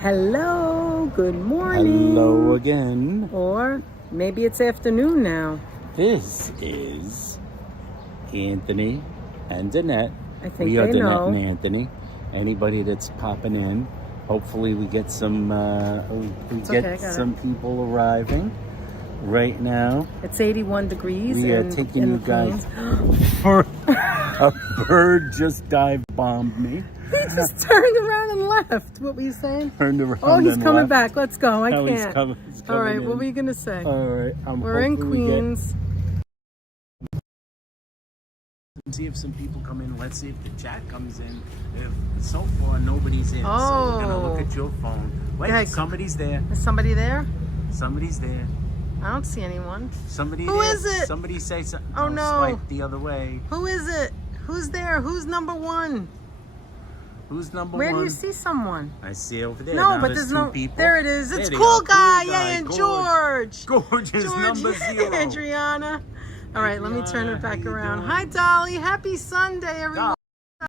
Hello, good morning. Hello again. Or maybe it's afternoon now. This is Anthony and Danette. I think we are they Danette know. and Anthony. Anybody that's popping in, hopefully we get some people arriving right now. It's 81 degrees. We are taking you guys for a bird just dive bombed me. He just turned around and left. What were you saying? Turned around. Oh, he's and coming left. back. Let's go. I No, can't. he's coming All right. in. What were you gonna say? All right. We're in Queens. See if some people come in. Let's see if the chat comes in. If so far nobody's in, so we're gonna look at your phone. Wait, somebody's there. Is somebody there? Somebody's there. I don't see anyone. Somebody. Who there. is it? Somebody say something. Oh no! Swipe the other way. Who is it? Who's there? Who's number one? Who's number Where one? do you see someone? I see over there. No, now but there's there's two no. people. There it is. It's There they cool are. guy. Cool Yeah, guy. and George. George. George is number 0. Adriana. All right, let me turn it back around. Hi, Dolly. Happy Sunday, everyone.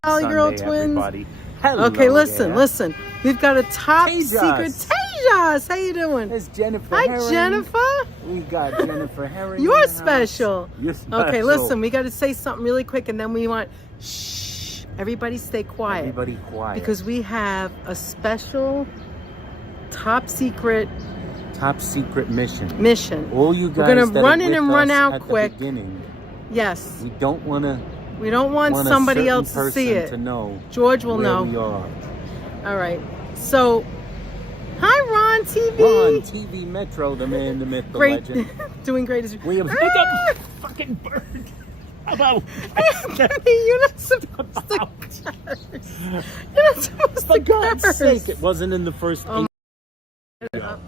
Dolly Sunday, Girl Twins. everybody. Hello Okay, listen, there. listen. We've got a top Tejas. secret. Tejas, how you doing? There's Jennifer Hi, Herring. Jennifer. We got Jennifer Herring. You're in the special. house. You're special. Okay, listen, we got to say something really quick, and then we want, shh, everybody stay quiet. Everybody quiet. Because we have a special top secret mission. All you guys We're gonna that run are in with and run us out at quick. The beginning, Yes. we don't want to. We don't want somebody else to see it. To know George will where know. We are. All right. So, hi, Ron TV. Ron TV Metro, the man, the myth, the Great. legend. Doing great as We have picked up a fucking bird. Hello. You're not supposed to curse. You're not supposed For to God's curse. sake, it wasn't in the first.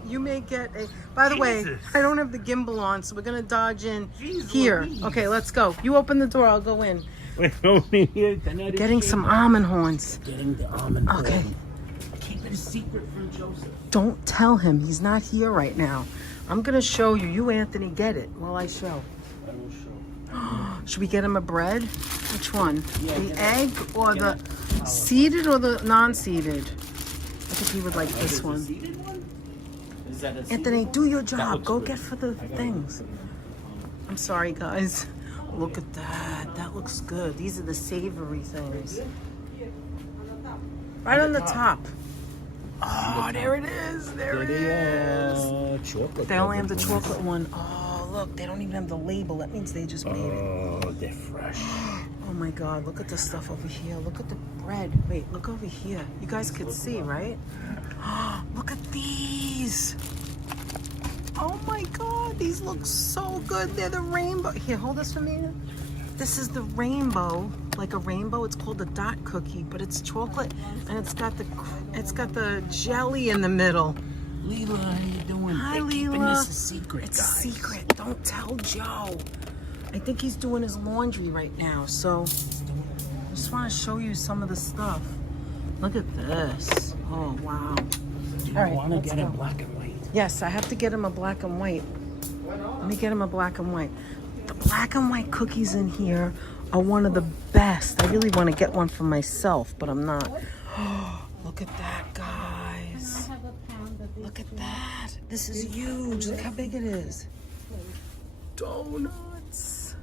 You may get a. By the way, I don't have the gimbal on, so we're gonna dodge in here. Louise. Okay, let's go. You open the door, I'll go in. We're only here. Getting some almond horns. Getting the almond. Okay. Horn. Keep it a secret from Joseph. Don't tell him. He's not here right now. I'm gonna show you. You, Anthony, get it while I show. I will show. Should we get him a bread? Which one? Yeah, The egg or the seeded or the non-seeded? I think he would like this one. Is that a Anthony, do your job. looks Go good. get for the things. I'm sorry, guys. Look at that. That looks good. These are the savory things. Right on the top. Oh, there it is. There it is. Chocolate. They only have the chocolate one. Oh, look. They don't even have the label. That means they just made it. Oh, they're fresh. Oh my God, look at the stuff over here. Look at the bread. Wait, look over here. You guys could see, right? Look at these. Oh my God, these look so good. They're the rainbow. Here, hold this for me. This is the rainbow, like a rainbow. It's called the dot cookie, but it's chocolate and it's got the jelly in the middle. Leela, how you doing? Hi, They're keeping Leela. this a secret, It's guys. secret. Don't tell Joe. I think he's doing his laundry right now, so I just want to show you some of the stuff. Look at this. Oh, wow. Do you All right, want to let's get go. it black and white? Yes, I have to get him a black and white. Let me get him a black and white. The black and white cookies in here are one of the best. I really want to get one for myself, but I'm not. Look at that, guys. Look at that. This is huge. Look how big it is. Donuts.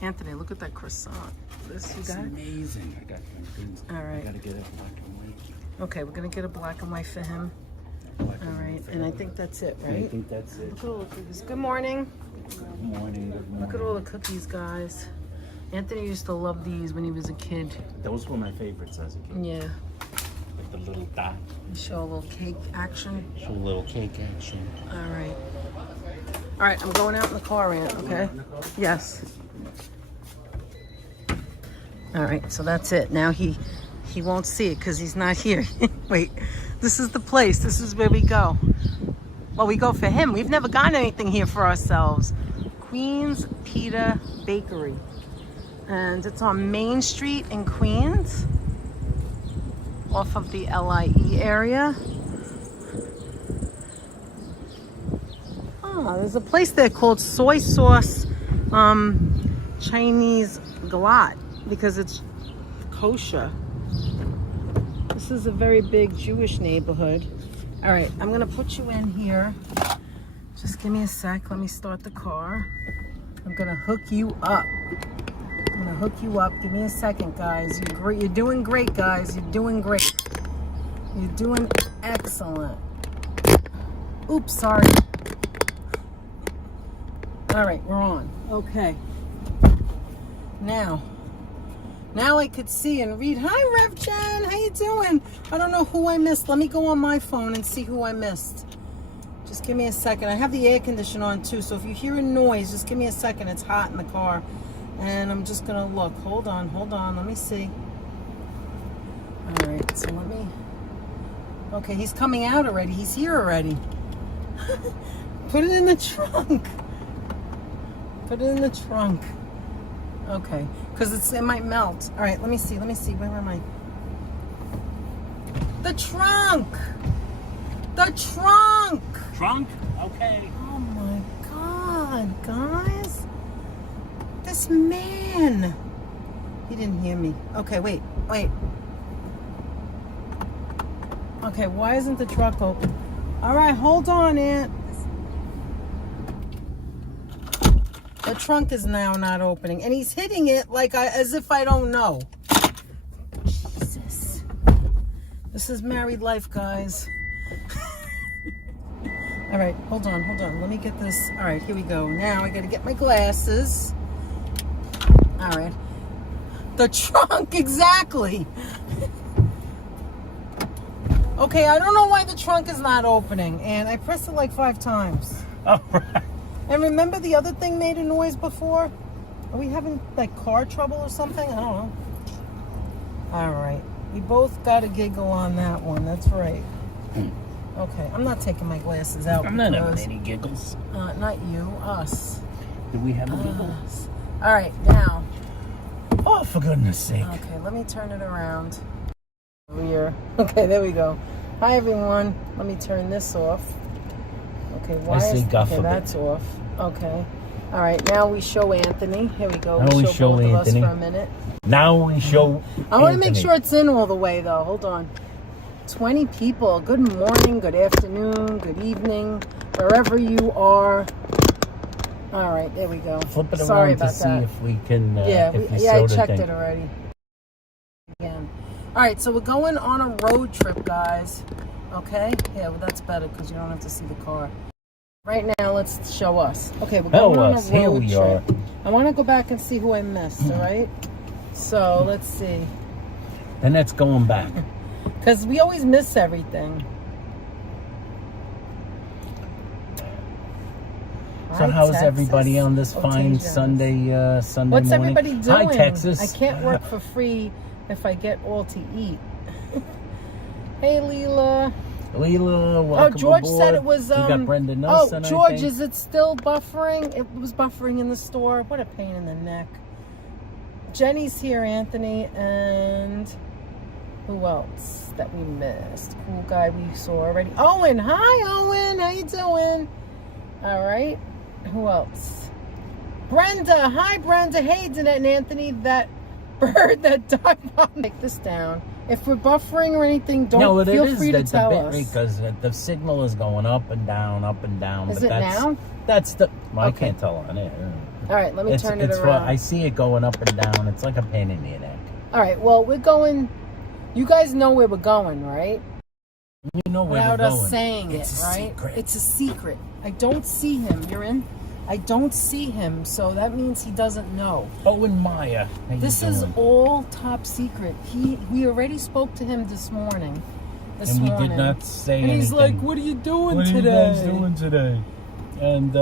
Anthony, look at that croissant. This you It's got? amazing. I got things. All right. I gotta get it black and white. Okay, we're gonna get a black and white for him. Black All and right, white for and I everybody. think that's it, I right? think that's it. Look at all the cookies. Good morning. Good morning. Good morning. Look at all the cookies, guys. Anthony used to love these when he was a kid. Those were my favorites as a kid. Yeah. Like the little dot. Show a little cake action. Show a little cake action. All right. All right, I'm going out in the car, Aunt, okay? Yes. All right, so that's it. Now he won't see it because he's not here. Wait, this is the place. This is where we go. Well, we go for him. We've never gotten anything here for ourselves. Queens Pita Bakery. And it's on Main Street in Queens, off of the LIE area. There's a place there called Soy Sauce Chinese Galat because it's kosher. This This is a very big Jewish neighborhood. All right, I'm gonna put you in here. Just give me a sec. Let me start the car. I'm gonna hook you up. I'm gonna hook you up. Give me a second, guys. You're great. You're doing great, guys. You're doing great. You're doing excellent. Oops, sorry. All right, we're on. Okay. Now I could see and read. Hi, Rev Jen. How you doing? I don't know who I missed. Let me go on my phone and see who I missed. Just give me a second. I have the air conditioner on too, so if you hear a noise, just give me a second. It's hot in the car. And I'm just gonna look. Hold on. Let me see. All right, so let me. Okay, he's coming out already. He's here already. Put it in the trunk. Put it in the trunk. Okay, because it might melt. All right, let me see. Where am I? The trunk. The trunk. Trunk? Okay. Oh my God, guys. This man. He didn't hear me. Okay, wait. Okay, why isn't the truck open? All right, hold on, Aunt. The trunk is now not opening, and he's hitting it like as if I don't know. Jesus. This is married life, guys. All right, hold on. Let me get this. All right, here we go. Now I got to get my glasses. All right. The trunk, exactly. Okay, I don't know why the trunk is not opening, and I pressed it like 5 times. All right. And remember the other thing made a noise before? Are we having like car trouble or something? I don't know. All right. We both got a giggle on that one. That's right. Okay. I'm not taking my glasses out. I'm not having any giggles. Not you. Us. Do we have a giggle? All right. Now. Oh, for goodness sake. Okay. Let me turn it around. Here. Okay. There we go. Hi, everyone. Let me turn this off. Okay, okay, that's off. Okay. All right, now we show Anthony. Here we go. We show both Anthony. Of us for a minute. Now we show I want to make sure it's in all the way, though. Hold on. 20 people. Good morning, good afternoon, good evening, wherever you are. All right, there we go. Flip it Sorry around about to see that. if we can. I checked it already. Again. All right, so we're going on a road trip, guys. Okay? Yeah, well, that's better because you don't have to see the car. Right now, let's show us. Okay, we're going on a road trip. I want to go back and see who I missed, all right? So, let's see. And that's going back. Because we always miss everything. So how's everybody on this fine Sunday What's morning? Everybody doing? Hi, Texas. I can't work for free if I get all to eat. Hey, Leela. Welcome George aboard. said it was. We got Brenda Nelson. George, is it still buffering? It was buffering in the store. What a pain in the neck. Jenny's here, Anthony, and who else that we missed? Cool guy we saw already. Owen. Hi, Owen. How you doing? All right. Who else? Brenda. Hi, Brenda. Hey, Danette and Anthony. That bird that died. Take this down. If we're buffering or anything, feel free to tell us. Because the signal is going up and down, up and down. Is it now? That's the. Well, I can't tell on it. All right, let me turn it around. I see it going up and down. It's like a pain in the neck. All right, well, we're going. You guys know where we're going, right? You know where Without we're going. us saying it, right? It's a secret. I don't see him. You're in? I don't see him, so that means he doesn't know. Owen Maya. This is all top secret. We already spoke to him this morning. We did not say anything. And he's like, "What are you doing today? What are you guys doing today?" And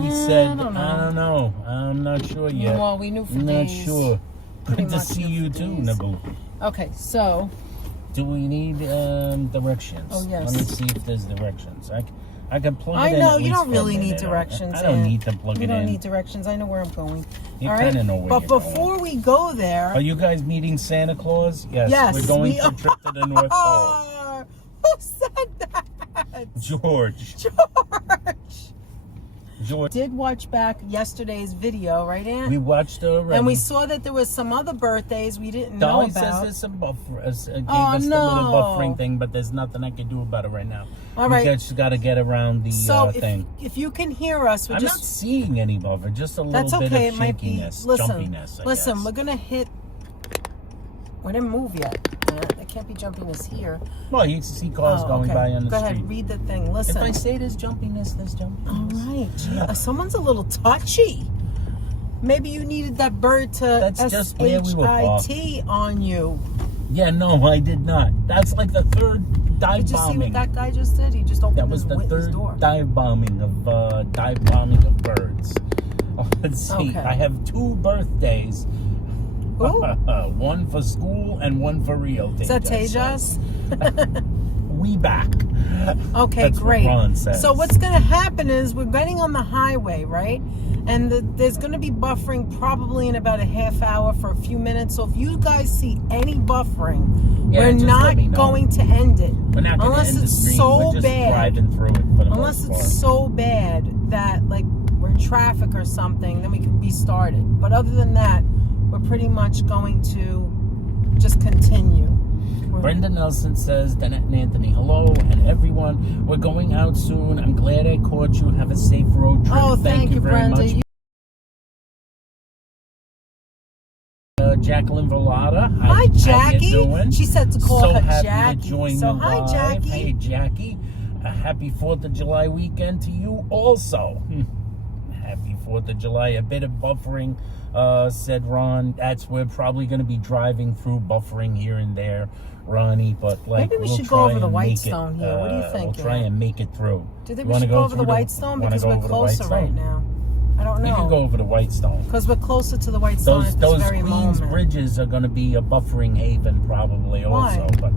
we said, I don't know. I'm not sure yet. Well, we knew for days. I'm not sure. Good to see you too, Naboo. Okay, so. Do we need directions? Oh, yes. Let me see if there's directions. I can plug it in. I know, you don't really need directions. I don't need to plug it in. You don't need directions. I know where I'm going. You kind of know where you're going. But before we go there... Are you guys meeting Santa Claus? Yes. We're going for a trip to the North Pole. Who said that? George. George. Did watch back yesterday's video, right, Aunt? We watched it already. And we saw that there was some other birthdays we didn't Dolly know about. says there's some buffer. Gave us the little buffering thing, but there's nothing I can do about it right now. All right. We just got to get around the thing. If you can hear us, I'm not seeing any buffer, just a little that's bit okay. of It might be. shakiness, Listen, jumpiness. listen. We're gonna hit. We didn't move yet. There can't be jumpiness here. Well, you see cars going by on the Go street. ahead, read the thing. Listen. If I say there's jumpiness, there's jumpiness. All right. Gee, someone's a little touchy. Maybe you needed that bird to S-H-I-T on you. Yeah, no, I did not. That's like the third dive Did you bombing. see what that guy just did? He just opened That was the his third door. dive bombing of birds. Let's see. Okay. I have 2 birthdays. Ooh. One for school and one for real. Is that Tejas? We back. Okay, That's great. What Ron says. So what's going to happen is we're getting on the highway, right? And there's going to be buffering probably in about a half hour for a few minutes. So if you guys see any buffering, we're not going to end it. We're not going to end the stream. So we're just bad. driving through it for the Unless most part. it's so bad that like we're in traffic or something, then we can restart it. But other than that, we're pretty much going to just continue. Brenda Nelson says, Danette and Anthony, hello, and everyone. We're going out soon. I'm glad I caught you. Have a safe road trip. Oh, thank you, very Brenda. much. Jacqueline Velada. Hi, Jackie. How you doing? She said to call her happy Jackie. To join so you hi, live. Jackie. Hey, Jackie. A happy 4th of July weekend to you also. Happy 4th of July. A bit of buffering, said Ron. We're probably going to be driving through buffering here and there, Ronnie. But like, maybe we should go over the Whitestone here. What do you think? We'll try and make it through. Do you think we should go over the Whitestone because we're closer right now? I don't know. We can go over the Whitestone. Because we're closer to the Whitestone at this very moment. Those Queens bridges are going to be a buffering haven probably also. Why? But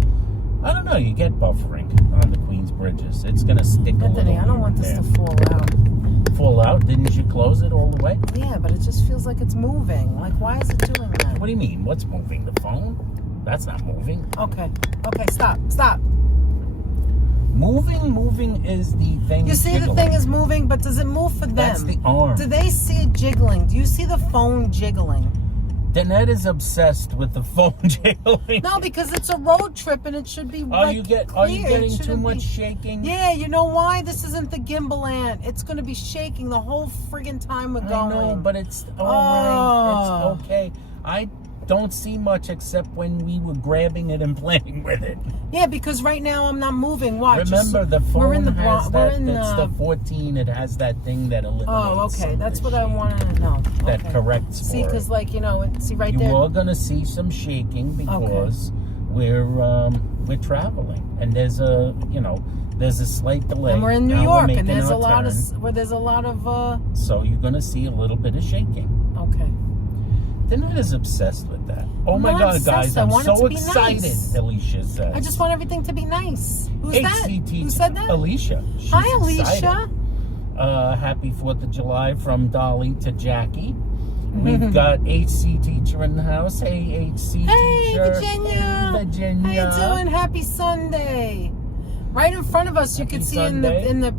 I don't know. You get buffering on the Queens bridges. It's going to stick a little Anthony, I don't want this to fall out. Fall out? Didn't you close it all the way? Yeah, but it just feels like it's moving. Like, why is it doing that? What do you mean? What's moving? The phone? That's not moving. Okay, stop. Moving is the thing. You see jiggling. the thing is moving, but does it move for them? That's the arm. Do they see it jiggling? Do you see the phone jiggling? Danette is obsessed with the phone jiggling. No, because it's a road trip and it should be Are you getting too much shaking? shaking? Yeah, you know why? This isn't the gimbal, Aunt. It's going to be shaking the whole friggin' time we're going. I know, but it's all right. It's okay. I don't see much except when we were grabbing it and playing with it. Yeah, because right now I'm not moving. Watch. Remember, the phone has that. It's the 14. It has that thing that eliminates. Oh, okay. That's what I shaking. wanted to know. That Okay. corrects See, for because it. like, see right there. You are going to see some shaking because we're traveling, and there's a slight delay. And we're in New Now York, we're and there's making a lot our turn. of So you're going to see a little bit of shaking. Okay. Danette is obsessed with that. Oh I'm my not God, obsessed. guys, I I'm want it so to be excited, nice. Alicia says. I just want everything to be nice. Who's that? HCT. Who said that? Alicia. She's Hi, Alicia. excited. Happy 4th of July from Dolly to Jackie. We've got HC teacher in the house. Hey, HC teacher. Virginia. Hey, Virginia. How you doing? Happy Sunday. Right in front of us, you could see Sunday. in the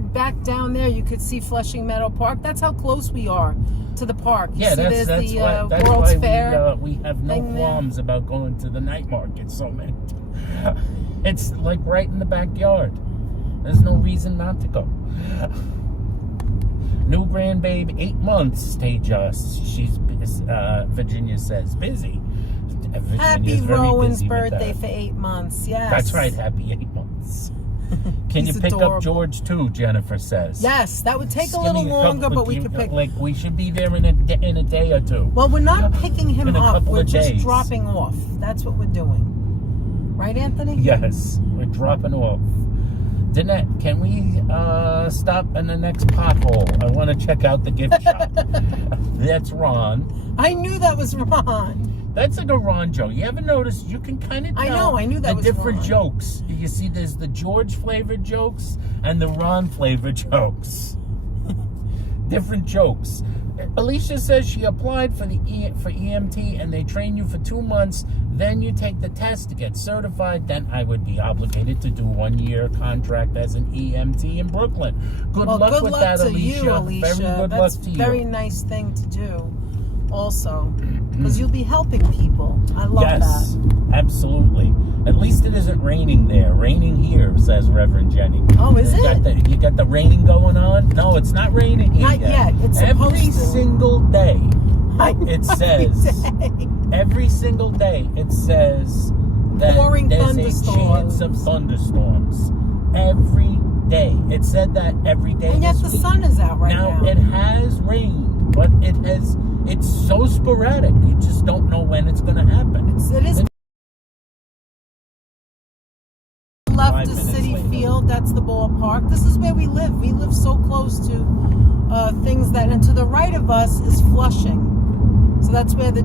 back down there, you could see Flushing Meadow Park. That's how close we are to the park. You see that's the why World's Fair. we have no qualms about going to the night market so many times. It's like right in the backyard. There's no reason not to go. New grandbabe, 8 months. She's Virginia says busy. Happy Rowan's birthday for 8 months. Yes. That's right. Happy 8 months. Can you pick up George too? Jennifer says. Yes, that would take a little longer, but we could pick. Like we should be there in a day or two. Well, we're not picking him up. We're just days. dropping off. That's what we're doing. Right, Anthony? Yes, we're dropping off. Danette, can we stop in the next pothole? I want to check out the gift shop. That's Ron. I knew that was Ron. That's like a Ron joke. You ever notice? You can kind of tell I knew that the was different Ron. jokes. You see, there's the George flavored jokes and the Ron flavored jokes. Different jokes. Alicia says she applied for for EMT, and they train you for 2 months. Then you take the test to get certified. Then I would be obligated to do 1 year contract as an EMT in Brooklyn. Good luck with that, to Alicia. you, Alicia. Very good That's luck to you. Very nice thing to do. Also, because you'll be helping people. I love yes, that. absolutely. At least it isn't raining there. Raining here, says Reverend Jenny. Oh, is it? You got the raining going on? No, it's not raining here Not yet. It's every supposed to. single day. It Every says day. every single day. It says that Pouring there's a thunderstorms. chance of thunderstorms every day. It said that every day. And yet this the week. sun is out right now. Now it has rained, but it's so sporadic. You just don't know when it's going to happen. It is. Left 5 the minutes city later. field. That's the ballpark. This is where we live. We live so close to things that, and to the right of us is Flushing. So that's where the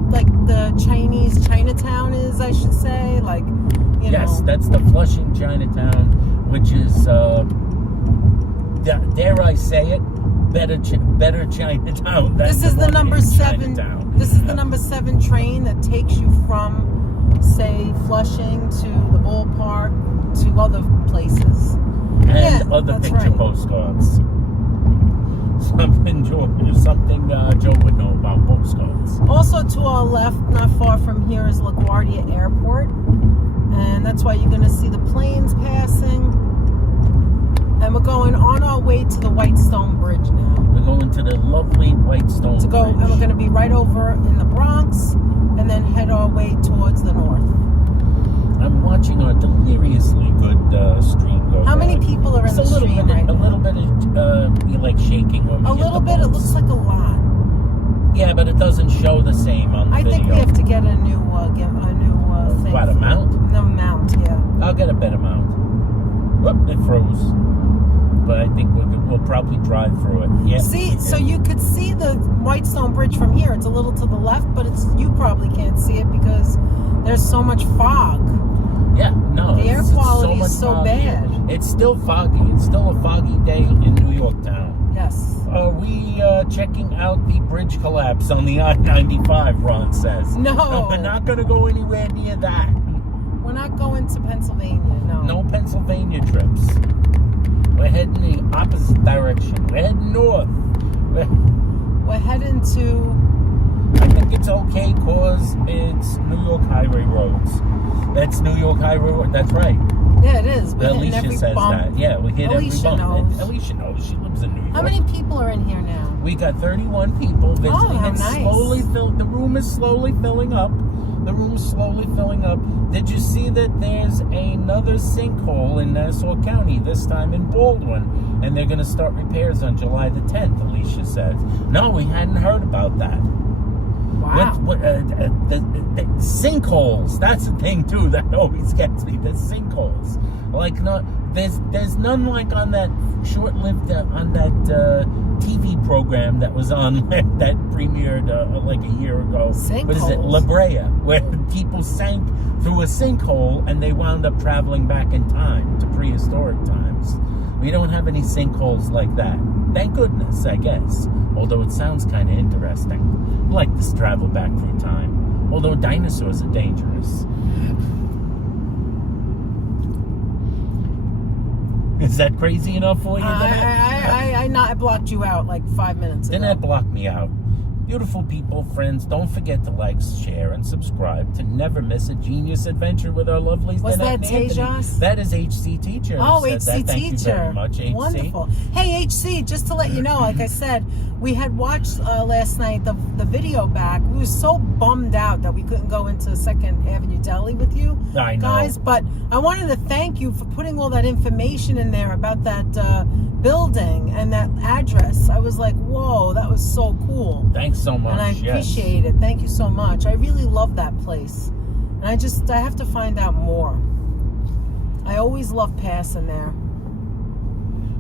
Chinese Chinatown is, I should say. Like, you Yes, know. that's the Flushing Chinatown, which is, dare I say it, better Chinatown. This is the number 7. Chinatown. This is the number 7 train that takes you from, say, Flushing to the ballpark to other places. And other that's picture right. postcards. Something Joe would know about postcards. Also to our left, not far from here, is LaGuardia Airport. And that's why you're going to see the planes passing. And we're going on our way to the Whitestone Bridge now. We're going to the lovely Whitestone To go, Bridge. and we're going to be right over in the Bronx, and then head our way towards the north. I'm watching a deliriously good stream go How by. many people are in It's the stream right a now? little bit of you like shaking when we A hit little the bit. It boats. looks like a lot. Yeah, but it doesn't show the same on the I video. think we have to get a new thing. What, a mount? No mount, yeah. I'll get a better mount. Whoop, it froze. But I think we'll probably drive through it. Yeah. See, so you could see the Whitestone Bridge from here. It's a little to the left, but you probably can't see it because there's so much fog. Yeah, no. The air it's quality much is so fog here. bad. It's still foggy. It's still a foggy day in New York town. Yes. Are we checking out the bridge collapse on the I-95, Ron says? No. We're not going to go anywhere near that. We're not going to Pennsylvania, no. No Pennsylvania trips. We're heading the opposite direction. We're heading north. We're heading to... I think it's okay because it's New York highway roads. That's New York highway road. That's right. Yeah, it is. We're hitting Alicia every says bump. that. Yeah, we hit Alicia every bump. knows. Alicia knows. She lives in New York. How many people are in here now? We got 31 people visiting. how It's nice. slowly the room is slowly filling up. The room is slowly filling up. Did you see that there's another sinkhole in Nassau County, this time in Baldwin, and they're going to start repairs on July the 10th, Alicia says. No, we hadn't heard about that. Wow. The sinkholes, that's the thing too that always gets me, the sinkholes. Like, there's none like on that short-lived, on that TV program that was on, that premiered like a year ago. What is it, La Sinkholes. Brea, where people sank through a sinkhole and they wound up traveling back in time to prehistoric times. We don't have any sinkholes like that. Thank goodness, I guess. Although it sounds kind of interesting. I'd like to travel back through time. Although dinosaurs are dangerous. Is that crazy enough for you? I blocked you out like 5 minutes ago. Then that blocked me out. Beautiful people, friends, don't forget to like, share, and subscribe to never miss a genius adventure with our lovely Was Danette that and Anthony. Tejas? That is HC Teacher. Oh, Said HC that. Thank you Teacher. very much, HC. Wonderful. Hey, HC, just to let you know, like I said, we had watched last night the video back. We were so bummed out that we couldn't go into 2nd Avenue Deli with you I know. guys, but I wanted to thank you for putting all that information in there about that building and that address. I was like, whoa, that was so cool. Thanks so much. And I appreciate it. Thank you so much. I really love that place. And I have to find out more. I always love passing there.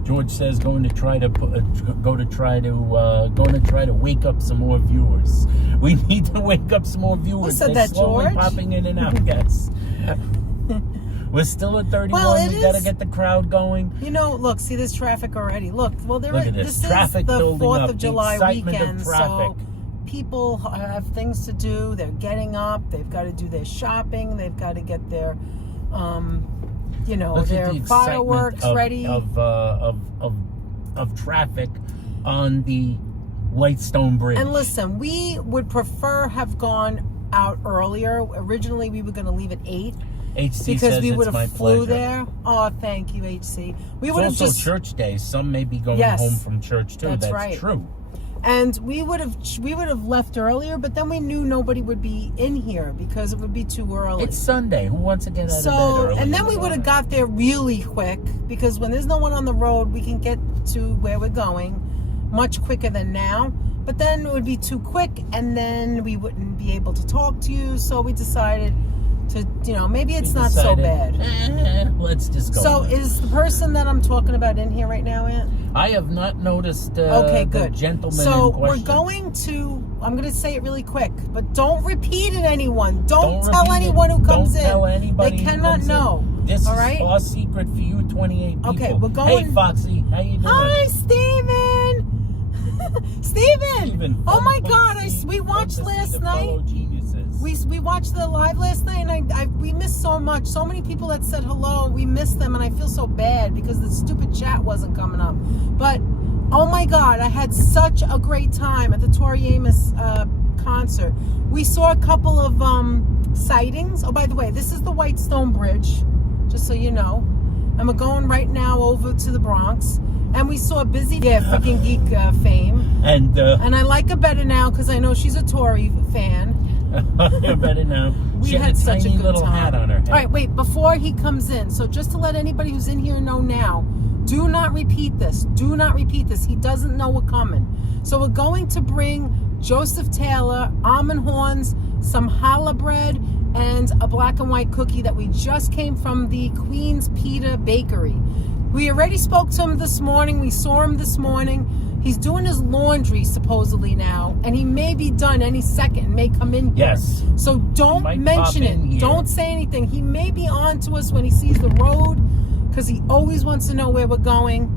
George says going to try to wake up some more viewers. We need to wake up some more viewers. Who said They're that, slowly George? popping in and out. Yes. We're still at 31. Well, we got to get the crowd going. You know, look, see, there's traffic already. Look, well, Look at this traffic is the building 4th up, of July excitement of weekend, traffic. so people have things to do. They're getting up. They've got to do their shopping. They've got to get their, you know, Look their at the fireworks ready. Of traffic on the Whitestone Bridge. And listen, we would prefer have gone out earlier. Originally, we were going to leave at 8. HC because says we would it's my have flew pleasure. there. Oh, thank you, HC. We It's would have also just church day. Some may be going Yes. home from church too. That's That's right. true. And we would have left earlier, but then we knew nobody would be in here because it would be too early. It's Sunday. Who wants to get out of bed early? And then we would have got there really quick because when there's no one on the road, we can get to where we're going much quicker than now. But then it would be too quick, and then we wouldn't be able to talk to you. So we decided to, you know, maybe it's not so bad. Let's just go. So is the person that I'm talking about in here right now, Aunt? I have not noticed Okay, the good. gentleman So in question. we're going to, I'm going to say it really quick, but don't repeat it, anyone. Don't tell repeat it. anyone who comes Don't in. tell anybody They who cannot comes in. know. This all is right? our secret for you 28 people. Okay, we're going- Hey, Foxy. How you doing? Hi, Steven! Steven! Oh my God, we watched last night. We watched the live last night, and we missed so much. So many people that said hello. We missed them, and I feel so bad because the stupid chat wasn't coming up. But oh my God, I had such a great time at the Tori Amos concert. We saw a couple of sightings. Oh, by the way, this is the Whitestone Bridge, just so you know. And we're going right now over to the Bronx. And we saw Busy, freaking geek fame. And I like her better now because I know she's a Tory fan. you're better now. We She had a such a tiny good little time. hat on her head. All right, wait, before he comes in, so just to let anybody who's in here know now, do not repeat this. Do not repeat this. He doesn't know we're coming. So we're going to bring Joseph Taylor, Almond Horns, some Challah Bread, and a black and white cookie that we just came from the Queens Pita Bakery. We already spoke to him this morning. We saw him this morning. He's doing his laundry supposedly now, and he may be done any second and may come in here. Yes. So don't might mention pop in it. here. Don't say anything. He may be on to us when he sees the road because he always wants to know where we're going.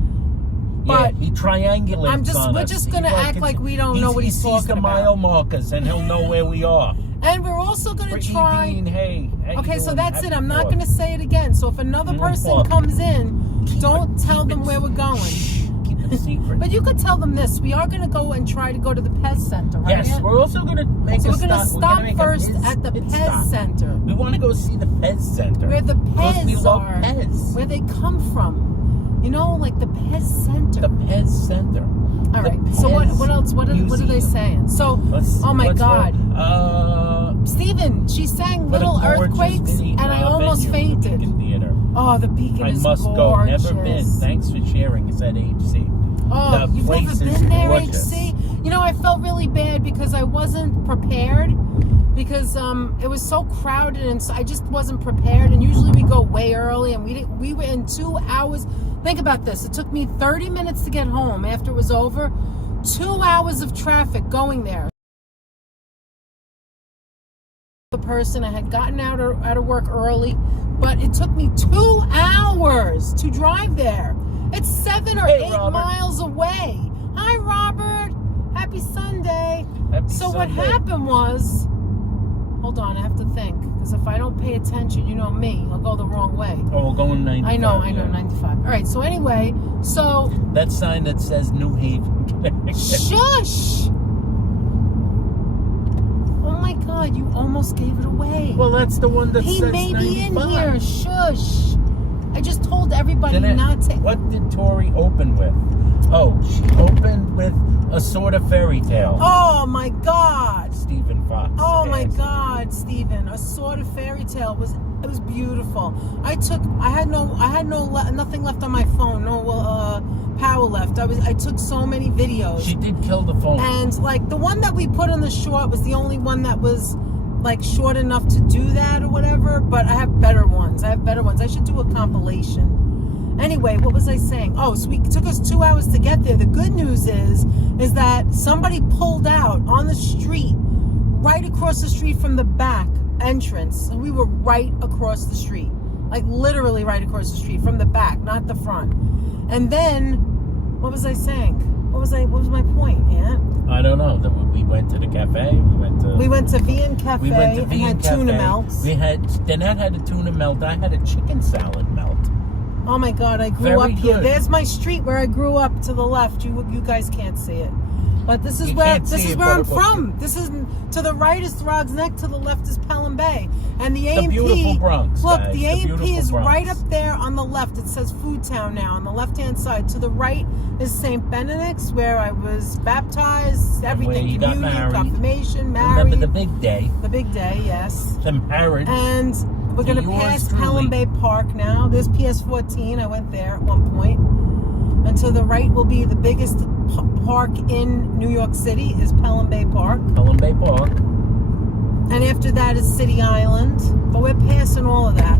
But he triangulates on we're us. just gonna act like we don't know what he's He sees talking the about. mile markers, and he'll know where we are. And we're also going to try. Dean, hey, how you Okay, so doing? that's Happy it. I'm not 4th. going to say it again. So if another person comes in, don't tell them where we're going. Keep it secret. But you could tell them this. We are going to go and try to go to the Pez Center, right? Yes, we're also going to make So a we're going to stop. stop make a first pit- at the pit Pez stop. Center. We want to go see the Pez Center. Where the Because we Pez love are. Pez. Where they come from. You know, like the Pez Center. The Pez Center. All right. So what else? What are they saying? So, oh my God. Steven, she sang Little Earthquakes, and I almost fainted. Oh, the Beacon I is must gorgeous. go. Never been. Thanks for sharing. It's at HC. Oh, The you've place never is been there, gorgeous. HC? You know, I felt really bad because I wasn't prepared because it was so crowded and so I just wasn't prepared. And usually we go way early, and we were in 2 hours. Think about this. It took me 30 minutes to get home after it was over. 2 hours of traffic going there. The person I had gotten out of work early, but it took me 2 hours to drive there. It's 7 or 8 Robert. miles away. Hi, Robert. Happy Sunday. Happy So what Sunday. happened was, hold on, I have to think, because if I don't pay attention, you know me, I'll go the wrong way. Oh, we're going 95. I know, yeah. 95. All right, so anyway, so That sign that says New Haven, Connecticut. shush. Oh my God, you almost gave it away. Well, that's the one that He says may be in 95. here. Shush. I just told everybody Then not to. What did Tori open with? Oh, she opened with a sort of fairy tale. Oh my God. Stephen Fox. Oh my asked. God, Stephen. A sort of fairy tale it was beautiful. I had nothing left on my phone. No power left. I took so many videos. She did kill the phone. And like the one that we put on the short was the only one that was like short enough to do that or whatever, but I have better ones. I should do a compilation. Anyway, what was I saying? Oh, so it took us 2 hours to get there. The good news is that somebody pulled out on the street, right across the street from the back entrance. And we were right across the street. Like literally right across the street from the back, not the front. And then, what was I saying? What was my point, Aunt? I don't know. We went to the cafe. We went to Vian Cafe We went to and Vian had Cafe. tuna melts. Danette had a tuna melt. I had a chicken salad melt. Oh my God, I grew Very up here. good. There's my street where I grew up to the left. You guys can't see it. But this is where I'm from. This is to the right is Throggs Neck, to the left is Pelham Bay. And the A&P, beautiful Bronx, look, guys, the A&P is Bronx. right up there on the left. It says Food Town now on the left-hand side. To the right is St. Benedict's, where I was baptized, everything, you got communion, married. confirmation, married. Remember the big day. The big day, yes. The marriage. And we're going to yours pass truly. Pelham Bay Park now. There's PS14. I went there at one point. And to the right will be the biggest park in New York City is Pelham Bay Park. Pelham Bay Park. And after that is City Island. But we're passing all of that.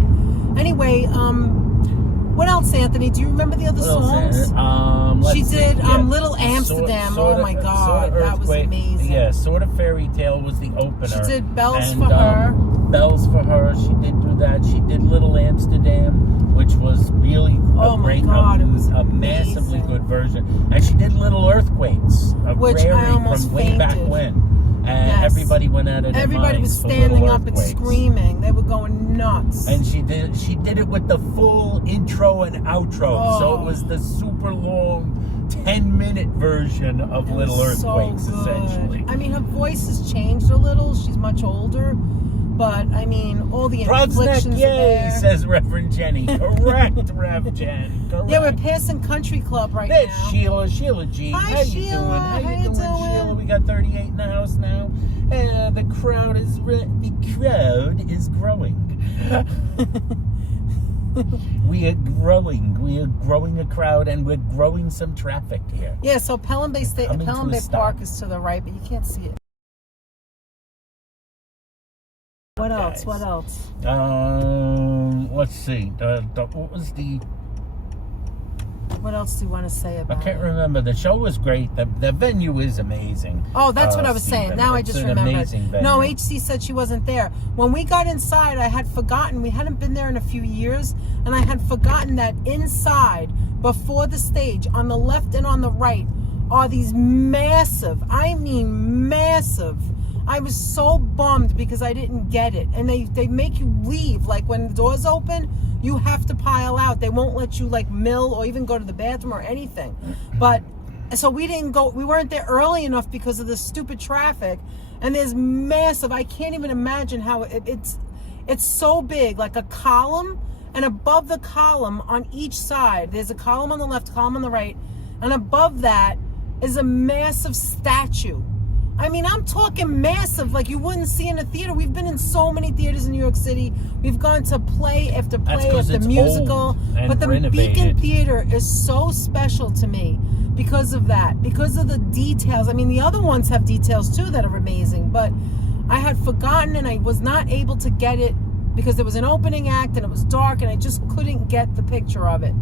Anyway, what else, Anthony? Do you remember the other songs? Let's She did see. Little Amsterdam. Oh my God, that was amazing. Yeah, Sort of Fairy Tale was the opener. She did Bells for Her. Bells for Her. She did do that. She did Little Amsterdam, which was really Oh my God, it was a massively good version. And she did Little Earthquakes, which I almost from way back fainted. when. And Yes. everybody went at it. Everybody was for standing Little up and Earthquakes. screaming. They were going nuts. And she did it with the full intro and outro. So it was the super long 10-minute version of Little Earthquakes, so good. essentially. I mean, her voice has changed a little. She's much older. But, I mean, all the Throggs Neck, inflictions are yay, there. says Reverend Jenny. Correct, Rev Jen. Correct. Yeah, we're passing Country Club right There's now. Sheila G. Hi, How you Sheila. doing? How you doing, doing? Sheila? We got 38 in the house now. The crowd is growing. We are growing. We are growing a crowd, and we're growing some traffic here. Yeah, so Pelham Bay Coming to a Park stop. is to the right, but you can't see it. What else? What else? Let's see. What was the? What else do you want to say I about can't it? remember. The show was great. The venue is amazing. Oh, that's what I was saying. Stephen. Now I It's just an remembered. amazing venue. No, HC said she wasn't there. When we got inside, I had forgotten. We hadn't been there in a few years, and I had forgotten that inside, before the stage, on the left and on the right, are these massive, I mean massive. I was so bummed because I didn't get it. And they make you leave. Like when the doors open, you have to pile out. They won't let you like mill or even go to the bathroom or anything. But so we didn't go, we weren't there early enough because of the stupid traffic. And there's massive, I can't even imagine how it's so big, like a column. And above the column on each side, there's a column on the left, column on the right. And above that is a massive statue. I mean, I'm talking massive, like you wouldn't see in a theater. We've been in so many theaters in New York City. We've gone to play after play after musical. But the Beacon Theater is so special to me because of that, because of the details. I mean, the other ones have details too that are amazing, but I had forgotten and I was not able to get it because there was an opening act and it was dark and I just couldn't get the picture of it.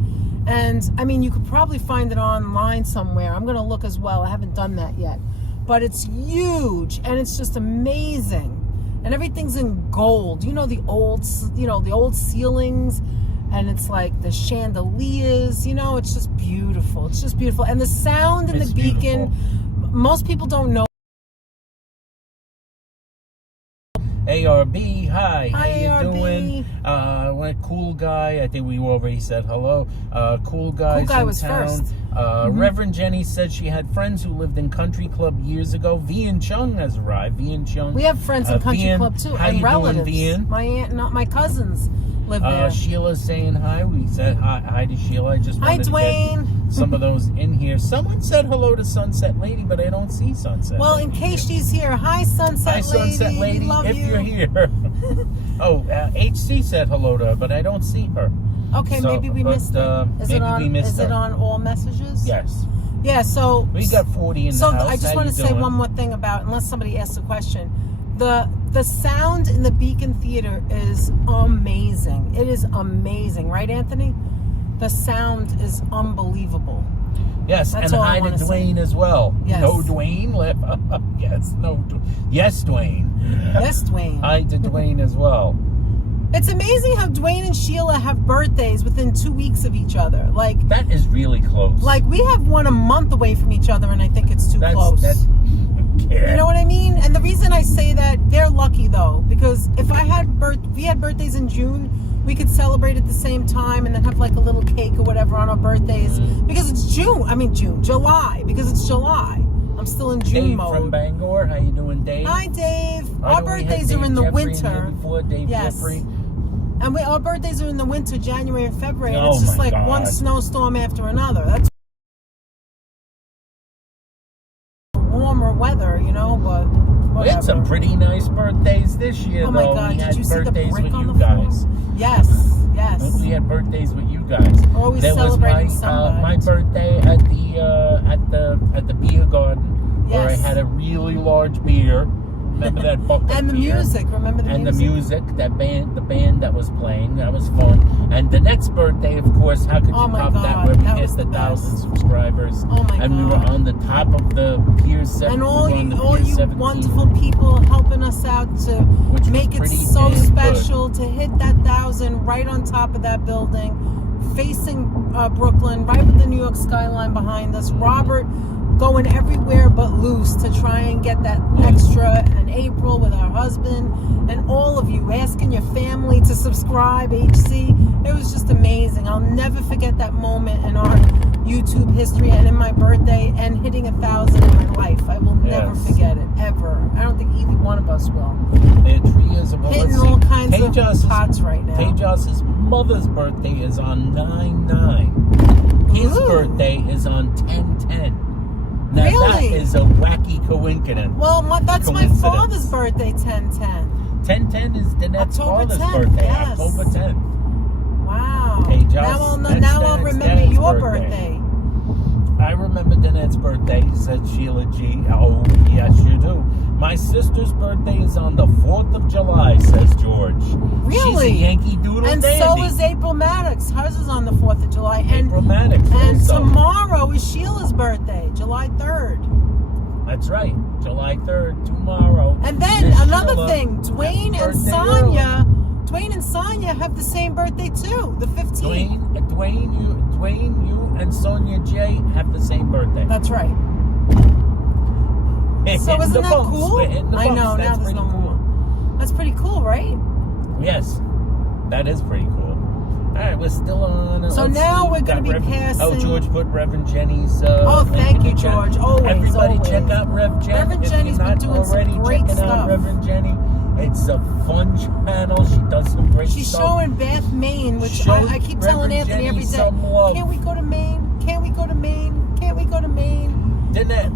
And I mean, you could probably find it online somewhere. I'm going to look as well. I haven't done that yet. But it's huge and it's just amazing. And everything's in gold. You know the old ceilings, and it's like the chandeliers, it's just beautiful. It's just beautiful. And the sound in the Beacon, most people don't know. ARB, hi, how you ARB. doing? Cool guy, I think we already said hello. Cool guy was town. first. Reverend Jenny said she had friends who lived in Country Club years ago. Vian Chung has arrived. Vian Chung. We have friends in Country Vian, Club too, how and you relatives. Doing, Vian? My aunt, not my cousins, live there. Sheila's saying hi. We said hi to Sheila. I just wanted Dwayne. to get some of those in here. Someone said hello to Sunset Lady, but I don't see Sunset Well, Lady in case here. she's here, hi Sunset Lady. Hi, Sunset Lady, We love if you. you're here. HC said hello to her, but I don't see her. Okay, So, maybe we missed it. Is maybe it on? we missed Is it her. on all messages? Yes. Yeah. So We got 40 in the house. I just How want you to say doing? one more thing about, unless somebody asks a question, the sound in the Beacon Theater is amazing. It is amazing, right, Anthony? The sound is unbelievable. Yes, That's and all I hi to wanna say. Dwayne as well. Yes. No Dwayne? Yes, no. Yes, Dwayne. Yes, Dwayne. Hi to Dwayne as well. It's amazing how Dwayne and Sheila have birthdays within 2 weeks of each other. Like, that is really close. Like, we have one a month away from each other, and I think it's too close. Yeah. You know what I mean? And the reason I say that, they're lucky though, because if we had birthdays in June, we could celebrate at the same time and then have like a little cake or whatever on our birthdays. Because it's July, because it's July. I'm still in June Dave mode. from Bangor, how you doing, Dave? Hi, Dave. Our birthdays are in the winter. Yes. Jeffrey. And our birthdays are in the winter, January and February, and Oh, it's just my like God. one snowstorm after another. That's warmer weather, you know, but whatever. We had some pretty nice birthdays this year, Oh my though. God, We did had you see the birthdays brick with on you the guys. floor? Yes, yes. We had birthdays with you guys. Always There was celebrating somebody. my birthday at the beer garden, where I Yes. had a really large beer. Remember that bucket And the beer? music, remember the And music? the music, the band that was playing, that was fun. And the next birthday, of course, how could you Oh my top that? God, Where we that hit was the the best. 1,000 subscribers, Oh my and we were God. on the top of the Pier 7. And we all were on the you Pier 17, wonderful people helping us out to which was make it pretty so damn special to hit that 1,000 right on top of that building, facing Brooklyn, right with the New York skyline behind us. Robert going everywhere but loose to try and get that extra, and April with her husband, and all of you asking your family to subscribe, HC. It was just amazing. I'll never forget that moment in our YouTube history and in my birthday and hitting 1,000 in my life. I will never Yes. forget it, ever. I don't think either one of us will. It's 3 years ago. Hitting Let's all see. kinds Tejas's- of pots right now. Tejas's mother's birthday is on 9/9. His Ooh. birthday is on 10/10. Now Really? that is a wacky coincidence. Well, that's my Coincidence. father's birthday, 10/10. 10/10 is Danette's October father's 10th, birthday, yes. October 10th. Wow. Hey, Joss, now I'll Danette's remember your birthday. birthday. I remember Danette's birthday, said Sheila G. Oh, yes, you do. My sister's birthday is on the 4th of July, says George. Really? She's a Yankee Doodle And dandy. so is April Maddox. Hers is on the 4th of July. April Maddox And also. tomorrow is Sheila's birthday, July 3rd. That's right, July 3rd, tomorrow. And then Miss another Sheila, thing, happy Dwayne and birthday Sonia. Dwayne and Sonia have the same birthday too, the 15th. Dwayne, you and Sonia J have the same birthday. That's right. We're So hitting isn't the that bumps. cool? We're hitting the I bumps. know, now That's there's pretty no cool. more. That's pretty cool, right? Yes, that is pretty cool. All right, we're still on. So let's now see, we're gonna got be Reverend- passing- Oh, George put Reverend Jenny's. Oh, link thank in the you, chat. George. Always, Everybody, always. check out Rev Jen. Reverend if Jenny's you're been not doing some already great checking stuff. out Reverend Jenny. It's a fun channel. She does some great She's stuff. showing Bath, Maine, which Show I keep telling Reverend Anthony every Jenny day. some love. Can't we go to Maine? Can't we go to Maine? Can't we go to Maine? Danette,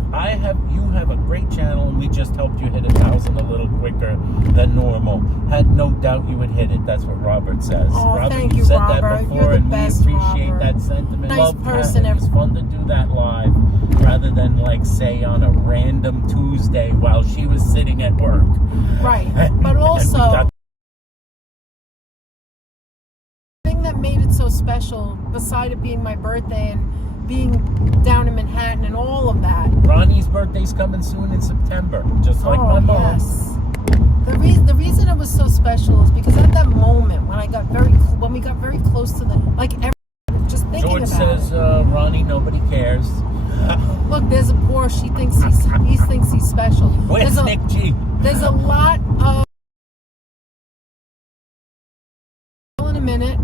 you have a great channel, and we just helped you hit 1,000 a little quicker than normal. Had no doubt you would hit it. That's what Robert says. Oh, Robert, thank you you, said Robert. that before, You're the and best, we appreciate Robert. that sentiment. Nice Love person, that. It's fun to do that live, rather than like say on a random Tuesday while she was sitting at work. Right. And- But and we also, got- the thing that made it so special, beside it being my birthday and being down in Manhattan and all of that. Ronnie's birthday's coming soon in September, just like my mom. Yes. The reason it was so special is because at that moment when we got very close to the just thinking George about says, it. Ronnie, nobody cares. Look, there's a Porsche. He thinks he's special. Where's Nick G? There's a lot of in a minute,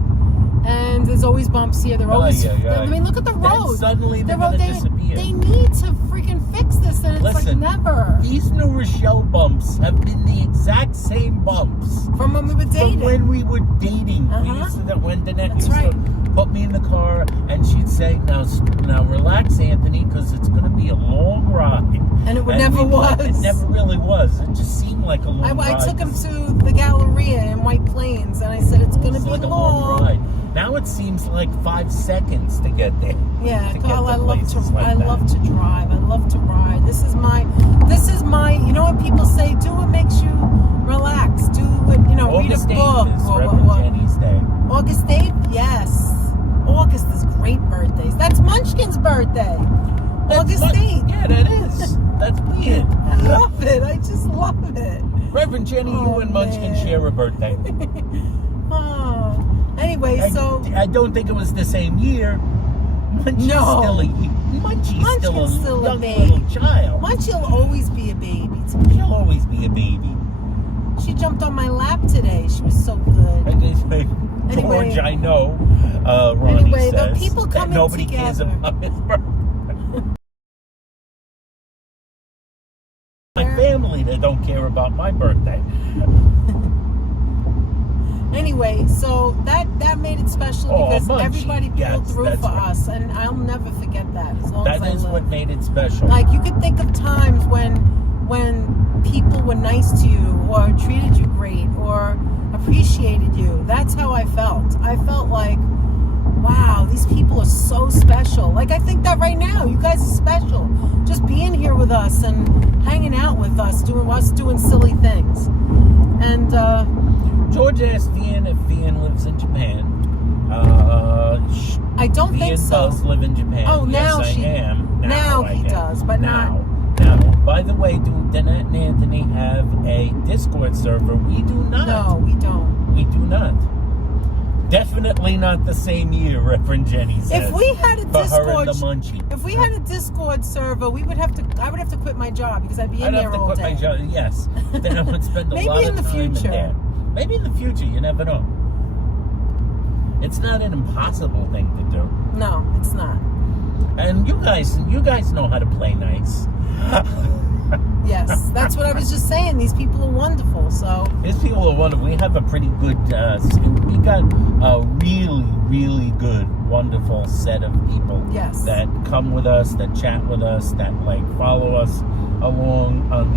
and there's always bumps here. They're always. yeah. I mean, look at the Then road. suddenly they're gonna disappear. They need to freaking fix this, and it's Listen, like never. These New Rochelle bumps have been the exact same bumps From when we were dating. from when we were dating. We Uh-huh. used to, when Danette That's used right. to put me in the car, and she'd say, "Now relax, Anthony, because it's going to be a long ride." And it never was. It never really was. It just seemed like a long ride. I took him to the Galleria in White Plains, and I said it's going to It's be like a long. long ride. Now it seems like 5 seconds to get there. Yeah, to get Carl, to I love places to. like I that. love to drive. I love to ride. This is my. You know what people say? Do what makes you relax. Do what August read a book 8th is or Reverend what. Jenny's Day. August 8th, yes. August is great birthdays. That's Munchkin's birthday. August 8th. Yeah, that is. That's weird. I love it. I just love it. Reverend Jenny, Oh, you and Munchkin man. share a birthday. Oh. Anyway, so I don't think it was the same year. Munchie's still a young little child. Munchie will always be a baby to me. She'll always be a baby. She jumped on my lap today. She was so good. George, I know, Ronnie says the people that coming nobody together. cares about his birthday. My family that don't care about my birthday. Anyway, so that made it special because Munchie, everybody pulled through for right. us, and I'll never forget that as long as I That is live. what made it special. Like, you could think of times when people were nice to you or treated you great or appreciated you. That's how I felt. I felt like, wow, these people are so special. Like, I think that right now, you guys are special. Just being here with us and hanging out with us, doing silly things. And George asked Vian if Vian lives in Japan. I don't think Vian so. does live in Japan. Oh, now yes, she. I am. Now I he am. does, but now. not. Now, by the way, do Danette and Anthony have a Discord server? We do not. No, we don't. We do not. Definitely not the same year, Reverend Jenny says. If we had a for her and the Discord, munchie. if we had a Discord server, I would have to quit my job because I'd be in I'd there have to all quit day. my job. Yes, then I would spend a Maybe lot in of the time future. in there. Maybe in the future, you never know. It's not an impossible thing to do. No, it's not. And you guys know how to play nice. Yes, that's what I was just saying. These people are wonderful. So These people are wonderful. We have a pretty good, we got a really, really good, wonderful set of people. Yes. That come with us, that chat with us, that like follow us along on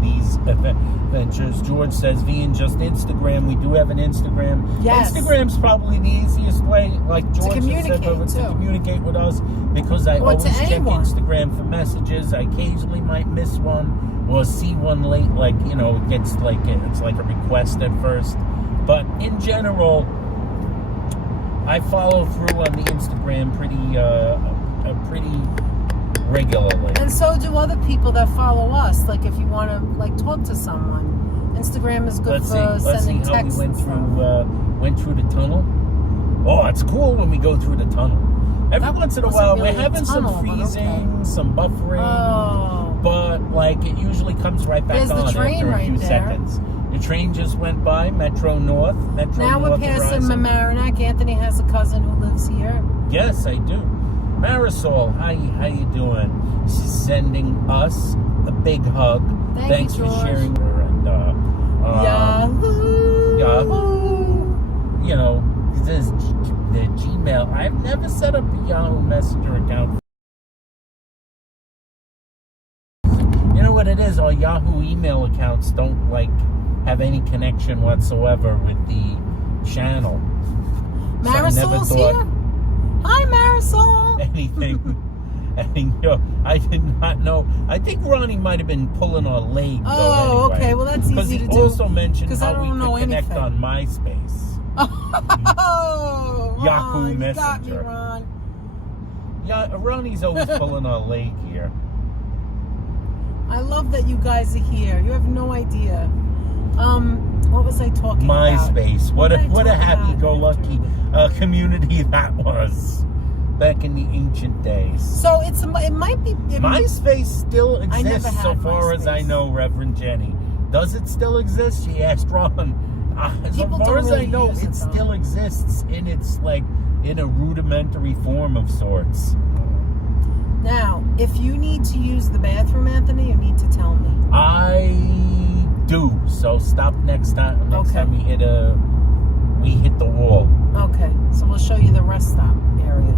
these adventures. George says, Vian, just Instagram. We do have an Instagram. Yes. Instagram's probably the easiest way, like George has said, to communicate with us, because I always check Instagram for messages. I occasionally might miss one or see one late, like, you know, it gets like it's like a request at first. But in general, I follow through on the Instagram pretty regularly. And so do other people that follow us. Like, if you want to like talk to someone, Instagram is good for sending texts. Let's see how we went through the tunnel. Oh, it's cool when we go through the tunnel. Every once in a while, we're having some freezing, some buffering. Oh. But like it usually comes right back There's on the train after a few right there. seconds. The train just went by, Metro North. Now we're passing Mamaroneck. Anthony has a cousin who lives here. Yes, I do. Marisol, how you doing? She's sending us a big hug. Thanks for sharing her and Yahoo. Yahoo. You know, this the Gmail. I've never set up a Yahoo Messenger account. You know what it is? Our Yahoo email accounts don't like have any connection whatsoever with the channel. Marisol's here. Hi, Marisol. Anything. And, you know, I did not know. I think Ronnie might have been pulling our leg. Oh, anyway, okay. Well, that's easy to do. Because he also mentioned how we could connect on MySpace. Oh, Yahoo Ron, Messenger. You got me, Ron. Yeah, Ronnie's always pulling our leg here. I love that you guys are here. You have no idea. What was I talking about? MySpace. What a happy-go-lucky community that was back in the ancient days. So it might be. MySpace still I never exists, had so far as I MySpace. know, Reverend Jenny. Does it still exist? She asked Ron. As People far don't as really I know, use it, it though. still exists in a rudimentary form of sorts. Now, if you need to use the bathroom, Anthony, you need to tell me. I do. So stop next time. Next time we hit the wall. Okay, so we'll show you the rest stop area.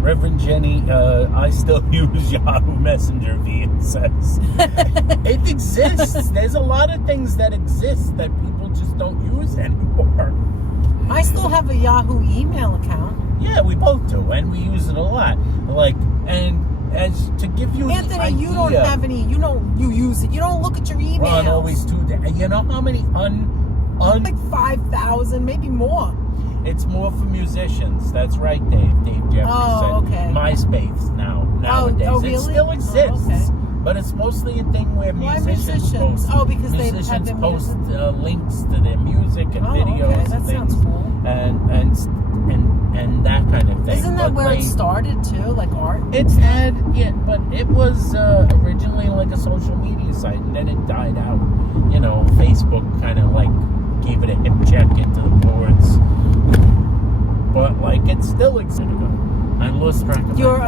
Reverend Jenny, I still use Yahoo Messenger, Vian says. It exists. There's a lot of things that exist that people just don't use anymore. I still have a Yahoo email account. Yeah, we both do, and we use it a lot. Like, and as to give you Anthony, the idea, you don't have any. You use it. You don't look at your emails. Ron always do that. You know how many like 5,000, maybe more. It's more for musicians. That's right, Dave. Dave Jeffries said. Okay. MySpace nowadays. really? It still exists. Oh, okay. But it's mostly a thing where Why musicians post. Oh, because they have musicians their post music? Links to their music and videos okay. That and things, sounds cool. and that kind of thing. Isn't that where it started too, like art? It's had, yeah, but it was originally like a social media site, and then it died out. You know, Facebook kind of like gave it a hip check into the boards, but like it still exists. I lost track of Your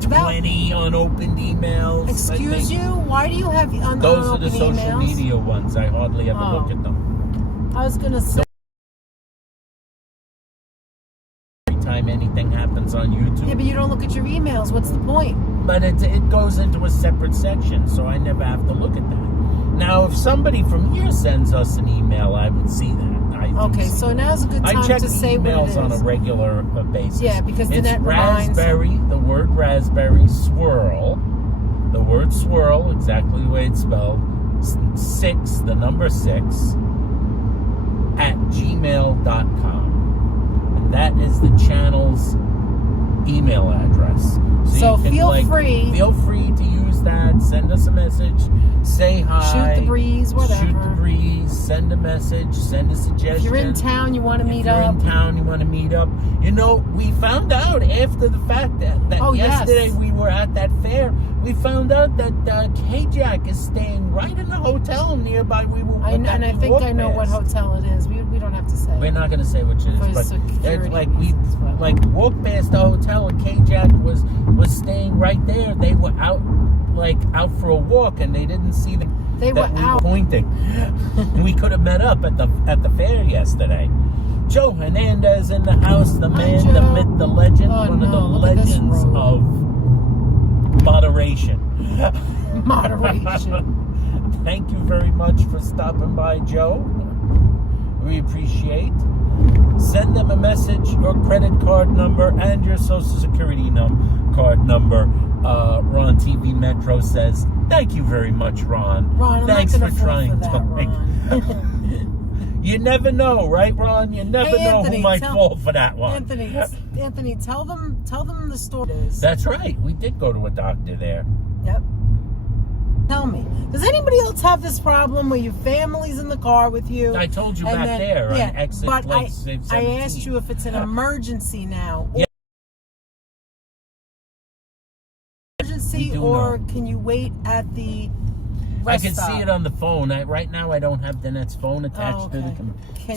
20 unopened emails. Excuse you? Why do you have those are the social emails? media ones. I hardly ever look at them. I was gonna say. Time anything happens on YouTube. Yeah, but you don't look at your emails. What's the point? But it goes into a separate section, so I never have to look at that. Now, if somebody from here sends us an email, I would see that. Okay, so now's a good time to say what it is. I check emails on a regular basis. Yeah, because it's Danette reminds... raspberry, the word raspberry, swirl, the word swirl, exactly the way it's spelled, 6, the number 6, at gmail.com. And that is the channel's email address. So you can, feel free to use that. Send us a message. Say hi. Shoot the breeze, whatever. Shoot the breeze. Send a message. Send a suggestion. If you're in town, you want to meet up. If you're in town, you want to meet up. You know, we found out after the fact that yesterday we were at that fair. We found out that K-Jack is staying right in the hotel nearby. And I think I know what hotel it is. We don't have to say. We're not going to say which it is, but security reasons, we walked past the hotel and K-Jack was staying right there. They were out for a walk, and they didn't see them. They were out pointing. We could have met up at the fair yesterday. Joe Hernandez in the house, the man, the myth, the legend, one of the legends of moderation. Moderation. Thank you very much for stopping by, Joe. We appreciate. Send them a message, your credit card number, and your social security card number. Ron TV Metro says, thank you very much, Ron. Ron, thanks for trying to Ron. You never know, right, Ron? You never know who might fall for that one. Anthony, tell them the story. That's right. We did go to a doctor there. Yep. Tell me, does anybody else have this problem where your family's in the car with you? I told you back there on exit place 17. I asked you if it's an emergency now. Yeah. Emergency, or can you wait at the rest I can stop? see it on the phone. Right now, I don't have Danette's phone attached to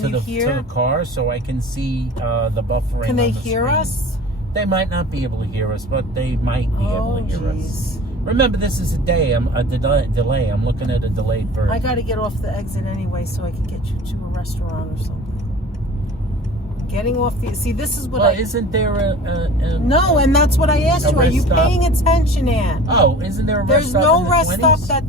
the car, so I can see the buffering. Can they on the hear screen. us? They might not be able to hear us, but they might be able to hear us. Remember, this is a delay. I'm looking at a delayed version. I got to get off the exit anyway, so I can get you to a restaurant or something. Getting off the... See, this is what isn't there a No, and that's what I asked you. Are you paying attention, Ann? Oh, isn't there a rest stop There's no in the rest 20s? stop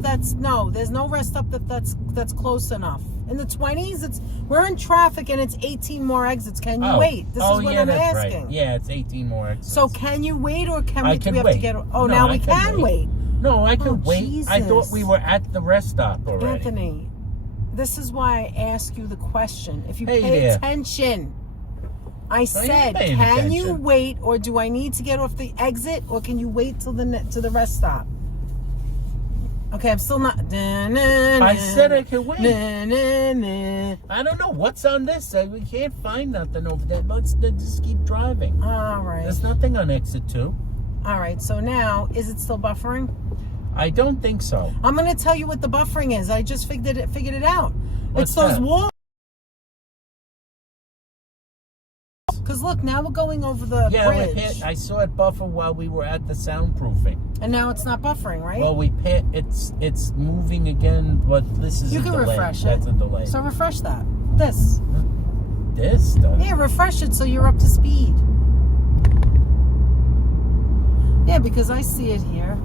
there's no rest stop that's close enough. In the 20s, we're in traffic and it's 18 more exits. Can you wait? This is what I'm asking. Right. Yeah, it's 18 more exits. So can you wait, or do we have to get... Oh, no, now we can wait. No, I can wait. Jesus. I thought we were at the rest stop already. Anthony, this is why I ask you the question. If you Hey pay there. attention... I said, can you wait, or do I need to get off the exit, or can you wait till the rest stop? Okay, I'm still not. I said I can wait. I don't know what's on this. We can't find nothing over there. Let's just keep driving. All right. There's nothing on exit 2. All right. So now, is it still buffering? I don't think so. I'm going to tell you what the buffering is. I just figured it out. What's it's those that? walls. Because look, now we're going over the bridge. I saw it buffer while we were at the soundproofing. And now it's not buffering, right? Well, it's moving again, but this is a delay. You can refresh it. That's a delay. So refresh that. This stuff. Yeah, refresh it so you're up to speed. Yeah, because I see it here.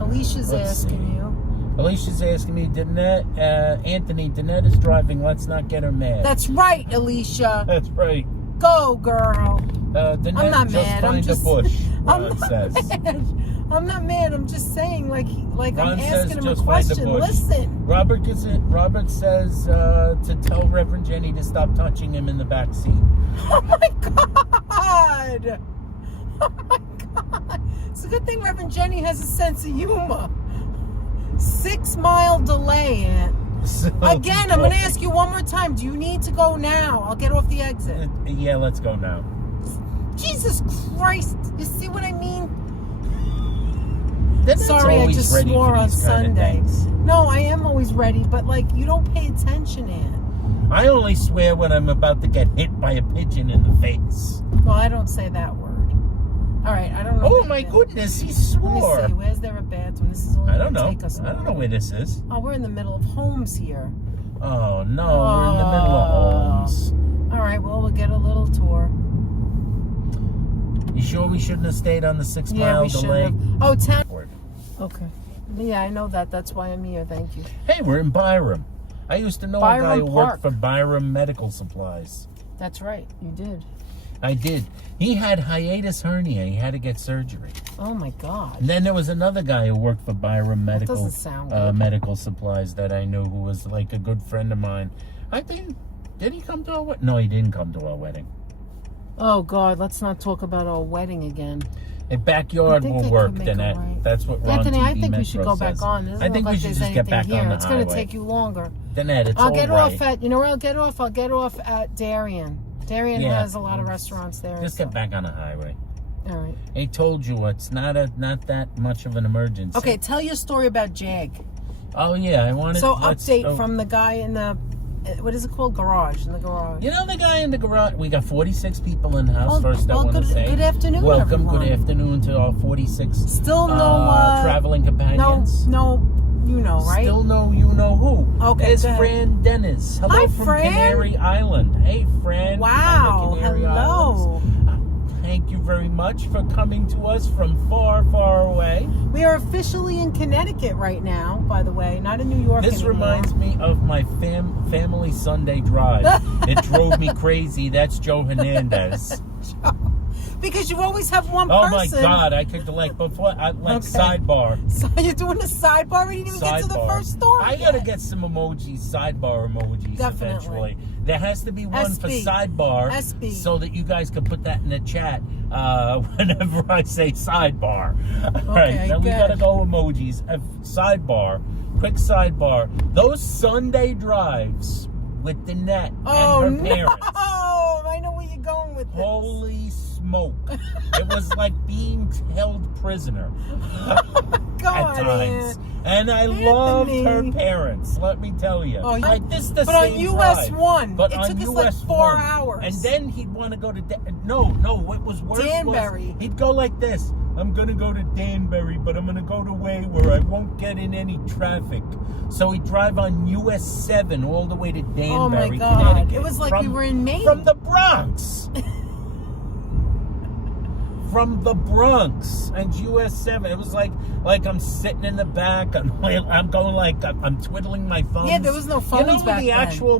Alicia's asking you. Alicia's asking me, Anthony, Danette is driving. Let's not get her mad. That's right, Alicia. That's right. Go, girl. Danette, I'm not just mad. find a bush. Mad. I'm not mad. I'm just saying, like Ron I'm asking him a just question. find a bush. Listen. Robert says to tell Reverend Jenny to stop touching him in the back seat. Oh my God. Oh my God. It's a good thing Reverend Jenny has a sense of humor. 6 mile delay, Aunt. So, Again, I'm going to ask you one more time. Do you need to go now? I'll get off the exit. Yeah, let's go now. Jesus Christ. You see what I mean? That's Sorry, I always just ready swore for on these kind of Sunday. things. No, I am always ready, but like, you don't pay attention, Aunt. I only swear when I'm about to get hit by a pigeon in the face. Well, I don't say that word. All right, I don't know. Oh my goodness, he swore. Let me see. Where's there a bathroom? This is only I don't know. take us. I don't know where this is. Oh, we're in the middle of homes here. Oh no, we're in the middle of homes. All right, well, we'll get a little tour. You sure we shouldn't have stayed on the 6 Yeah, mile we should delay? have. Oh, 10. Okay. Yeah, I know that. That's why I'm here. Thank you. Hey, we're in Byram. I used to know Byram a guy who Park. worked for Byram Medical Supplies. That's right. You did. I did. He had hiatus hernia. He had to get surgery. Oh my God. And then there was another guy who worked for Byram Medical doesn't sound good. Medical Supplies that I knew, who was like a good friend of mine. I think, did he come to our wedding? No, he didn't come to our wedding. Oh God, let's not talk about our wedding again. A backyard will work, Danette. Right. That's what Ron Anthony, TV I think Metro we should go back says. on. Doesn't I think look we like should there's just get back anything on here. the It's highway. going to take you longer. Danette, it's I'll all get right. off at, you know where I'll get off? I'll get off at Darien. Darien Yeah. has a lot of restaurants there. Just get back on the highway. All right. I told you it's not that much of an emergency. Okay, tell your story about Jag. Oh yeah, I wanted. So update from the guy in the, what is it called? Garage, in the garage. You know the guy in the garage? We got 46 people in the house. Well, First, I want to say good afternoon, welcome. everyone. Good afternoon to our 46 Still no traveling companions. No, you know, right? Still no, you know who? Okay, There's go ahead. Fran Dennis. Hello Hi, from Fran. Canary Island. Hey, Fran. Wow. From the Canary Hello. Islands. Thank you very much for coming to us from far, far away. We are officially in Connecticut right now, by the way, not in New York This anymore. reminds me of my family Sunday drive. It drove me crazy. That's Joe Hernandez. Because you always have one Oh person. my God! I could sidebar. So you're doing a sidebar? We didn't even get to the first story. I gotta get some emojis, sidebar emojis Definitely. eventually. There has to be one for SB. sidebar, SB. so that you guys can put that in the chat whenever I say sidebar. All right, then we good. gotta go emojis. Sidebar, quick sidebar. Those Sunday drives with Danette and her parents. Oh, I know where you're going with this. Holy smoke. It was like being held prisoner God, at times. Aunt. And I loved her Anthony. parents, let me tell you. Oh, like, this is the but on same US drive, 1, but it on took us US like 4 1. hours. And then he'd want to go to no, what was worse Danbury. was he'd go like this. I'm going to go to Danbury, but I'm going to go the way where I won't get in any traffic. So he'd drive on US 7 all the way to Danbury, Oh my God. Connecticut. It was like we were in Maine. From the Bronx. From the Bronx and US 7. It was like I'm sitting in the back. I'm going like I'm twiddling my thumbs. Yeah, there was no phones you know, back the then. actual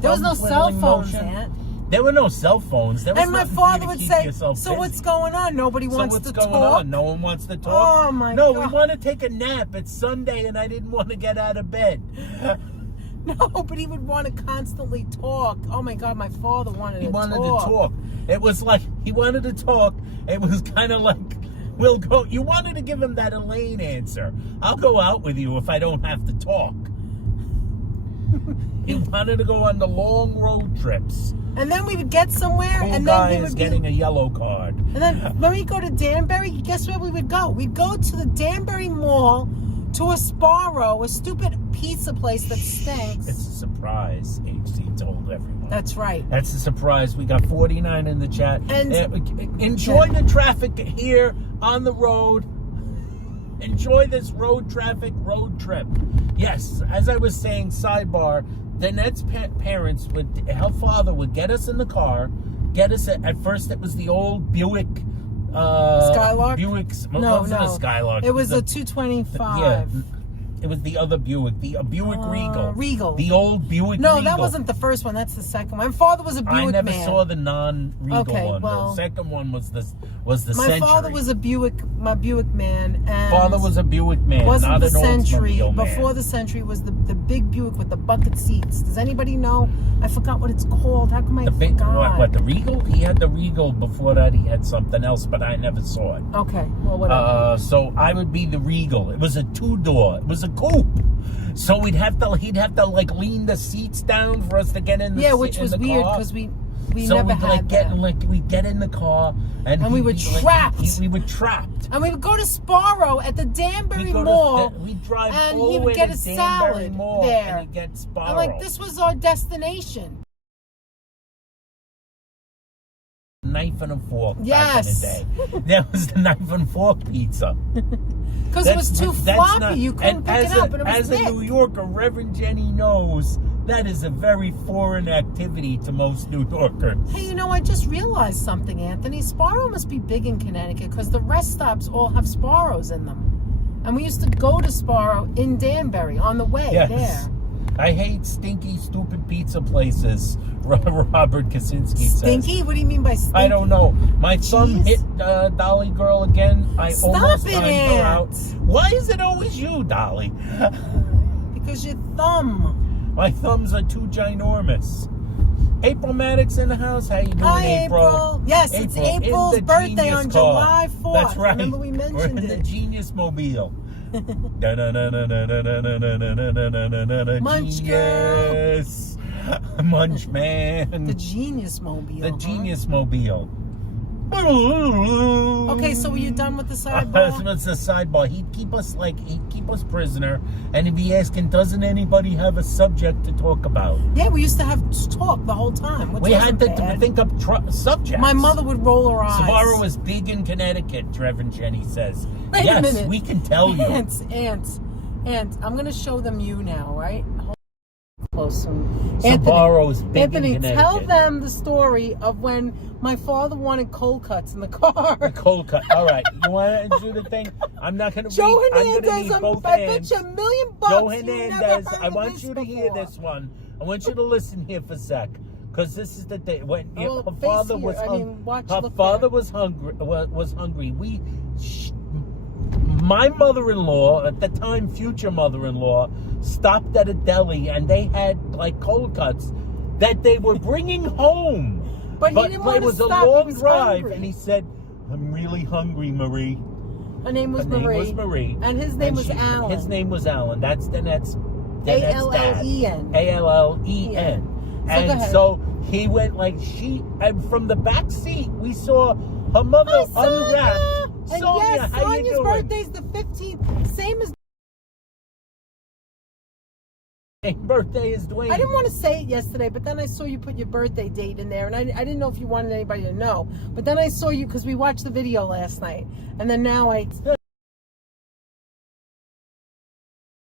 There was no thumb cell twiddling phones, motion. Aunt. There were no cell phones. There was And my nothing for father you to would keep say, yourself so busy. what's going on? Nobody wants what's to going talk. on? No one wants to talk. Oh, my No, God. we want to take a nap. It's Sunday and I didn't want to get out of bed. No, but he would want to constantly talk. Oh my God, my father wanted to talk. He wanted to talk. It was like he wanted to talk. It was kind of like, we'll go. You wanted to give him that Elaine answer. I'll go out with you if I don't have to talk. He wanted to go on the long road trips. And then we would get somewhere, Cool and guy then he is would getting a yellow card. And then when we go to Danbury, guess where we would go? We'd go to the Danbury Mall, to a Sparrow, a stupid pizza place that stinks. It's a surprise, HC told everyone. That's right. That's a surprise. We got 49 in the chat. And enjoy the traffic here on the road. Enjoy this road trip. Yes, as I was saying, sidebar, Danette's parents her father would get us in the car, get us at first it was the old Buick Skylark? Buick. No, wasn't a Skylark. It was a 225. Yeah, it was the other Buick, the Buick Regal. Regal. The old Buick No, Regal. that wasn't the first one. That's the second one. My father was a Buick I never man. saw the non-Regal Okay, one. well- The second one was was the My Century. father was a Buick man. And Father was a Buick man, wasn't not the an Century. Oldsmobile man. Before the Century was the big Buick with the bucket seats. Does anybody know? I forgot what it's called. How come I forgot? What, the Regal? He had the Regal. Before that, he had something else, but I never saw it. Okay, well, whatever. So I would be the Regal. It was a 2-door. It was a coupe. So he'd have to like lean the seats down for us to get in the which was weird because we so never we'd had that. we'd get in the car and we were trapped. We were trapped. And we would go to Sparrow at the Danbury Mall. We'd drive and all he the would way get to a Danbury salad Mall there. and he'd get Sparrow. And like this was our destination. Knife and a fork Yes. back in the day. That was the knife and fork pizza. Because it was too floppy. You couldn't pick it up. And it was as thick. a New Yorker, Reverend Jenny knows that is a very foreign activity to most New Yorkers. Hey, I just realized something, Anthony. Sparrow must be big in Connecticut because the rest stops all have Sparrows in them. And we used to go to Sparrow in Danbury on the way there. I hate stinky, stupid pizza places, Robert Kaczynski says. Stinky? What do you mean by stinky? I don't know. My thumb hit Dolly Girl again. I almost timed her out. Why is it always you, Dolly? Because your thumb. My thumbs are too ginormous. April Maddox in the house. How you doing, Hi, April? Yes, it's April's birthday on July 4th. That's right. Remember we mentioned We're in the Genius Mobile. Genius. Munch man. The Genius Mobile. The Genius Mobile. Okay, so were you done with the sidebar? What's the sidebar? He'd keep us prisoner, and he'd be asking, "Doesn't anybody have a subject to talk about?" Yeah, we used to have talk the whole time. We had to think up subjects. My mother would roll her eyes. Sbarro was big in Connecticut, Reverend Jenny says. Wait a minute. Yes, we can tell you. Ants. I'm going to show them you now, right? Close. Sbarro is big Anthony, in Connecticut. tell them the story of when my father wanted cold cuts in the car. The cold cut. All right. You want to do the thing? I'm not going to Joe read. I'm going to Hernandez, need both I hands. bet you $1 million. Joe You never Hernandez, heard I of want this you to hear before. this one. I want you to listen here for a sec. Because this is the thing. When Oh, her father face was here. I hungry. mean, watch, Her look father there. was hungry. My mother-in-law, at the time future mother-in-law, stopped at a deli and they had like cold cuts that they were bringing home. But he didn't want it to was stop. a He long was drive, hungry. and he said, "I'm really hungry, Marie." Her name was Her name Marie. was Marie. And his name was Alan. His name was Alan. That's Allen. Allen. And go ahead. so he went and from the back seat, we saw her mother Hi, Sonia. unwrapped. And Sonia, yes, how you Sonia's doing? birthday's the 15th. Same as... His birthday is Dwayne. I didn't want to say it yesterday, but then I saw you put your birthday date in there, and I didn't know if you wanted anybody to know. But then I saw you, because we watched the video last night, and then now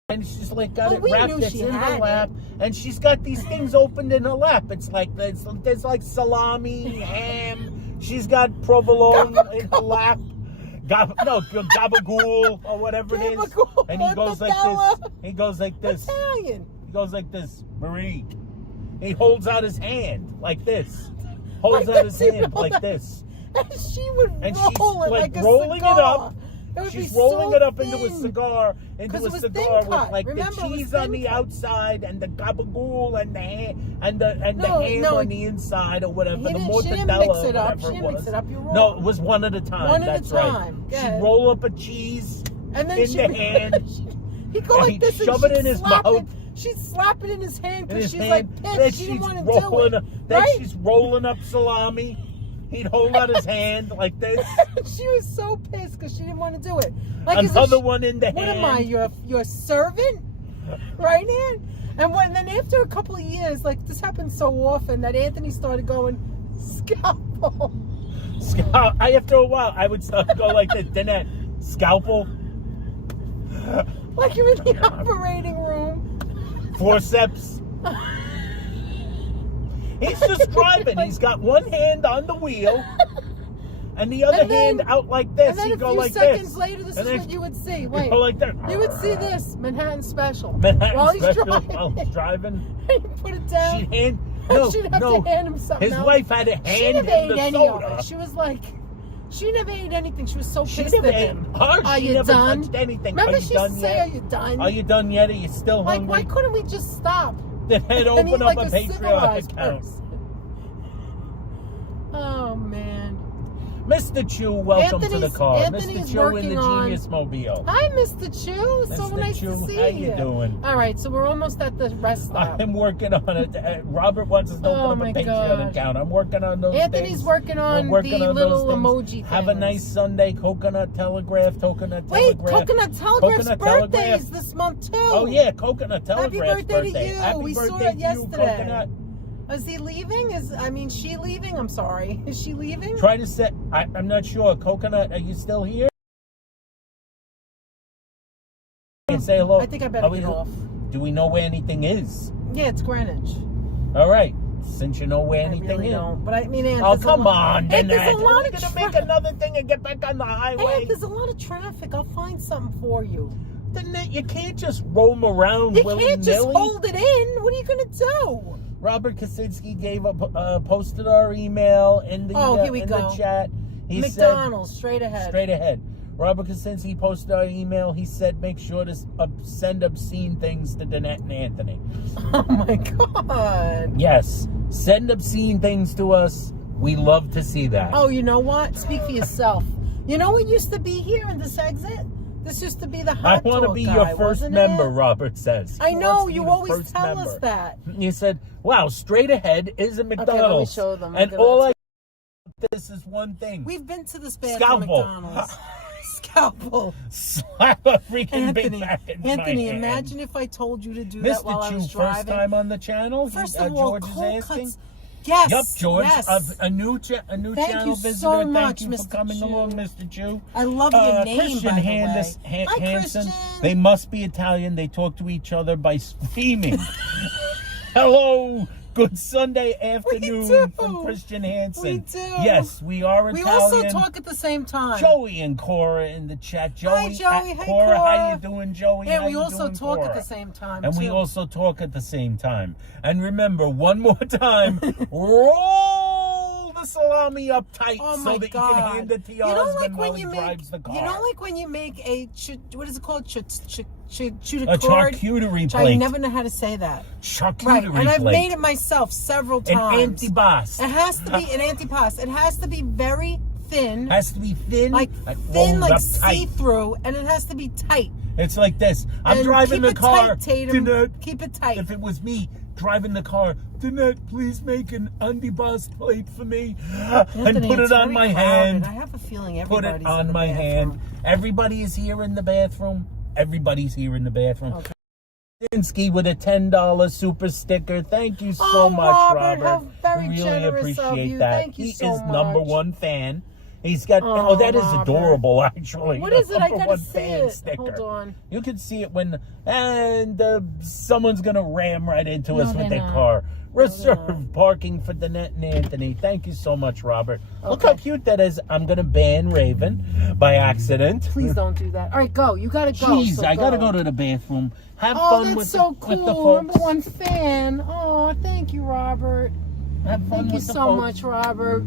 And she's like got it we wrapped. knew It's she in her had lap, and she's got these things opened in her lap. It's like there's like salami, ham. She's got provolone in her lap. Gabagool or whatever it is. Gabagool, And he goes like mortadella. this. He goes like this. Italian. He goes like this. Marie. He holds out his hand like this. Holds Like out his this, hand like this. And she would And roll she's it like a rolling cigar. it up. It would She's be rolling so it up into a thin. cigar, 'Cause it was with thin cut. like Remember, the it was cheese on thin the cut. outside and the gabagool and the ham and the No, ham no, on the inside or whatever. He The didn't- mortadella she didn't mix or it up. whatever She it didn't was. mix it up. You're wrong. No, it was one at a time. One at a That's time. right. Go She'd ahead. roll up a cheese And then in the hand. He'd go and like he'd this and shove it she'd in his slap mouth. it. She'd slap it in his hand in because his she's hand. like Then pissed. She didn't want to do it. Then Right? she's rolling up salami. He'd hold out his hand like this. She was so pissed because she didn't want to do it. Like, Another one in the What hand. am I, your servant? Right, Ann? And then after a couple of years, like this happened so often that Anthony started going, scalpel. After a while, I would start to go like this. Then that scalpel, Like you're in the operating room. forceps. He's just driving. He's got one hand on the wheel and the other And then- hand out like this. And then He'd a go few like seconds this. later, this And is then what you would see. he'd Wait. go like that. You would see this, Manhattan Special. Manhattan while he's Special driving. while he's driving. He put it down. She'd hand. She'd have to hand him something His else. wife had to She hand didn't him ate the any soda. of it. She was like, She never ate anything. She was so She pissed never at ate. him. Are you never done? touched anything. Remember Are you she done used to say, yet? "Are you done?" Are you done yet? Are you still Like, hungry? why couldn't we just stop? Then head And open eat up like a a Patreon civilized account. person. Oh man. Mr. Chu, welcome to the Anthony's- car. Anthony's Mr. Chu in working the on- Genius Mobile. Hi, Mr. Chu. So Mr. nice Chu, to see how you doing? All right, so we're almost at the rest stop. I'm working on it. Robert wants us to Oh, open my up a Patreon God. account. I'm working on those Anthony's things. working on We're working the on little those things. emoji Have a things. nice Sunday. Coconut Telegraph. Wait, Coconut Telegraph's Coconut birthday Telegraph. is this month too. Oh yeah, Coconut Telegraph's birthday to you. Happy We saw birthday it to yesterday. you, Coconut. Is he leaving? She leaving? I'm sorry. Is she leaving? Try to set. I'm not sure. Coconut, are you still here? And say hello. I think I better Are we- get off. Do we know where anything is? Yeah, it's Greenwich. All right. Since you know where I anything really is. don't. But I mean, Aunt, Oh, there's come a lot, on. Aunt, Then there's a lot we're of going to make traffic. another thing and get back on the highway. Aunt, there's a lot of traffic. I'll find something for you. Then you can't just roam around You willy-nilly. can't just hold it in. What are you going to do? Robert Kaczynski posted our email in the, Here we in go. the chat. He McDonald's, straight ahead. said, straight ahead. Robert Kaczynski posted our email. He said, make sure to send obscene things to Danette and Anthony. Oh, my God. Yes. Send obscene things to us. We love to see that. Oh, you know what? Speak for yourself. You know what used to be here in this exit? This used to be the I hot want to dog be guy, your first wasn't member, it? Robert says. I He know, wants to be you the always first tell member. us that. You said, wow, straight ahead is a McDonald's. Okay, let me show them. And Okay, all let's- this is one thing. We've been to this bathroom Scalpel. McDonald's. Scalpel. Slap a freaking Big Anthony, Mac in my Anthony, hand. imagine if I told you to do that while I Mr. was Chu, driving. first time on the channel? First of all, George is cold asking. cuts. Yes. Yep, George, Yes. a new Thank channel you visitor. so Thank much, you for Mr. coming Chu. along, Mr. Chu. I love your name, Christian by the way. Hi, Hansen. Christian. They must be Italian. They talk to each other by screaming. Hello, good Sunday afternoon do. from Christian Hansen. We do. Yes, we are We Italian. also talk at the same time. Joey and Cora in the chat. Hi, Joey. Hey, Cora. How Cora. you doing, Joey? Yeah, How we you also doing, talk at Cora? the same time, And we too. also talk at the same time. And remember, one more time, roll the salami up tight Oh so my that God. you can hand it to your You know, husband like while when he you drives the car. You know, like when you make a what is it called? A Charcuterie charcuterie I plate. never know how to say that. Charcuterie Right, and I've plate. made it myself several An times. antibas. It has to be an antipasto. It has to be very thin, Has to be thin. like rolled like up tight. see-through, and it has to be tight. It's like this. I'm And driving keep the it car. tight, Tatum. Danette, Keep it tight. If it was me driving the car, Danette, please make an antibas plate for me and Anthony, put it's it on very my crowded. hand. I have a feeling Put everybody's it on in the my hand. bathroom. Everybody is here in the bathroom. Everybody's here in the bathroom. Okay. Kaczynski with a $10 super sticker. Thank you so much, Robert, Robert. how very really generous of appreciate you. that. Thank you he so is number much. one fan. He's got Oh, that is Robert. adorable, actually. What is it? I Number gotta one see fan it. sticker. Hold on. You can see it when someone's gonna ram right into us No, with they're their not. car. they're Reserve parking for Danette and Anthony. Thank you so much, Robert. Look how Okay. cute that is. I'm gonna ban Raven by accident. Please don't do that. All right, go. You gotta go. Jeez, so I gotta go to the bathroom. Have Oh, fun that's with so the, with the cool. folks. Number one fan. Oh, thank you, Robert. Have fun Thank you with the so folks. much, Robert.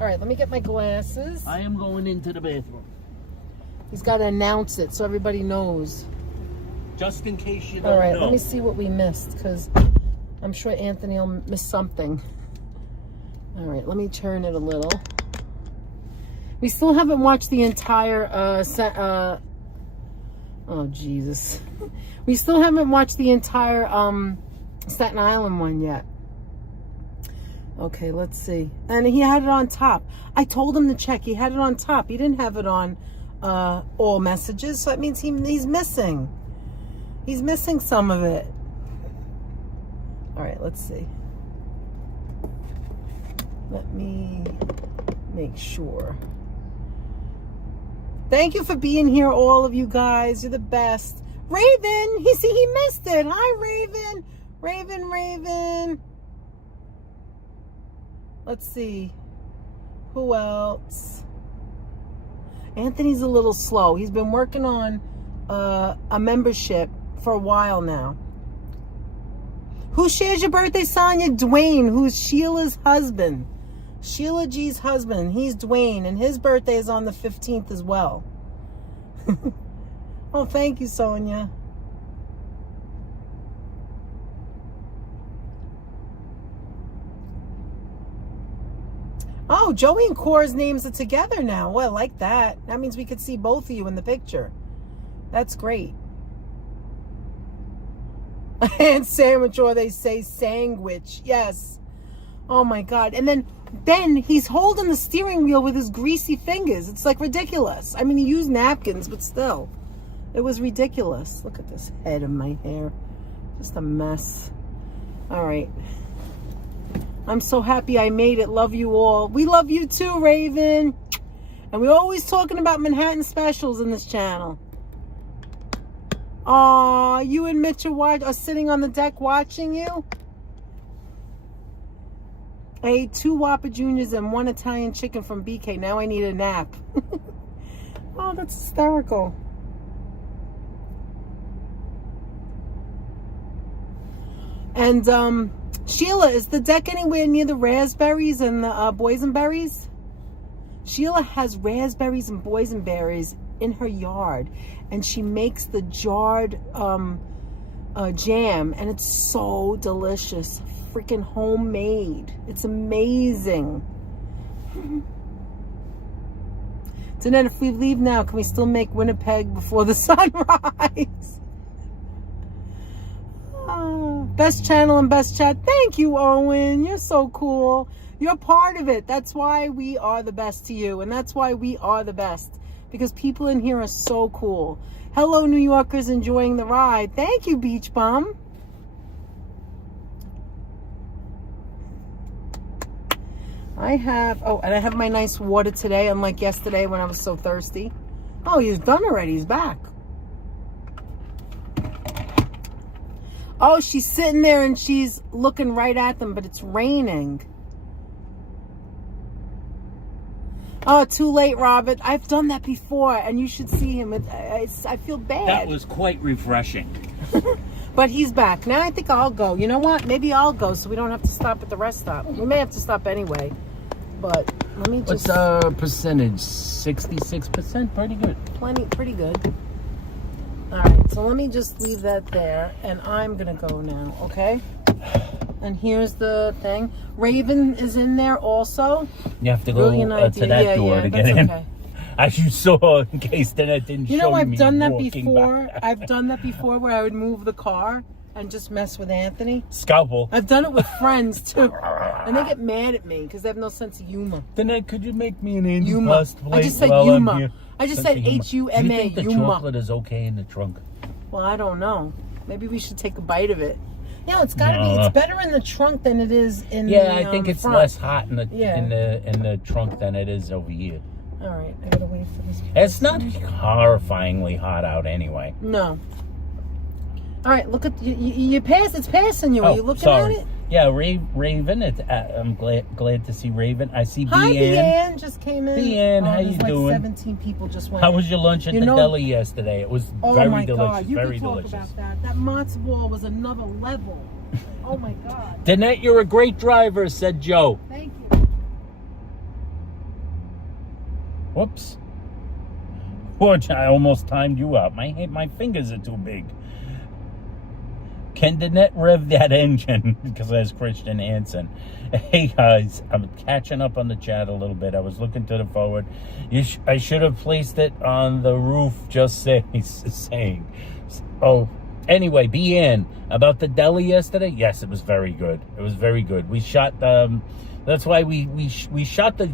All right, let me get my glasses. I am going into the bathroom. He's got to announce it so everybody knows. Just in case you don't All right, know. let me see what we missed because I'm sure Anthony will miss something. All right, let me turn it a little. We still haven't watched the entire oh Jesus. We still haven't watched the entire Staten Island one yet. Okay, let's see. And he had it on top. I told him to check. He had it on top. He didn't have it on all messages, so that means he's missing. He's missing some of it. All right, let's see. Let me make sure. Thank you for being here, all of you guys. You're the best. Raven, he missed it. Hi, Raven. Raven. Let's see. Who else? Anthony's a little slow. He's been working on a membership for a while now. Who shares your birthday, Sonia? Dwayne, who's Sheila's husband. Sheila G's husband, he's Dwayne, and his birthday is on the 15th as well. Oh, thank you, Sonia. Oh, Joey and Cora's names are together now. Well, I like that. That means we could see both of you in the picture. That's great. And sandwich, or they say sandwich. Yes. Oh my God. And then he's holding the steering wheel with his greasy fingers. It's like ridiculous. I mean, he used napkins, but still. It was ridiculous. Look at this head of my hair. Just a mess. All right. I'm so happy I made it. Love you all. We love you too, Raven. And we're always talking about Manhattan specials in this channel. Aw, you and Mitch are sitting on the deck watching you. I ate 2 Whopper Juniors and 1 Italian chicken from BK. Now I need a nap. Oh, that's hysterical. And Sheila, is the deck anywhere near the raspberries and the boysenberries? Sheila has raspberries and boysenberries in her yard, and she makes the jarred jam, and it's so delicious. Freaking homemade. It's amazing. Danette, if we leave now, can we still make Winnipeg before the sunrise? Best channel and best chat. Thank you, Owen. You're so cool. You're part of it. That's why we are the best to you, and that's why we are the best, because people in here are so cool. Hello, New Yorkers enjoying the ride. Thank you, Beach Bum. I have my nice water today, unlike yesterday when I was so thirsty. Oh, he's done already. He's back. Oh, she's sitting there and she's looking right at them, but it's raining. Oh, too late, Robert. I've done that before, and you should see him. I feel bad. That was quite refreshing. But he's back. Now I think I'll go. You know what? Maybe I'll go so we don't have to stop at the rest stop. We may have to stop anyway. But let me just... What's our percentage? 66%? Pretty good. Pretty good. All right, so let me just leave that there, and I'm going to go now, okay? And here's the thing. Raven is in there also. You have to go to that door to get in. Okay. As you saw, in case that didn't show me. You know, I've done that before. I've done that before where I would move the car and just mess with Anthony. Scalpel. I've done it with friends, too. And they get mad at me because they have no sense of humor. Danette, could you make me an Andy Pust plate? I just said humor. I just said H-U-M-A, Do you think the humor. chocolate is okay in the trunk? Well, I don't know. Maybe we should take a bite of it. Yeah, it's got to be. It's better in the trunk than it is in the I think it's front. less hot in the trunk than it is over here. All right, I gotta wait for this. It's not horrifyingly hot out anyway. No. All right, look at you. It's passing you. Are you looking at it? Yeah, Raven. I'm glad to see Raven. I see Hi, Deanne. Deanne just came in. Deanne, how you doing? 17 people just went. How was your lunch at the deli yesterday? It was very delicious. God, you very could talk delicious. about that. That matzo ball was another level. Oh my God. Danette, you're a great driver, said Joe. Thank you. Whoops. Watch, I almost timed you out. My fingers are too big. Can Danette rev that engine? Because that's Christian Hansen. Hey guys, I'm catching up on the chat a little bit. I was looking to the forward. I should have placed it on the roof, just saying. Oh, anyway, BN, about the deli yesterday. Yes, it was very good. It was very good. We shot that's why we shot the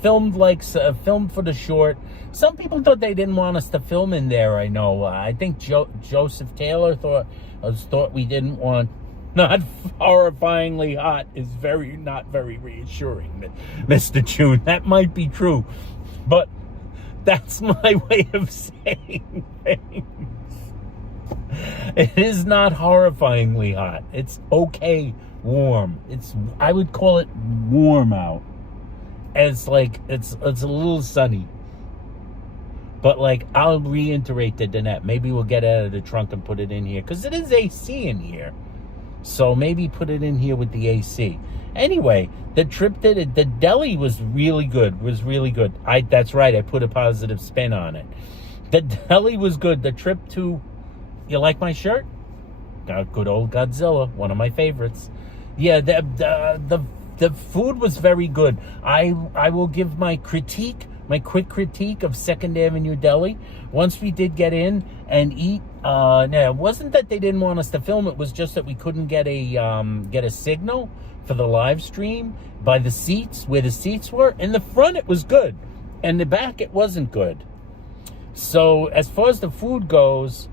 filmed for the short. Some people thought they didn't want us to film in there. I know. I think Joseph Taylor thought we didn't want. Not horrifyingly hot is not very reassuring, Mr. June. That might be true, but that's my way of saying things. It is not horrifyingly hot. It's okay warm. I would call it warm out. And it's a little sunny. But I'll reiterate to Danette, maybe we'll get out of the trunk and put it in here, because it is AC in here. So maybe put it in here with the AC. Anyway, the trip to the deli was really good. That's right. I put a positive spin on it. The deli was good. The trip to, you like my shirt? Good old Godzilla, one of my favorites. Yeah, the food was very good. I will give my quick critique of Second Avenue Deli. Once we did get in and eat, no, it wasn't that they didn't want us to film. It was just that we couldn't get a signal for the live stream by the seats, where the seats were. In the front, it was good. And the back, it wasn't good. So as far as the food goes,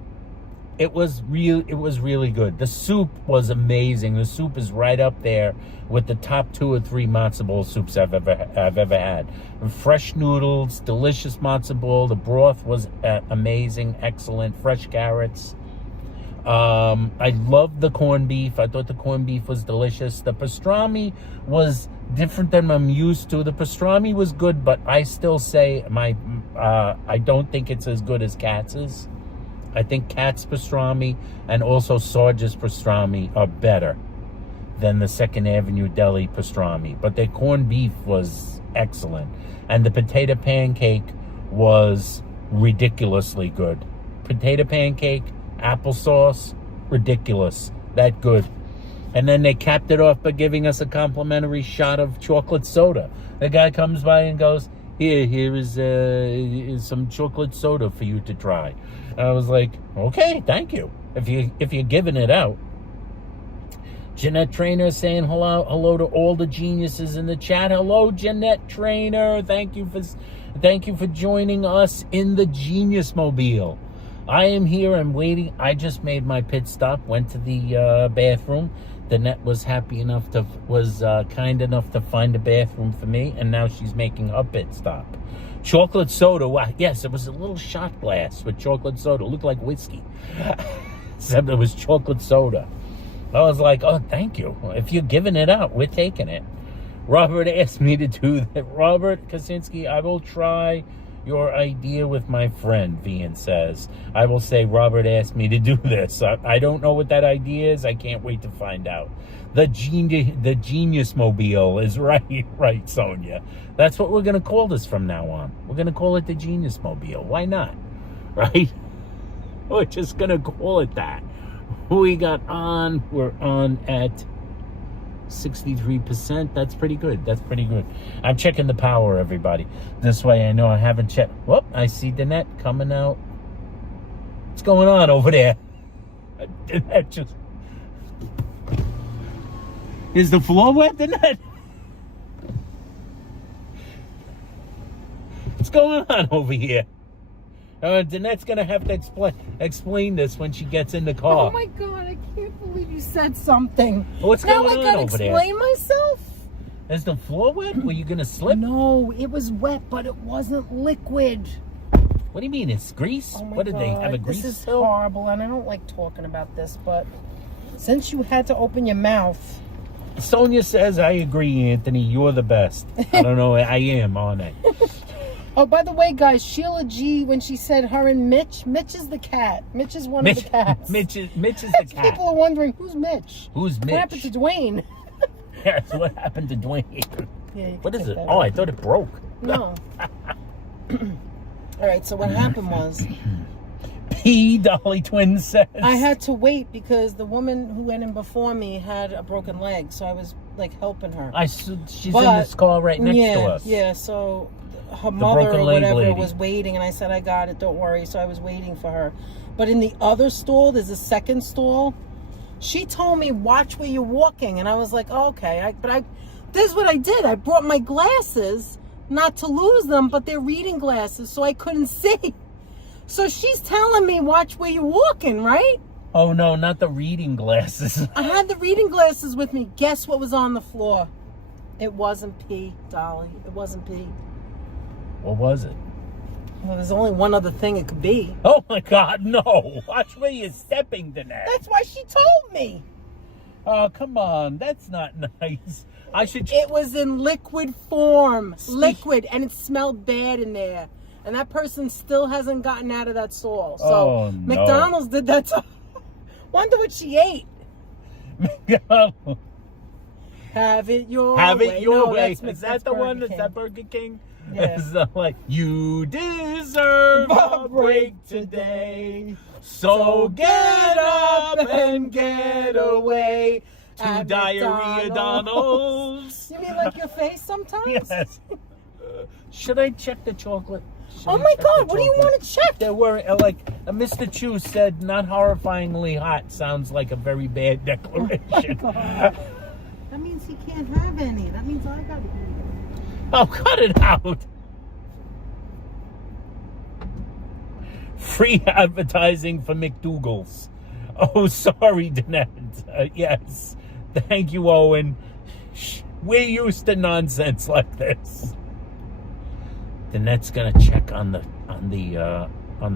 it was really good. The soup was amazing. The soup is right up there with the top 2 or 3 matzo ball soups I've ever had. Fresh noodles, delicious matzo ball. The broth was amazing, excellent. Fresh carrots. I loved the corned beef. I thought the corned beef was delicious. The pastrami was different than I'm used to. The pastrami was good, but I still say I don't think it's as good as Katz's. I think Katz's pastrami and also Sarge's pastrami are better than the Second Avenue Deli pastrami. But their corned beef was excellent. And the potato pancake was ridiculously good. Potato pancake, applesauce, ridiculous. That good. And then they capped it off by giving us a complimentary shot of chocolate soda. The guy comes by and goes, here is some chocolate soda for you to try. I was like, okay, thank you. If you're giving it out. Jeanette Trainer saying hello to all the geniuses in the chat. Hello, Jeanette Trainer. Thank you for joining us in the Genius Mobile. I am here. I'm waiting. I just made my pit stop. Went to the bathroom. Danette was kind enough to find a bathroom for me, and now she's making her pit stop. Chocolate soda. Wow. Yes, it was a little shot glass with chocolate soda. It looked like whiskey. Except it was chocolate soda. I was like, oh, thank you. If you're giving it out, we're taking it. Robert asked me to do that. Robert Kaczynski, I will try your idea with my friend, Vian says. I will say Robert asked me to do this. I don't know what that idea is. I can't wait to find out. The Genius Mobile is right, Sonia. That's what we're going to call this from now on. We're going to call it the Genius Mobile. Why not? Right? We're just going to call it that. We got on. We're on at 63%. That's pretty good. I'm checking the power, everybody. This way I know I haven't checked. Whoop, I see Danette coming out. What's going on over there? Danette just... Is the floor wet, Danette? What's going on over here? Danette's going to have to explain this when she gets in the car. Oh, my God. I can't believe you said something. What's going on over there? Now I got to explain myself. Is the floor wet? Were you going to slip? No, it was wet, but it wasn't liquid. What do you mean? It's grease? Oh, my what did God. they have, a grease This is spill? horrible, and I don't like talking about this, but since you had to open your mouth... Sonia says, I agree, Anthony. You're the best. I don't know. I am, aren't I? Oh, by the way, guys, Sheila G, when she said her and Mitch is the cat. Mitch is one of the cats. Mitch is the cat. People are wondering, who's Mitch? Who's Mitch? What happened to Dwayne? Yes, what happened to Dwayne? Yeah, what is it? Oh, I thought it broke. No. All right, so what happened was... P. Dolly Twin says. I had to wait because the woman who went in before me had a broken leg, so I was, like, helping her. She's in this car right next to us. Yeah, so... her mother or whatever lady was waiting, and I said, I got it, don't worry. So I was waiting for her. But in the other stall, there's a second stall. She told me, watch where you're walking. And I was like, oh, okay. This is what I did. I brought my glasses, not to lose them, but they're reading glasses, so I couldn't see. So she's telling me, watch where you're walking, right? Oh, no, not the reading glasses. I had the reading glasses with me. Guess what was on the floor? It wasn't pee, Dolly. It wasn't pee. What was it? Well, there's only one other thing it could be. Oh, my God, no. Watch where you're stepping, Danette. That's why she told me. Oh, come on. That's not nice. It was in liquid form. Liquid. And it smelled bad in there. And that person still hasn't gotten out of that stall. So no. McDonald's did that. Wonder what she ate. Have it your Have way. it your No, way. that's Is that the Burger one? Is King. that Burger King? Yeah. It's like, you deserve a break today. So get up and get away to At Diarrhea Donald's. You mean like your face sometimes? Yes. Should I check the chocolate? Should Oh I my check the God, what do you chocolate? want to check? There were, Mr. Chu said, not horrifyingly hot sounds like a very bad declaration. Oh God. That means he can't have any. That means I got to eat it. Oh, cut it out. Free advertising for McDougal's. Oh, sorry, Danette. Yes. Thank you, Owen. We're used to nonsense like this. Danette's gonna check on the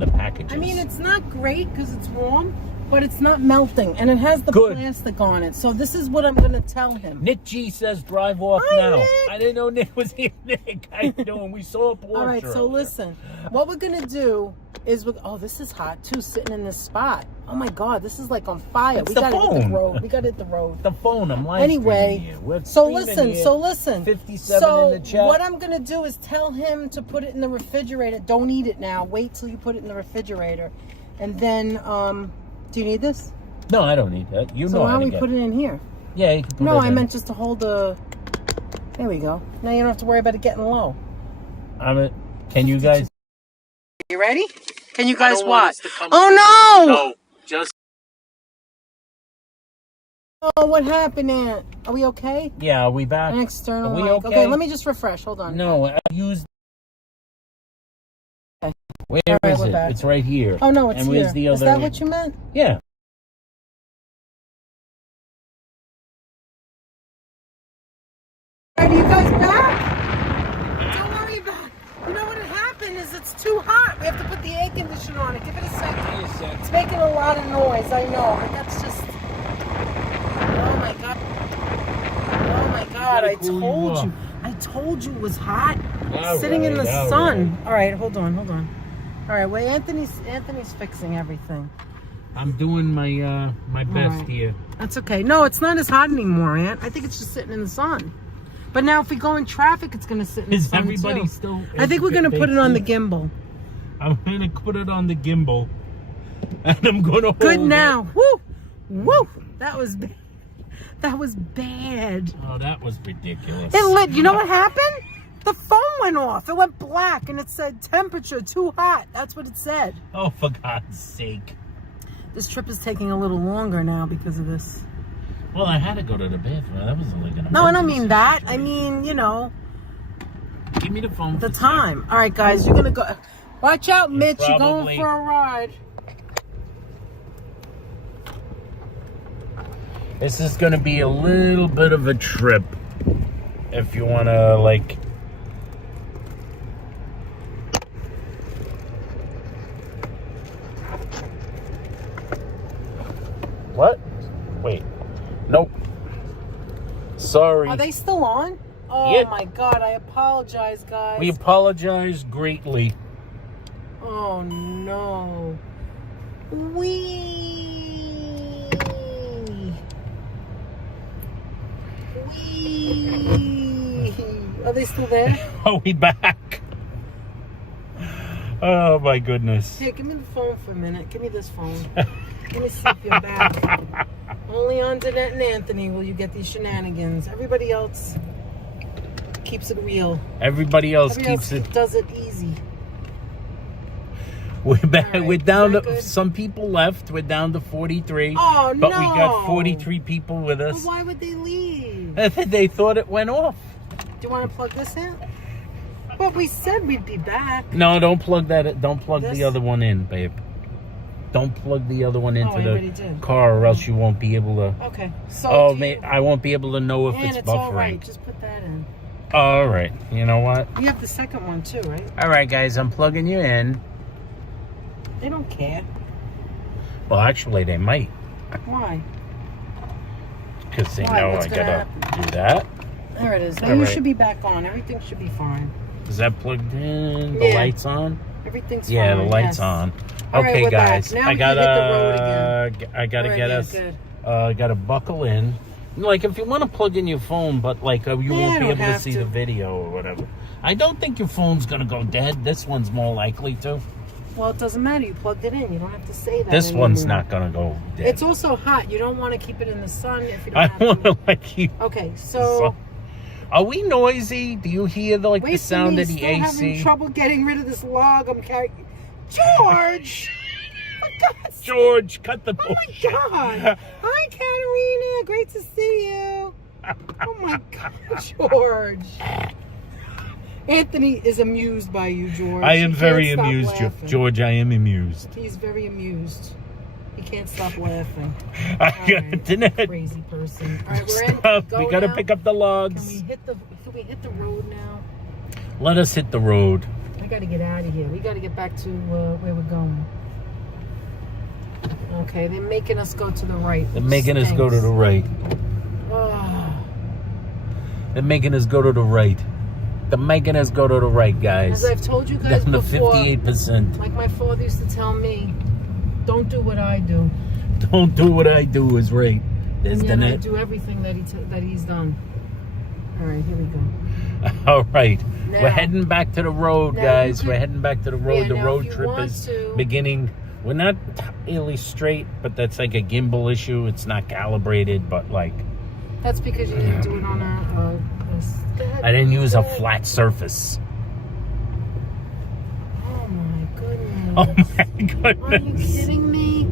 packages. I mean, it's not great because it's warm, but it's not melting, and it has the Good. plastic on it. So this is what I'm gonna tell him. Nick G says drive off Hi, now. Nick. I didn't know Nick was here. Nick, how you doing? We saw a Porsche. All right, so earlier. listen. What we're gonna do is, oh, this is hot too, sitting in this spot. Oh my God, this is like on fire. It's We the gotta hit the phone. road. We gotta hit the road. The phone, I'm live Anyway, streaming here. We're so streaming listen. here. 57 so in the chat. what I'm gonna do is tell him to put it in the refrigerator. Don't eat it now. Wait till you put it in the refrigerator, and then do you need this? No, I don't need that. You So know why how don't to we get put it in here? Yeah, you can put it No, in. I meant just to hold the. There we go. Now you don't have to worry about it getting low. Can you guys? You ready? Can you guys don't want watch? us to come Oh no! No, just Oh, what happened, Aunt? Are we okay? yeah. Are we back? An external Are we mic. okay? Let me just refresh. Hold on. No, I used. Okay. Where All right, is we're it? back. It's right here. Oh no, it's and here. where's the other? Is that what you meant? Yeah. All right, are you guys back? Don't worry about it. You know what happened is it's too hot. We have to put the air conditioner on it. Give it a second. It's making a lot of noise. I know, but that's just. Oh my God. Oh my God! I told you. I told you it was hot. Sitting in the sun. All right, hold on. All right, well, Anthony's fixing everything. I'm doing my my best right. here. That's okay. No, it's not as hot anymore, Aunt. I think it's just sitting in the sun. But now if we go in traffic, it's going to sit in the Is sun everybody too. still? I think we're going to put it on the gimbal. I'm gonna put it on the gimbal, and I'm gonna hold Good it. now. Woo! Woo! That was bad. That was bad. Oh, that was ridiculous. It lit. You know what happened? The phone went off. It went black, and it said temperature too hot. That's what it said. Oh, for God's sake! This trip is taking a little longer now because of this. Well, I had to go to the bathroom. That was like an No, I don't emergency mean that. I situation. mean, you know, Give me the phone. the for a time. All right, guys, you're gonna go. Watch out, Mitch. You're probably- going for a ride. second. This is gonna be a little bit of a trip. If you wanna like. What? Wait. Nope. Sorry. Are they still on? Oh Yeah. my God! I apologize, guys. We apologize greatly. Oh no. Wee. Are they still there? Are we back? Oh my goodness. Hey, give me the phone for a minute. Give me this phone. Let me see if you're back. Only on Danette and Anthony will you get these shenanigans. Everybody else keeps it real. Everybody else Everybody keeps else it. does it easy. We're back. All right, We're down is that to good? some people left. We're down to 43. Oh but no! we got 43 people with Well, us. why would they leave? They thought it went off. Do you want to plug this in? But we said we'd be back. No, don't plug that. Don't plug This? the other one in, babe. Don't plug the other one into I already did. the car, or else you won't be able to. Okay. So Oh, do you- I won't be able to know if and it's it's buffering. all right. Just put that in. All right. You know what? You have the second one too, right? All right, guys. I'm plugging you in. They don't care. Well, actually, they might, Why? because they Why? know What's I gonna gotta do that. There it is. Now All you right. should be back on. Everything should be fine. Is that plugged in? The Yeah. lights on? Everything's Yeah, fine. the lights yes. on. All right, Okay, we're back. guys. Now I we can gotta. hit the road again. I gotta All right, get yeah, us. good. Gotta buckle in. Like, if you want to plug in your phone, but, like, you won't be able to see the video or whatever. I don't think your phone's going to go dead. This one's more likely to. Well, it doesn't matter. You plugged it in. You don't have to say that This anymore. one's not going to go dead. It's also hot. You don't want to keep it in the sun if you don't have want to, like, keep... Okay, so... Are we noisy? Do you hear, the sound of the AC? I'm having trouble getting rid of this log I'm carrying. George! For God's sake. George, cut the Oh, bullshit. my God. Hi, Katerina. Great to see you. Oh, my God, George. Anthony is amused by you, George. I am very He can't amused, stop laughing. George. I am amused. He's very amused. He can't stop laughing. I got internet. Crazy person. All right, we're in. Stop. Go We got to now. pick up the Can logs. we hit the road now? Let us hit the road. I got to get out of here. We got to get back to where we're going. Okay, they're making us go to the right. They're making us go to the right. Oh. They're making us go to the right. They're making us go to the right, guys. As I've told you guys Down to before, 58%. like my father used to tell me, don't do what I do. Don't do what I do is right. There's And the yet I net. do everything that he's done. All right, here we go. All right. Now- We're heading back to the road, now guys. you could- We're heading back to the road. Yeah, The now road if you trip want is to- beginning. We're not really straight, but that's like a gimbal issue. It's not calibrated, but like That's because you didn't do it on a I didn't use a flat surface. Oh my goodness. Oh my Are you goodness. kidding me?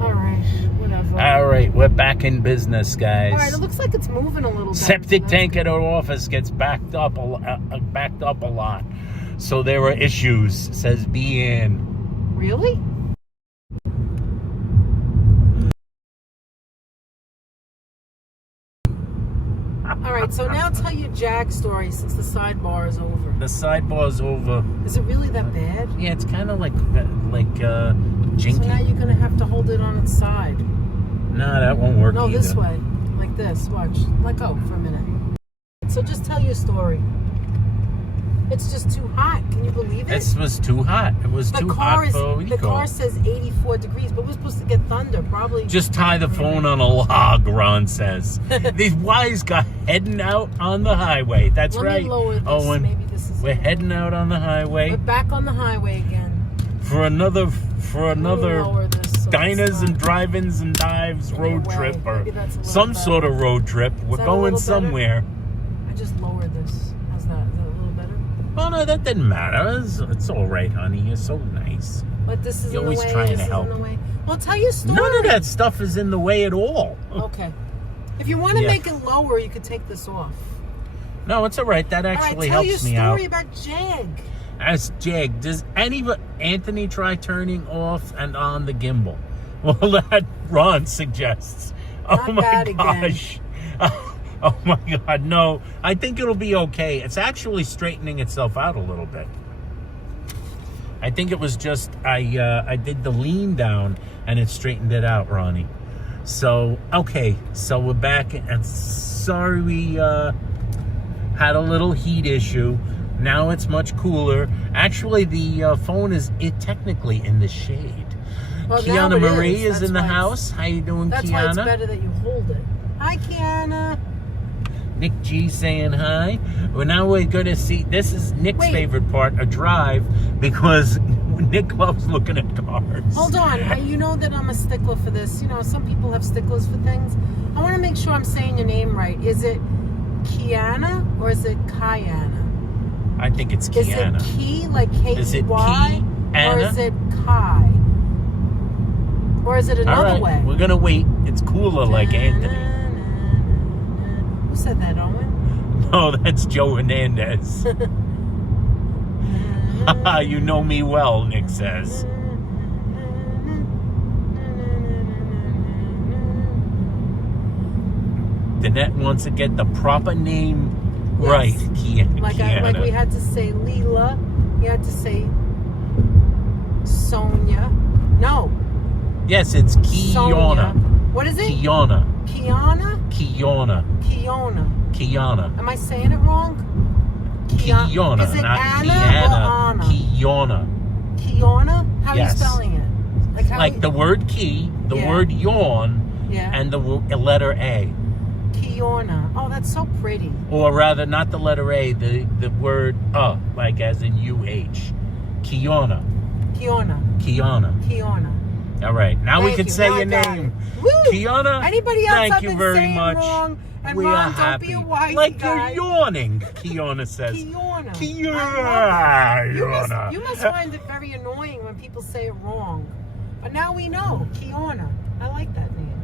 All right, whatever. All right, we're back in business, guys. All right, it looks like it's moving a little bit. Septic so that's tank good. at our office gets backed up a lot. So there are issues, says Bean. Really? All right, so now tell your Jag story since the sidebar is over. The sidebar's over. Is it really that bad? Yeah, it's kind of like So jinky. now you're gonna have to hold it on its side. No, that won't work No, either. this way, like this. Watch. Let go for a minute. So just tell your story. It's just too hot. Can you believe it? It was too hot. It was too hot for The car says 84 degrees, but we're supposed to get thunder. Probably. Just tie the phone on a log, Ron says. These wise guys heading out on the highway. That's Let right. me lower this. Oh, and Maybe this is. we're heading out on the highway We're back on the highway again. for another Let me lower this so diners it's and not drive-ins and dives in road your way. trip or Maybe that's a little some better. sort of road trip. We're that a going little better? somewhere. I just lowered this. How's that? Is that a little better? Oh no, that didn't matter. It's all right, honey. You're so nice. But this is You're in the always way. trying This to is help. in the way. Well, tell your story. None of that stuff is in the way at all. Okay. If you want to Yeah. make it lower, you could take this off. No, it's all right. That actually All right, helps tell me your out. story about Jag. As Jag, does Anthony try turning off and on the gimbal? Well, that Ron suggests. Not Oh my that again. gosh. Oh my God, no. I think it'll be okay. It's actually straightening itself out a little bit. I think it was just, I did the lean down and it straightened it out, Ronnie. So, okay. So we're back and sorry we had a little heat issue. Now it's much cooler. Actually, the phone is technically in the shade. Well, now Kiana it Marie is That's in the why it's- house. How you doing, That's why it's Kiana? better that you hold it. Hi, Kiana. Nick G saying hi. Well, now we're going to see. This is Nick's Wait. favorite part, a drive, because Nick loves looking at cars. Hold on. You know that I'm a stickler for this. You know, some people have sticklers for things. I want to make sure I'm saying your name right. Is it Kiana or is it Kayana? I think it's Is Kiana. it Key, like K-E-Y? Is it Key, Or Anna? is it Kai? Or is it All another right, way? we're going to wait. It's cooler like Anthony. Who said that, Owen? Oh, that's Joe Hernandez. You know me well, Nick says. Danette wants to get the proper name right. Kiana. Like we had to say Leela. You had to say Sonia. No. Yes, it's Sonia. Kiana. What is it? Kiana. Kiana? Kiana. Kiona. Kiana. Am I saying it wrong? Kiana, Is it not Anna Kiana. or Anna? Kiana. Kiona? How are you Yes. spelling it? How Like you- the word key, the Yeah. word yawn, Yeah. and the letter A. Kiona. Oh, that's so pretty. Or rather, not the letter A, the word like as in UH. Kiona. Kiona. All right, now we Thank can you. say Now I your got name. it. Woo! Kiona, Anybody else thank I've you been very saying much. wrong? And We Ron, are don't happy. be a wise like guy. you're yawning, Kiona says. Kiona. Kiona. You must find it very annoying when people say it wrong. But now we know. Kiona. I like that name.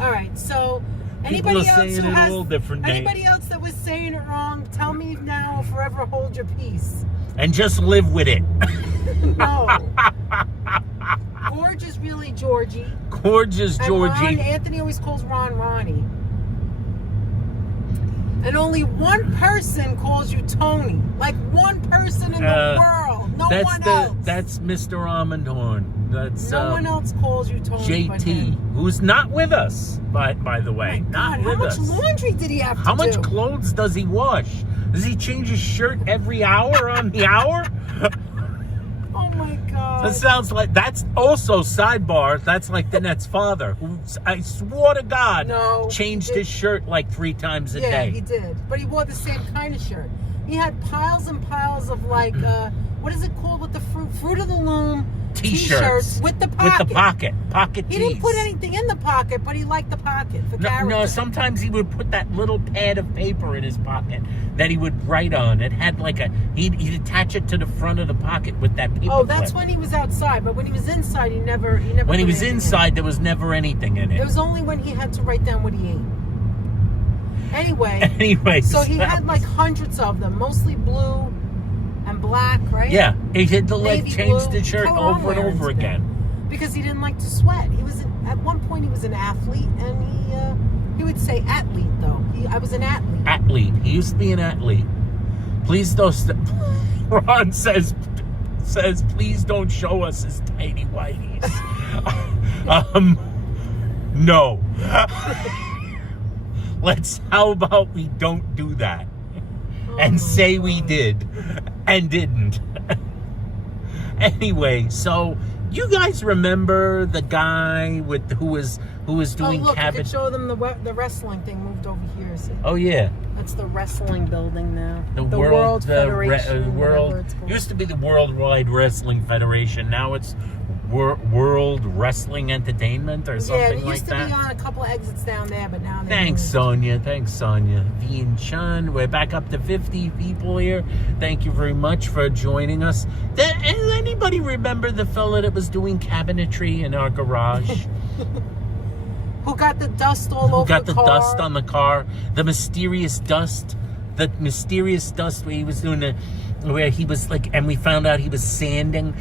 All right, so anybody People are else saying who it has all different names. anybody else that was saying it wrong, tell me now or forever hold your peace. And just live with it. No. Gorge is really Georgie. Gorgeous Georgie. Anthony always calls Ron Ronnie. And only one person calls you Tony. Like one person in the world. No one else. That's Mr. Almond Horn. That's no one else calls you Tony. JT, who's not with us, by the way. Oh not God, with us. How much laundry did he have to do? How much clothes does he wash? Does he change his shirt every hour on the hour? Oh my God. That sounds like, that's also sidebar, that's like the Net's father, who I swore to God changed his shirt like 3 times a day. Yeah, he did. But he wore the same kind of shirt. He had piles and piles of like, what is it called with the Fruit of the Loom t-shirts with the pocket. Pocket He tees. didn't put anything in the pocket, but he liked the pocket for character. No, sometimes he would put that little pad of paper in his pocket that he would write on. It had like he'd attach it to the front of the pocket with that paper Oh, that's clip. when he was outside, but when he was inside, he never When he put was anything inside, there was never anything in in. it. It was only when he had to write down what he ate. Anyway, so he had like hundreds of them, mostly blue and black, right? Yeah, he had to Navy change blue. the shirt Color I'm over and wearing over today. again. Because he didn't like to sweat. At one point he was an athlete, and he would say athlete though. I was an athlete. Athlete. He used to be an athlete. Please don't. Ron says, please don't show us his tiny whities. No. How about we don't do that and say we did and didn't. Anyway, so you guys remember the guy who was doing look, cabbage? I could show them the wrestling thing moved over here. See? Oh yeah. That's the wrestling building now. The World Federation. World used to be the Worldwide Wrestling Federation. Now it's World Wrestling Entertainment or something like that. Yeah, it used to be on a couple of exits down there, but now they're Thanks, Sonia. V and Chun. We're back up to 50 people here. Thank you very much for joining us. Does anybody remember the fella that was doing cabinetry in our garage? Who got the dust all over the car? Who got the dust on the car? The mysterious dust. The mysterious dust where he was doing where he was like, and we found out he was sanding.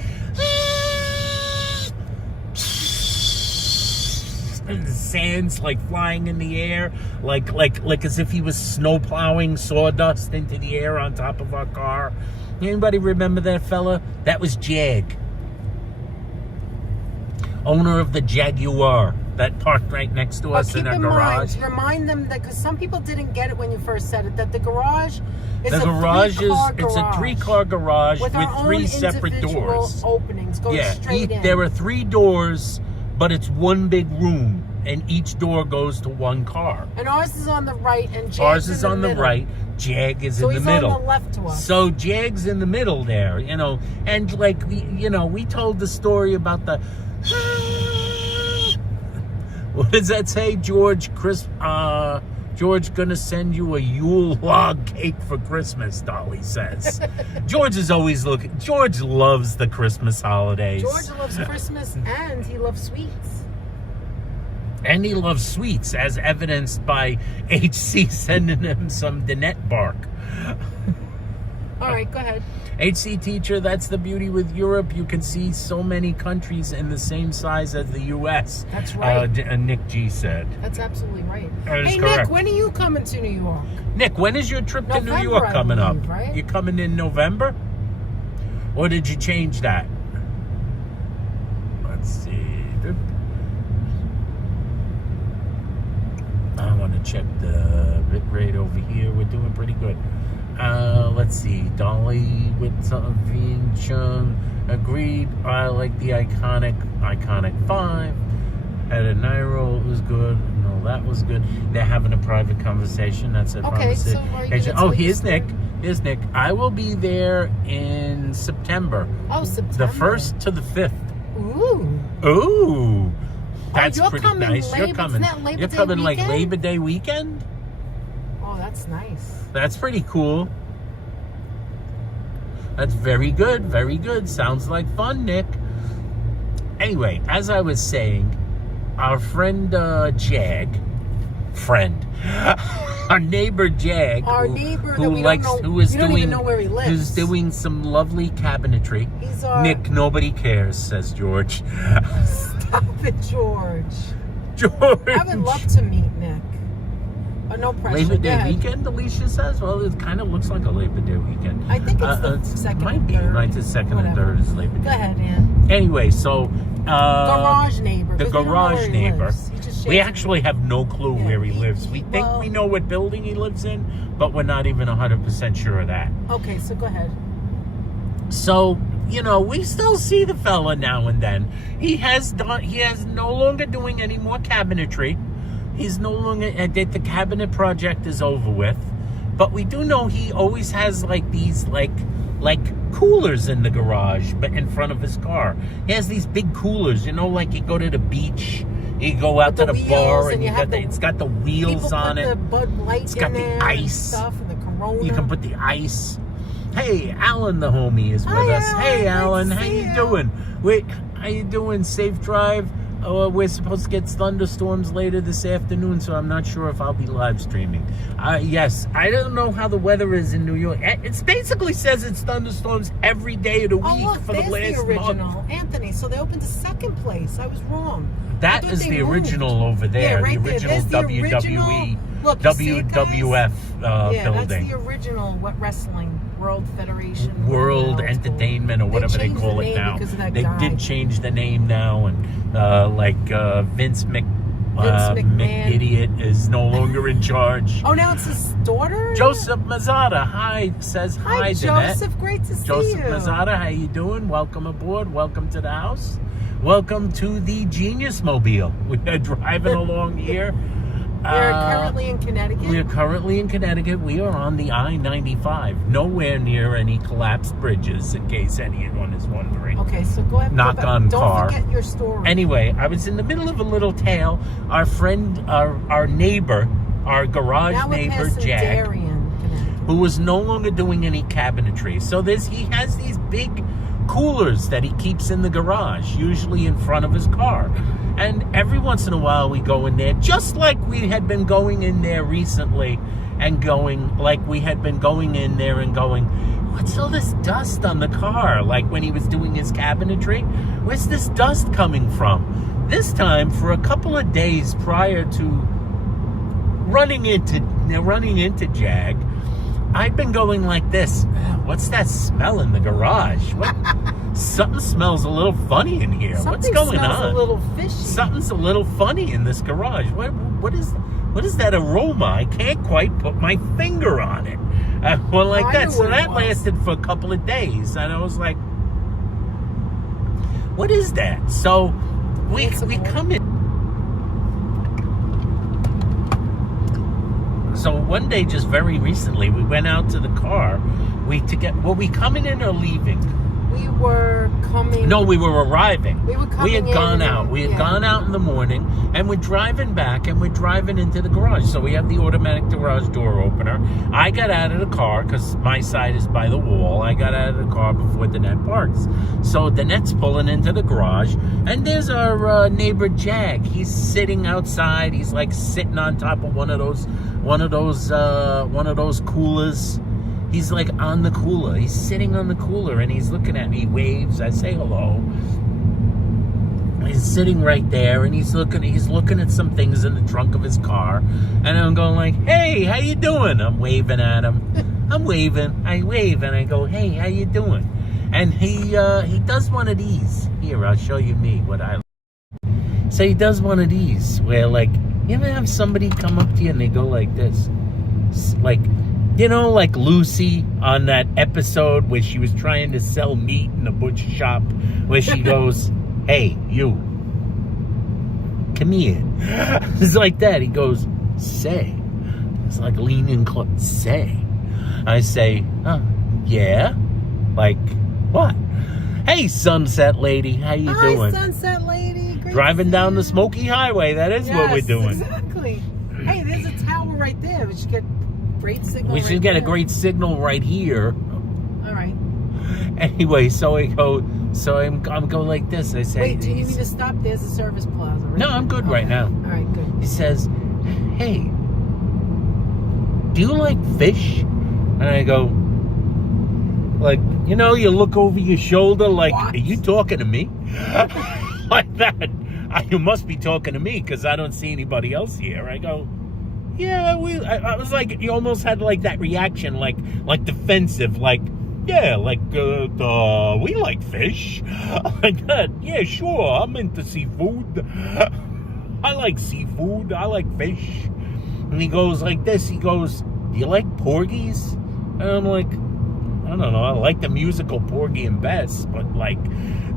And the sand's like flying in the air, like as if he was snow plowing sawdust into the air on top of our car. Anybody remember that fella? That was Jag, owner of the Jaguar that parked right next to us in our garage. Remind them that, because some people didn't get it when you first said it, that the garage is a 3-car garage with our 3 own separate doors. Openings going straight in. There are 3 doors, but it's one big room, and each door goes to 1 car. And ours is on the right, and Jag's ours is on the middle. right. Jag is in the middle. So he's on the left to us. So Jag's in the middle there, and like we told the story about the. What does that say, George? George gonna send you a Yule log cake for Christmas, Dolly says. George is always looking. George loves the Christmas holidays. George loves Christmas, and he loves sweets. And he loves sweets, as evidenced by HC sending him some Danette bark. All right, go ahead. HC teacher, that's the beauty with Europe. You can see so many countries in the same size as the U.S. That's right. Nick G said. That's absolutely right. That is hey, correct. Nick, when are you coming to New York? Nick, when is your trip to New November, York coming I believe, up? right? You coming in November? Or did you change that? Let's see. I want to check the bit rate over here. We're doing pretty good. Let's see. Dolly with Vin Chung agreed. I like the iconic 5. Had a Nairo. It was good. No that was good. They're having a private conversation. That's a Okay, so are you gonna tell here's your Nick. Here's Nick. I will be there in September. Oh, September. The 1st to the 5th. Ooh. That's you're pretty coming nice. You're Isn't coming. that Labor You're Day coming like weekend? Labor Day weekend? Oh, that's nice. That's pretty cool. That's very good. Very good. Sounds like fun, Nick. Anyway, as I was saying, our friend Jag, our neighbor Jag, who is doing some lovely cabinetry. He's our... Nick, nobody cares, says George. Stop it, George. George. I would love to meet Nick. No pressure. Labor Day weekend, Alicia says? Well, it kind of looks like a Labor Day weekend. I think it's the second might be. and third. Right, the second and third is Labor Day. Go ahead, Ann. Anyway, so... garage neighbor. The garage neighbor. We actually have no clue where he lives. We think we know what building he lives in, but we're not even 100% sure of that. Okay, so go ahead. So, we still see the fella now and then. He has no longer doing any more cabinetry. He's no longer, the cabinet project is over with. But we do know he always has these coolers in the garage, but in front of his car. He has these big coolers, like you go to the beach, you go out to the bar, and it's got the wheels on it. The Bud Light it's got the ice stuff and the Corona. You can put the ice. Hey, Alan, the homie, is with us. Alan, hey, Alan, how you doing? Wait, how you doing? Safe drive? We're supposed to get thunderstorms later this afternoon, so I'm not sure if I'll be live streaming. Yes, I don't know how the weather is in New York. It basically says it's thunderstorms every day of the week for the last the original. month. Anthony, so they opened a second place. I was wrong. That is the original over there, right the original there. WWE, Look, WWF building. That's the original Wrestling World Federation. World Entertainment, or whatever they call it now. They did change the name now, and Vince McIdiot is no longer in charge. Oh, now it's his daughter? Joseph Mazzata says hi, Joseph. Great to see you. Joseph Mazzata, how you doing? Welcome aboard. Welcome to the house. Welcome to the Genius Mobile. We are driving along here. We're currently in Connecticut. We are currently in Connecticut. We are on the I-95. Nowhere near any collapsed bridges, in case anyone is wondering. Okay, so go ahead. Knock on car. Don't forget your story. Anyway, I was in the middle of a little tale. Our friend, our neighbor, our garage neighbor, Jack, who was no longer doing any cabinetry. So he has these big coolers that he keeps in the garage, usually in front of his car. And every once in a while we go in there, just like we had been going in there recently, and going in there and going, what's all this dust on the car? Like when he was doing his cabinetry, where's this dust coming from? This time, for a couple of days prior to running into Jag, I've been going like this. What's that smell in the garage? What? Something smells a little funny in here. What's going on? A little fishy. Something's a little funny in this garage. What is that aroma? I can't quite put my finger on it. That. So that lasted for a couple of days, and I was like, "What is that?" So we come in. So one day, just very recently, we went out to the car. Were we coming in or leaving? We were coming. No, we were arriving. We were coming. We had gone out. We had gone out in the morning, and we're driving back, and we're driving into the garage. So we have the automatic garage door opener. I got out of the car because my side is by the wall. I got out of the car before Danette parks. So Danette's pulling into the garage, and there's our neighbor Jag. He's sitting outside. He's like sitting on top of one of those coolers. He's like on the cooler. He's sitting on the cooler and he's looking at me. He waves. I say hello. He's sitting right there and he's looking at some things in the trunk of his car. And I'm going like, hey, how you doing? I'm waving at him. I wave and I go, hey, how you doing? And he does one of these. Here, I'll show you what I like. So he does one of these where like, you ever have somebody come up to you and they go like this? Like Lucy on that episode where she was trying to sell meat in a butcher shop, where she goes, hey, you, come here. It's like that. He goes, say. It's like leaning close. Say. I say, yeah? Like, what? Hey, Sunset Lady, how you doing? Hi, Sunset Lady. Great Driving down the Smoky Highway. That is what we're doing. Exactly. Hey, there's a tower right there. We should get great signal. We should get a great signal right here. All right. Anyway, so I go. So I'm going like this. I say, wait, do you need me to stop? There's a service plaza. Right? No, I'm good right now. All right, good. He says, hey, do you like fish? And I go, like, you know, you look over your shoulder like, what? Are you talking to me? Like that. You must be talking to me because I don't see anybody else here. I go, yeah, I was like, you almost had like that reaction, like defensive, like, yeah, like, we like fish. Like that. Yeah, sure, I'm into seafood. I like seafood. I like fish. And he goes like this. He goes, do you like porgies? And I'm like, I don't know. I like the musical Porgy and Bess, but like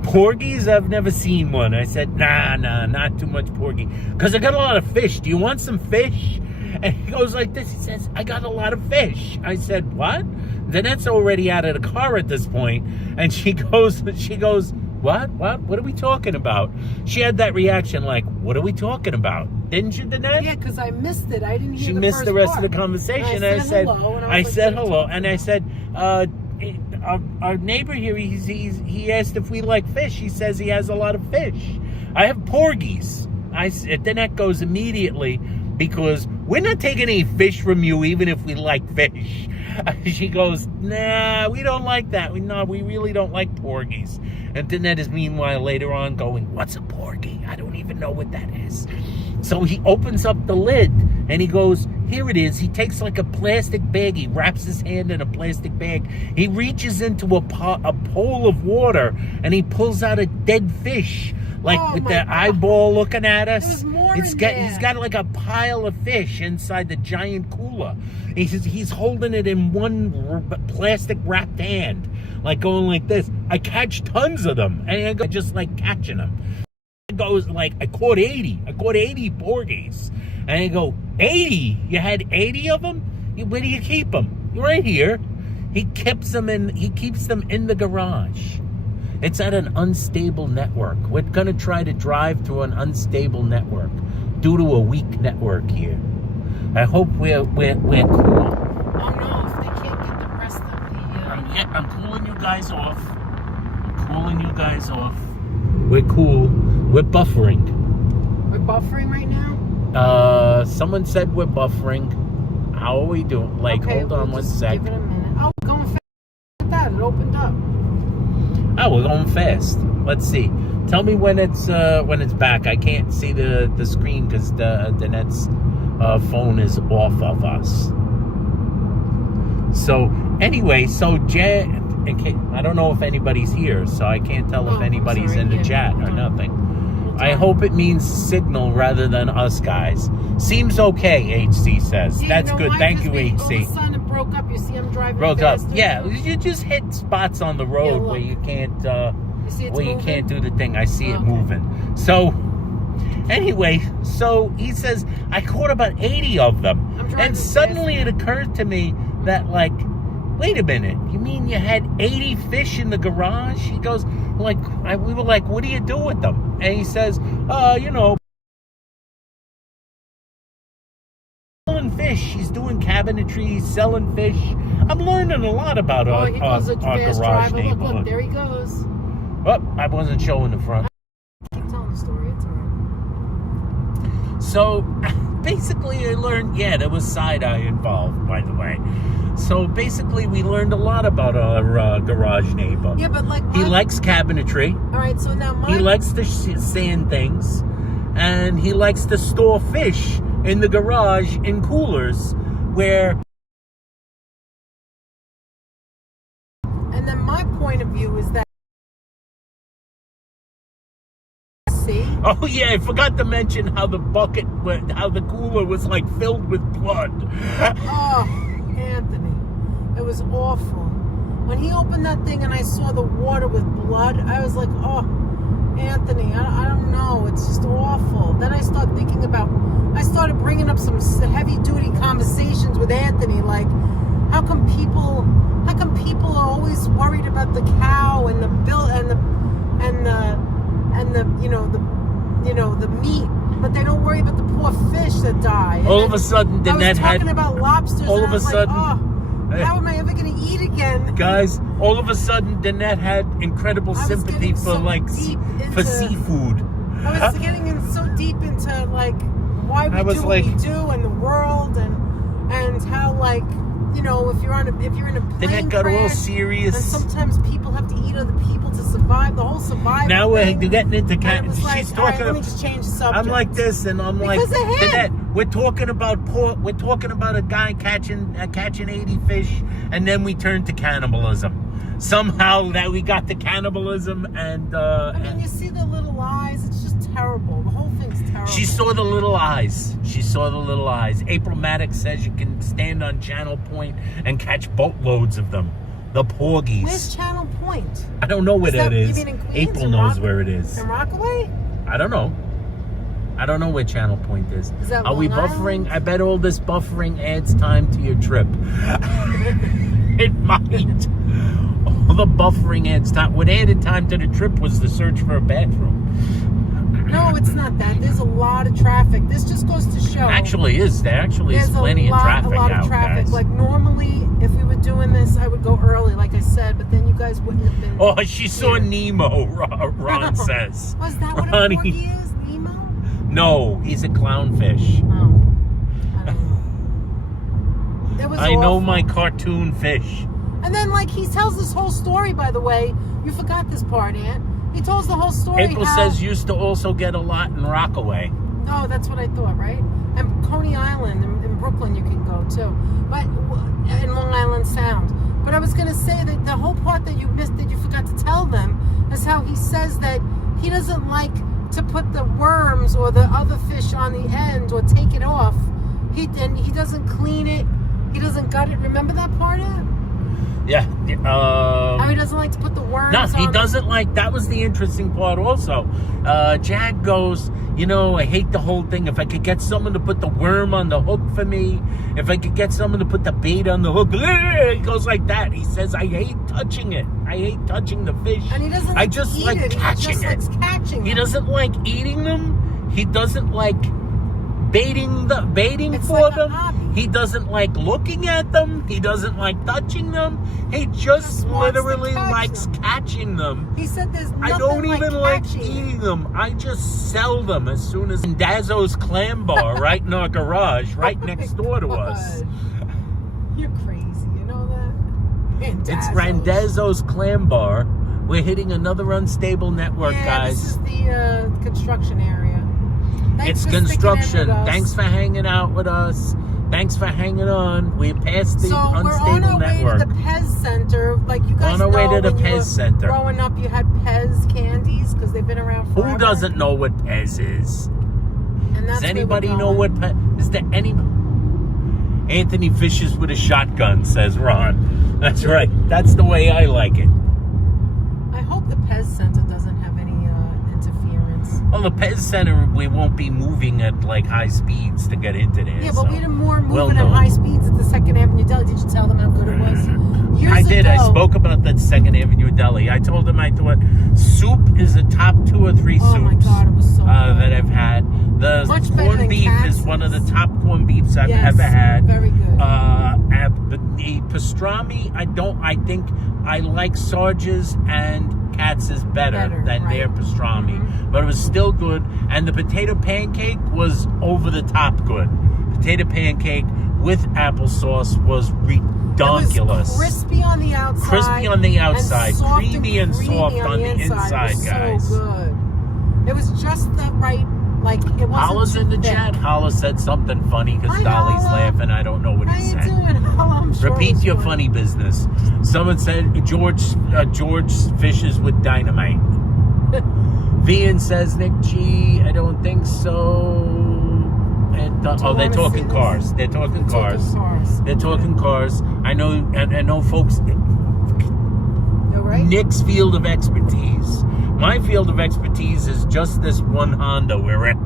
porgies, I've never seen one. I said, nah, not too much porgy. Because I got a lot of fish. Do you want some fish? And he goes like this. He says, I got a lot of fish. I said, what? Danette's already out of the car at this point. And she goes, what? What are we talking about? She had that reaction like, what are we talking about? Didn't you, Danette? Yeah, because I missed it. I didn't hear She the missed first the rest part. of the conversation. And I said, hello, and I said hello. And I said, our neighbor here, he asked if we like fish. He says he has a lot of fish. I have porgies. Danette goes immediately, because we're not taking any fish from you, even if we like fish. She goes, nah, we don't like that. We really don't like porgies. And Danette is meanwhile later on going, what's a porgy? I don't even know what that is. So he opens up the lid and he goes, here it is. He takes like a plastic bag. He wraps his hand in a plastic bag. He reaches into a bowl of water and he pulls out a dead fish. Like with the eyeball looking at us. There's more in there. He's got like a pile of fish inside the giant cooler. He's holding it in one plastic wrapped hand, like going like this. I catch tons of them, and I go just like catching them. It goes like, I caught 80 porgies. And I go, 80? You had 80 of them? Where do you keep them? Right here. He keeps them in the garage. It's at an unstable network. We're going to try to drive through an unstable network due to a weak network here. I hope we're cool. Oh no, if they can't get the rest of the... I'm cooling you guys off. We're cool. We're buffering. We're buffering right now? Someone said we're buffering. How are we doing? Like, okay, hold on one sec. Give it a minute. Oh, we're going fast. Look at that. It opened up. Oh, we're going fast. Let's see. Tell me when it's back. I can't see the screen because Danette's phone is off of us. So anyway, I don't know if anybody's here, so I can't tell if anybody's in the chat or nothing. I hope it means signal rather than us guys. Seems okay, HC says. That's good. Thank you, HC. All of a sudden it broke up. You see I'm driving Broke up. faster. Yeah, you just hit spots on the road where you can't you can't do the thing. I see it moving. So anyway, so he says I caught about 80 of them. And suddenly it occurred to me that, like, wait a minute, you mean you had 80 fish in the garage? He goes, like, we were like, what do you do with them? And he says, selling fish. He's doing cabinetry, selling fish. I'm learning a lot about our garage neighborhood. Look, there he goes. Oh, I wasn't showing the front. Keep telling the story, it's all right. So, basically I learned, there was side-eye involved, by the way. So basically, we learned a lot about our garage neighbor. Yeah, but like... He likes cabinetry. All right, so now He likes to sand things. And he likes to store fish in the garage in coolers where... And then my point of view is that... See? Oh, yeah, I forgot to mention how the cooler was, like, filled with blood. Oh, Anthony. It was awful. When he opened that thing and I saw the water with blood, I was like, oh, Anthony, I don't know. It's just awful. Then I started bringing up some heavy-duty conversations with Anthony, like, how come people are always worried about the cow and the bill and the meat, but they don't worry about the poor fish that die. And all of a sudden, I was talking about lobsters. All and of I was a sudden, like, oh, how am I ever going to eat again? guys, all of a sudden, Danette had incredible sympathy for for seafood. I was getting so deep into like why we do what we do and the world and how, like, you know, if you're in a plane Danette got crash, all serious. and sometimes people have to eat other people to survive. The whole survival. Now we're thing. getting into She's she's talking. talking. Let me just change the subject. I'm like this, and I'm because like, of him. Danette, we're talking about a guy catching 80 fish, and then we turn to cannibalism. Somehow that we got to cannibalism, and I mean, you see the little eyes. It's just terrible. The whole thing's terrible. she saw the little eyes. April Maddox says you can stand on Channel Point and catch boatloads of them. The porgies. Where's Channel Point? I don't know where that is. You mean in Queens? April knows where it is. In Rockaway? I don't know. I don't know where Channel Point is. Is that Are we Long buffering? Island? I bet all this buffering adds time to your trip. It might. All the buffering adds time. What added time to the trip was the search for a bathroom. No, it's not that. There's a lot of traffic. This just goes to show. There actually is plenty of traffic a lot out, of traffic. guys. Like, normally, if we were doing this, I would go early, like I said, but then you guys wouldn't have been. Oh, she saw here. Nemo, Ron says. Was that what Ronnie. a porgy is? Nemo? No, he's a clownfish. Oh. I don't know. It was I know awful. my cartoon fish. And then, like, he tells this whole story, by the way. You forgot this part, Aunt. He tells the whole story. April says used to also get a lot in Rockaway. Oh, that's what I thought, right? And Coney Island in Brooklyn you can go, too. But in Long Island Sound. But I was going to say that the whole part that you missed, that you forgot to tell them, is how he says that he doesn't like to put the worms or the other fish on the end or take it off. He doesn't clean it. He doesn't gut it. Remember that part of it? Yeah. How he doesn't like to put the worms on. No, he doesn't like. That was the interesting part also. Jag goes, you know, I hate the whole thing. If I could get someone to put the worm on the hook for me, if I could get someone to put the bait on the hook, he goes like that. He says, I hate touching it. I hate touching the fish. And he doesn't like I just to eat like it. catching He just it. likes catching He it. doesn't like eating them. He doesn't like baiting It's for like a them. hobby. He doesn't like looking at them. He doesn't like touching them. He just wants to literally catch likes them. catching them. He said there's nothing I don't even like catching it. eating them. I just sell them as soon as Dazzo's Clam Bar right in our garage, right next door to us. You're crazy, you know that? It's Randazzo's Clam Bar. We're hitting another unstable network, guys. This is the construction area. Thanks It's for sticking in construction. with us. Thanks for hanging out with us. Thanks for hanging on. We're past the So we're unstable on our network. way to the Pez Center. Like you guys On our way know, to the when you Pez were Center. growing up, you had Pez candies because they've been around forever. Who doesn't know what Pez is? And that's Does anybody where we're know going. what Pez is? There any? Anthony fishes with a shotgun, says Ron. That's right. That's the way I like it. I hope the Pez Center doesn't have any interference. Well, the Pez Center, we won't be moving at like high speeds to get into there. Yeah, but we did more well moving at known. high speeds at the 2nd Avenue Deli. Did you tell them how good it was? Years I did. Ago, I spoke about that 2nd Avenue Deli. I told them I thought soup is the top 2 or 3 soups Oh my God, it was so good. that I've had. The Much better corned than beef Katz's. is one of the top corned beefs I've Yes, ever had. very good. The pastrami, I think I like Sarge's and Katz's better than right. their pastrami. Mhm. But it was still good. And the potato pancake was over the top good. Potato pancake with applesauce was redonkulous. It was crispy on the outside. Crispy on the outside, and soft creamy and soft on the inside, it was guys. So good. It was just the right, like, it wasn't Holla's too in the thick. chat. Holla said something funny because Hi, Dolly's Holla. laughing. I don't know what How he you said. doing, Holla? I'm sure it Repeat was your funny. funny business. Someone said George fishes with dynamite. Vian says Nick G. I don't think so. And Do you they're wanna see talking this? cars. They're talking cars. They're talking cars. I know, and I know, folks. They're right. Nick's field of expertise. My field of expertise is just this one Honda we're in.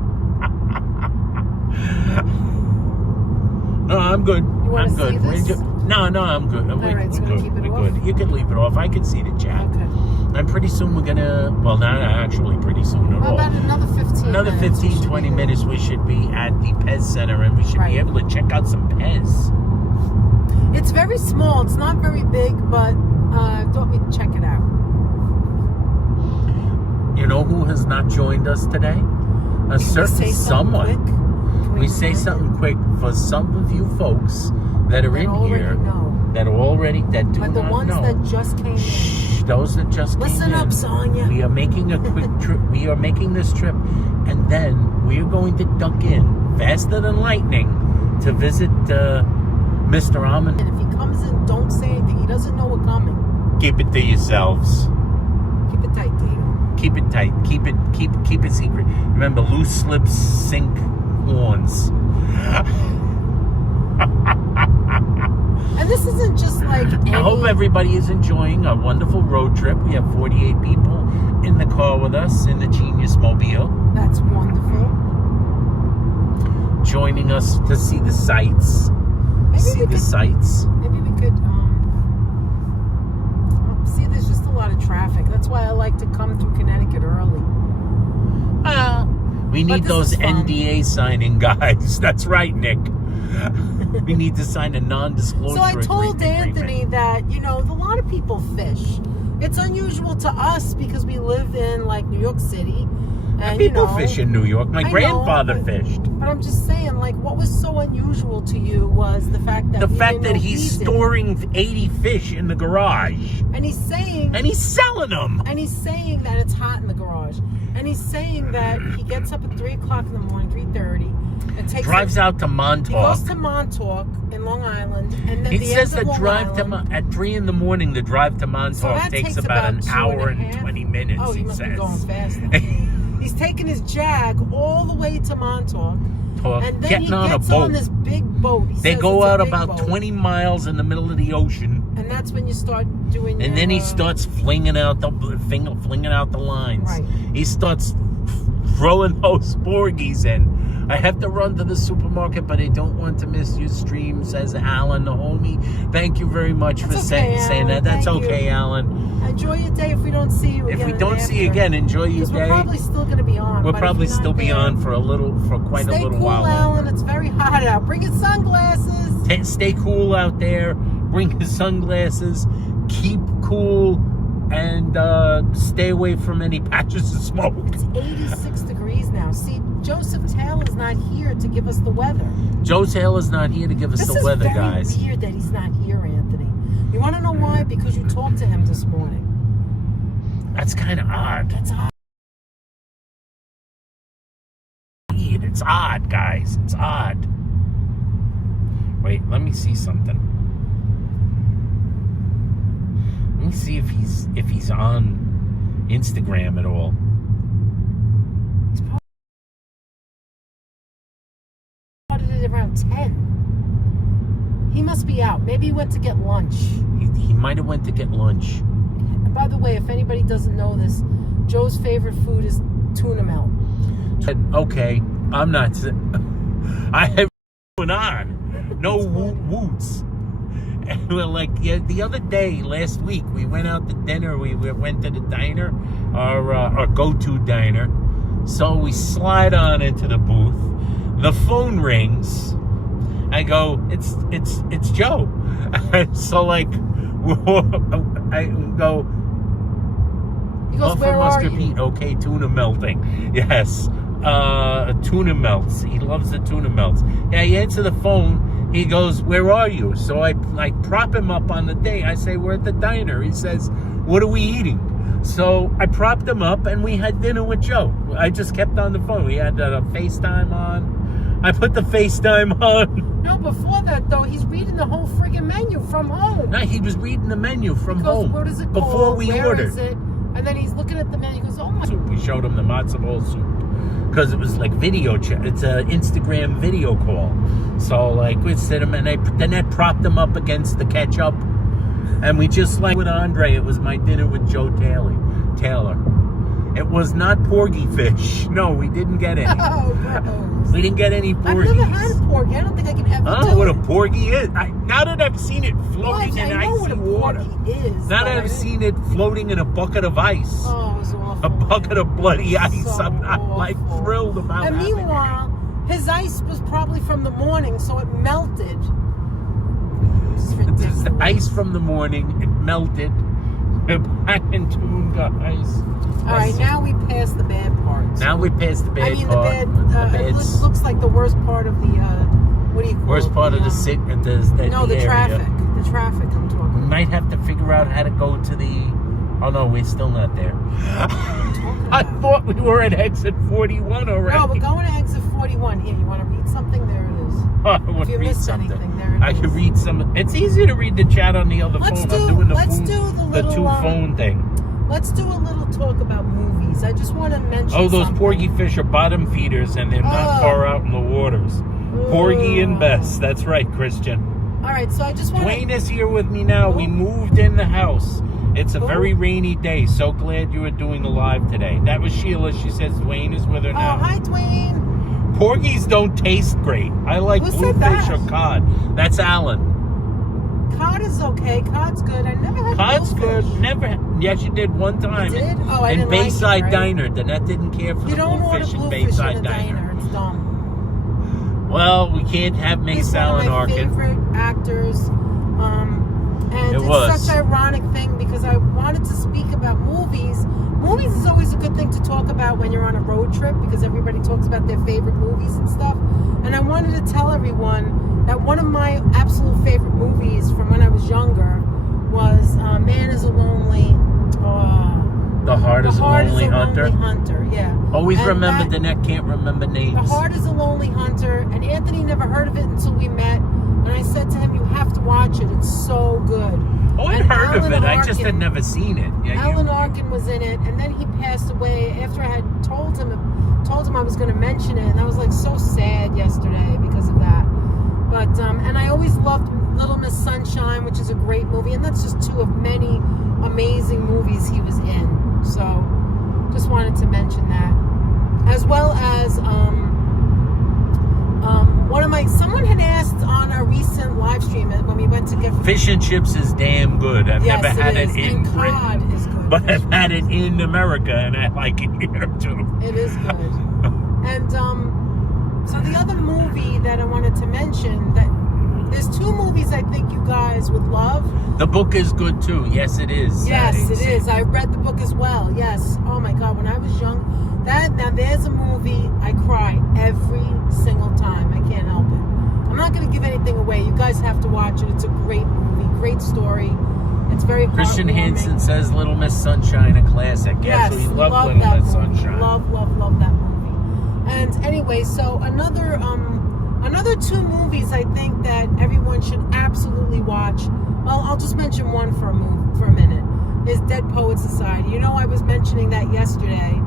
No, I'm good. You want I'm to good. see this? No, I'm good. All right, so we're keep it good. We're off? good. You can leave it off. I can see the chat. Okay. And pretty soon we're gonna, well, not actually pretty soon at Well, all. about another 15 Another minutes. 15, 20 minutes we should be at the Pez Center, and we should Right. be able to check out some Pez. It's very small. It's not very big, but I thought we'd check it out. You know who has not joined us today? A certain someone. We say something quick for some of you folks that are in here that do But the not ones know. that just came in. Shh, those that just Listen came up, in. Sonia. We are making a quick trip. We are making this trip, and then we are going to duck in faster than lightning to visit Mr. Almond. And if he comes in, don't say anything. He doesn't know we're coming. Keep it to yourselves. Keep it tight, Dino. Keep it tight. Keep it secret. Remember, loose slips sink horns. And this isn't just like any... I hope everybody is enjoying our wonderful road trip. We have 48 people in the car with us in the Genius Mobile, That's wonderful. joining us to see the sights. Maybe we could see, there's just a lot of traffic. That's why I like to come through Connecticut early. We need those NDA signing guys. That's right, Nick. We need to sign a non-disclosure So I told agreement. Anthony that, a lot of people fish. It's unusual to us because we live in like New York City. And People fish in New York. My grandfather but, fished. But I'm just saying, like, what was so unusual to you was the fact that He's storing 80 fish in the garage. And he's saying... And he's selling them. And he's saying that it's hot in the garage. And he's saying that he gets up at 3 o'clock in the morning, 3:30. And drives out to Montauk. He goes to Montauk in Long Island. And then He says the drive at 3 in the morning, the drive to Montauk takes about an hour and 20 minutes, he must says. be going fast. He's taking his Jag all the way to Montauk. And then getting he on gets a boat. on this big boat. They go out about 20 miles in the middle of the ocean. And that's when you start doing And then he starts flinging out the lines. Right. He starts throwing those porgies in. I have to run to the supermarket, but I don't want to miss your stream, says Alan, the homie. Thank you very much for saying that. That's okay, Alan. Enjoy your day if we don't see you again. If we don't see you again, enjoy your day. We're probably still going to be on. We'll probably still be on for quite a little while. Stay cool, Alan. It's very hot out. Bring your sunglasses. Stay cool out there. Bring your sunglasses. Keep cool. And stay away from any patches of smoke. It's 86 degrees now. See, Joseph Taylor's not here to give us the weather. Joe Taylor's not here to give us the weather, guys. It's weird that he's not here, Anthony. You want to know why? Because you talked to him this morning. That's kind of odd. That's odd. It's odd, guys. It's odd. Wait, let me see something. Let me see if he's on Instagram at all. He's probably started it around 10. He must be out. Maybe he went to get lunch. He might have went to get lunch. And by the way, if anybody doesn't know this, Joe's favorite food is tuna melt. Okay, I'm not. I have going on. No woots. And we're like, the other day, last week, we went out to dinner. We went to the diner, our go-to diner. So we slide on into the booth. The phone rings. I go, it's Joe. So like, I go. He goes, where are you? Okay, tuna melting. Yes, tuna melts. He loves the tuna melts. Yeah, he answered the phone. He goes, where are you? So I prop him up on the day. I say, we're at the diner. He says, what are we eating? So I propped him up and we had dinner with Joe. I just kept on the phone. We had a FaceTime on. I put the FaceTime on. No, before that, though, he's reading the whole friggin' menu from home. No, he was reading the menu from home. What is it before called? we Where ordered. is it? And then he's looking at the menu. He goes, oh my. We showed him the matzo ball soup because it was like video chat. It's an Instagram video call. So like we sit him and I propped him up against the ketchup, and we just like with Andre. It was my dinner with Joe Taylor. It was not porgy fish. No, we didn't get any. Oh, gross. We didn't get any porgies. I've never had a porgy. I don't think I can ever Oh, do what it. a porgy is. Now that I've seen it floating in I know what icy a water. porgy is. Now but that I I've didn't- seen it floating in a bucket of ice. Oh, it was awful. A bucket of bloody ice. So I'm not like awful. thrilled about And having it. meanwhile, his ice was probably from the morning, so it melted. It's ridiculous. It's the ice from the morning. It melted. We're back in tune, guys. All right, now we passed the bad part. Now we passed the bad I mean, part. it looks like the worst part of the, what do you call it? Worst part of the city. No, the area. traffic. The traffic I'm talking We about. might have to figure out how to go to the... Oh, no, we're still not there. I thought we were at exit 41 already. No, we're going to exit 41. Here, you want to read something? There it is. I want If to you read missed something. anything, there it I is. could read some. It's easier to read the chat on the other Let's phone. do- I'm doing the let's phone, do the little, two phone thing. Let's do a little talk about movies. I just want to mention Oh, those something. porgy fish are bottom feeders, and they're not Oh. far out in the waters. Porgy and Bess. That's right, Christian. All right, so I just want Dwayne is here with me now. We moved in the house. It's a very rainy day. So glad you are doing a live today. That was Sheila. She says Dwayne is with her now. Oh, hi, Dwayne. Porgies don't taste great. I like Who said bluefish that? or cod. That's Alan. Cod is okay. Cod's good. I never had Cod's bluefish. good. Never. Yes, you did one time. You did? Oh, I in didn't like it, Bayside right? Diner. Danette didn't care for You the don't order bluefish in bluefish Bayside in a diner. It's dumb. Well, we can't have Mace He's one Allen of my Arkin. favorite actors. And It it's was. such an ironic thing because I wanted to speak about movies. Movies is always a good thing to talk about when you're on a road trip because everybody talks about their favorite movies and stuff. And I wanted to tell everyone that one of my absolute favorite movies from when I was younger was Man is a Lonely... The Heart is a Lonely Hunter. Yeah. Always And remember that- Danette can't remember names. The Heart is a Lonely Hunter, and Anthony never heard of it until we met. And I said to him, "You have to watch it. It's so good." Oh, I'd And heard of Alan it. I just had Arkin- never seen it. Yeah, Alan Arkin was in it, and then he passed away after I had told him I was going to mention it, and I was like so sad yesterday because of that. But and I always loved Little Miss Sunshine, which is a great movie, and that's just two of many amazing movies he was in. So just wanted to mention that, as well as someone had asked on our recent live stream when we went to get Fish and chips is damn good. I've Yes, never had it is. in And cod Britain, is good. but I've had it in America, and I like it here too. It is good. And so the other movie that I wanted to mention, that there's two movies I think you guys would love. The book is good too. Yes, it is. Yes, it is. I read the book as well. Yes. Oh my God, when I was young, now there's a movie I cry every single time. I can't help it. I'm not going to give anything away. You guys have to watch it. It's a great movie, great story. It's very Christian heartwarming. Hansen says Little Miss Sunshine, a classic. Yes, we love love Little that Miss movie. Sunshine. Love that movie. And anyway, so another two movies I think that everyone should absolutely watch. Well, I'll just mention one for a minute. Is Dead Poets Society. You know, I was mentioning that yesterday.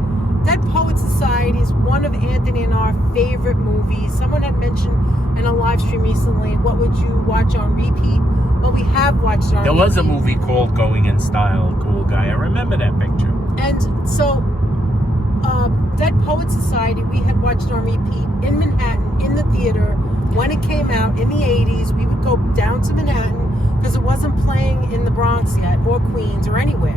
Dead Poets Society is one of Anthony and our favorite movies. Someone had mentioned in a live stream recently, what would you watch on repeat? Well, we have watched it on There repeat. was a movie called Going in Style, Cool Guy. I remember that picture. And so, Dead Poets Society, we had watched it on repeat in Manhattan, in the theater. When it came out in the 80s, we would go down to Manhattan because it wasn't playing in the Bronx yet, or Queens, or anywhere.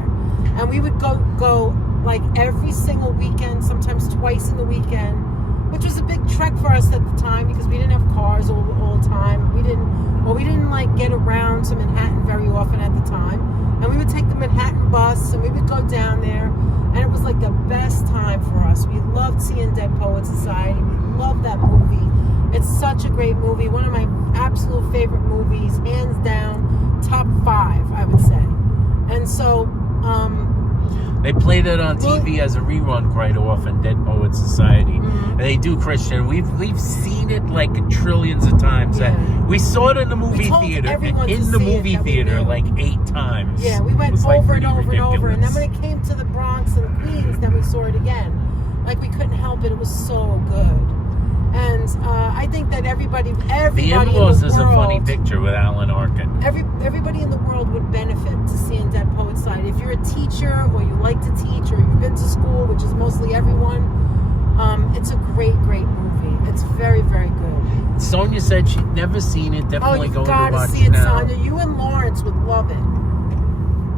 And we would go like every single weekend, sometimes twice in the weekend, which was a big trek for us at the time because we didn't have cars all the time. We didn't like get around to Manhattan very often at the time. And we would take the Manhattan bus and we would go down there, and it was like the best time for us. We loved seeing Dead Poets Society. We loved that movie. It's such a great movie. One of my absolute favorite movies, hands down, top 5, I would say. And so, They played it on TV as a rerun quite often, Dead Poets Society. And they do, Christian. We've seen it like trillions of times. Yeah. We saw it in the movie told theater. everyone to In the see it movie that we theater knew. like 8 times. yeah, we It went was, like, over and pretty over and over. And then ridiculous. when it came to the Bronx and Queens, then we saw it again. Like, we couldn't help it. It was so good. And I think that everybody The in In-Laws the is a funny world, picture with Alan Arkin. everybody in the world would benefit to seeing Dead Poets Society. If you're a teacher or you like to teach or you've been to school, which is mostly everyone. It's a great movie. It's very, very good. Sonia said she'd never seen it. Definitely you've going got to watch see it, now. Sonia. You and Lawrence would love it.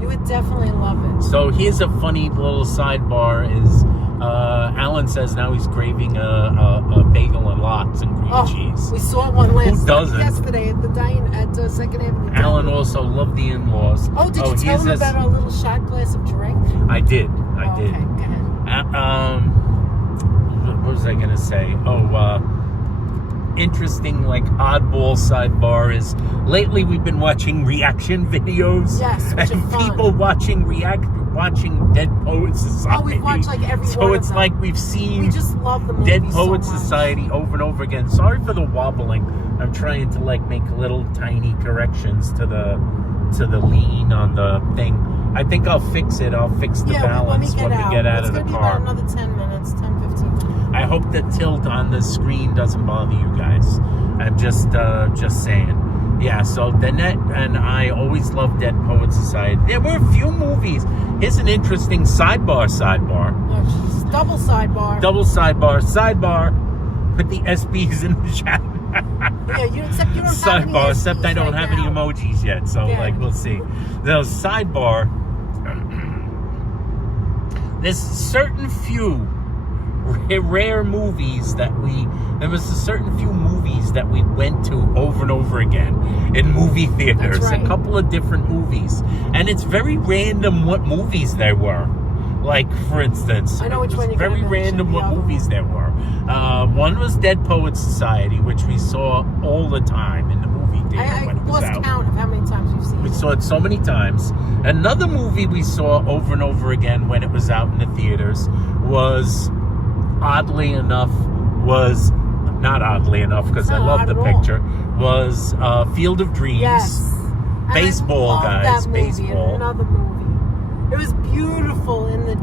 You would definitely love it. So here's a funny little sidebar: is Alan says now he's craving a bagel and lox and cream cheese. We saw one yesterday at the dine at Second Avenue. Alan also loved the in-laws. Oh, did you tell him about our little shot glass of drink? I did. Okay, go ahead. What was I gonna say? Interesting, like oddball sidebar is lately we've been watching reaction videos. Yes, which and are fun. people watching Dead Poets Society. Oh, we've watched like every so one it's of them. like we've seen We just love the movie Dead Poets so much. Society over and over again. Sorry for the wobbling. I'm trying to like make little tiny corrections to the lean on the thing. I think I'll fix it. I'll fix the balance when we get out of the car. It's going to be about another 10 minutes, 10, 15 minutes. I hope the tilt on the screen doesn't bother you guys. I'm just saying. Yeah, so Danette and I always loved Dead Poets Society. There were a few movies. Here's an interesting sidebar. Oh, jeez. Double sidebar. Put the SBs in the chat. Yeah, except you don't have any Sidebar, SBs except I don't right have now. any emojis yet, so like we'll see. Now sidebar. There's certain few rare movies that there was a certain few movies that we went to over and over again in movie theaters. That's right. A couple of different movies, and it's very random what movies there were. Like, for instance, I know which one you're very gonna mention, random what movies there were. One was Dead Poets Society, which we saw all the time in the movie theater when it was out. I lost count of how many times we've seen it. We saw it so many times. Another movie we saw over and over again when it was out in the theaters was, oddly enough, not oddly enough, because I love the picture, was Field of Dreams. Yes. Baseball, guys. That movie, Baseball. Another movie. It was beautiful in the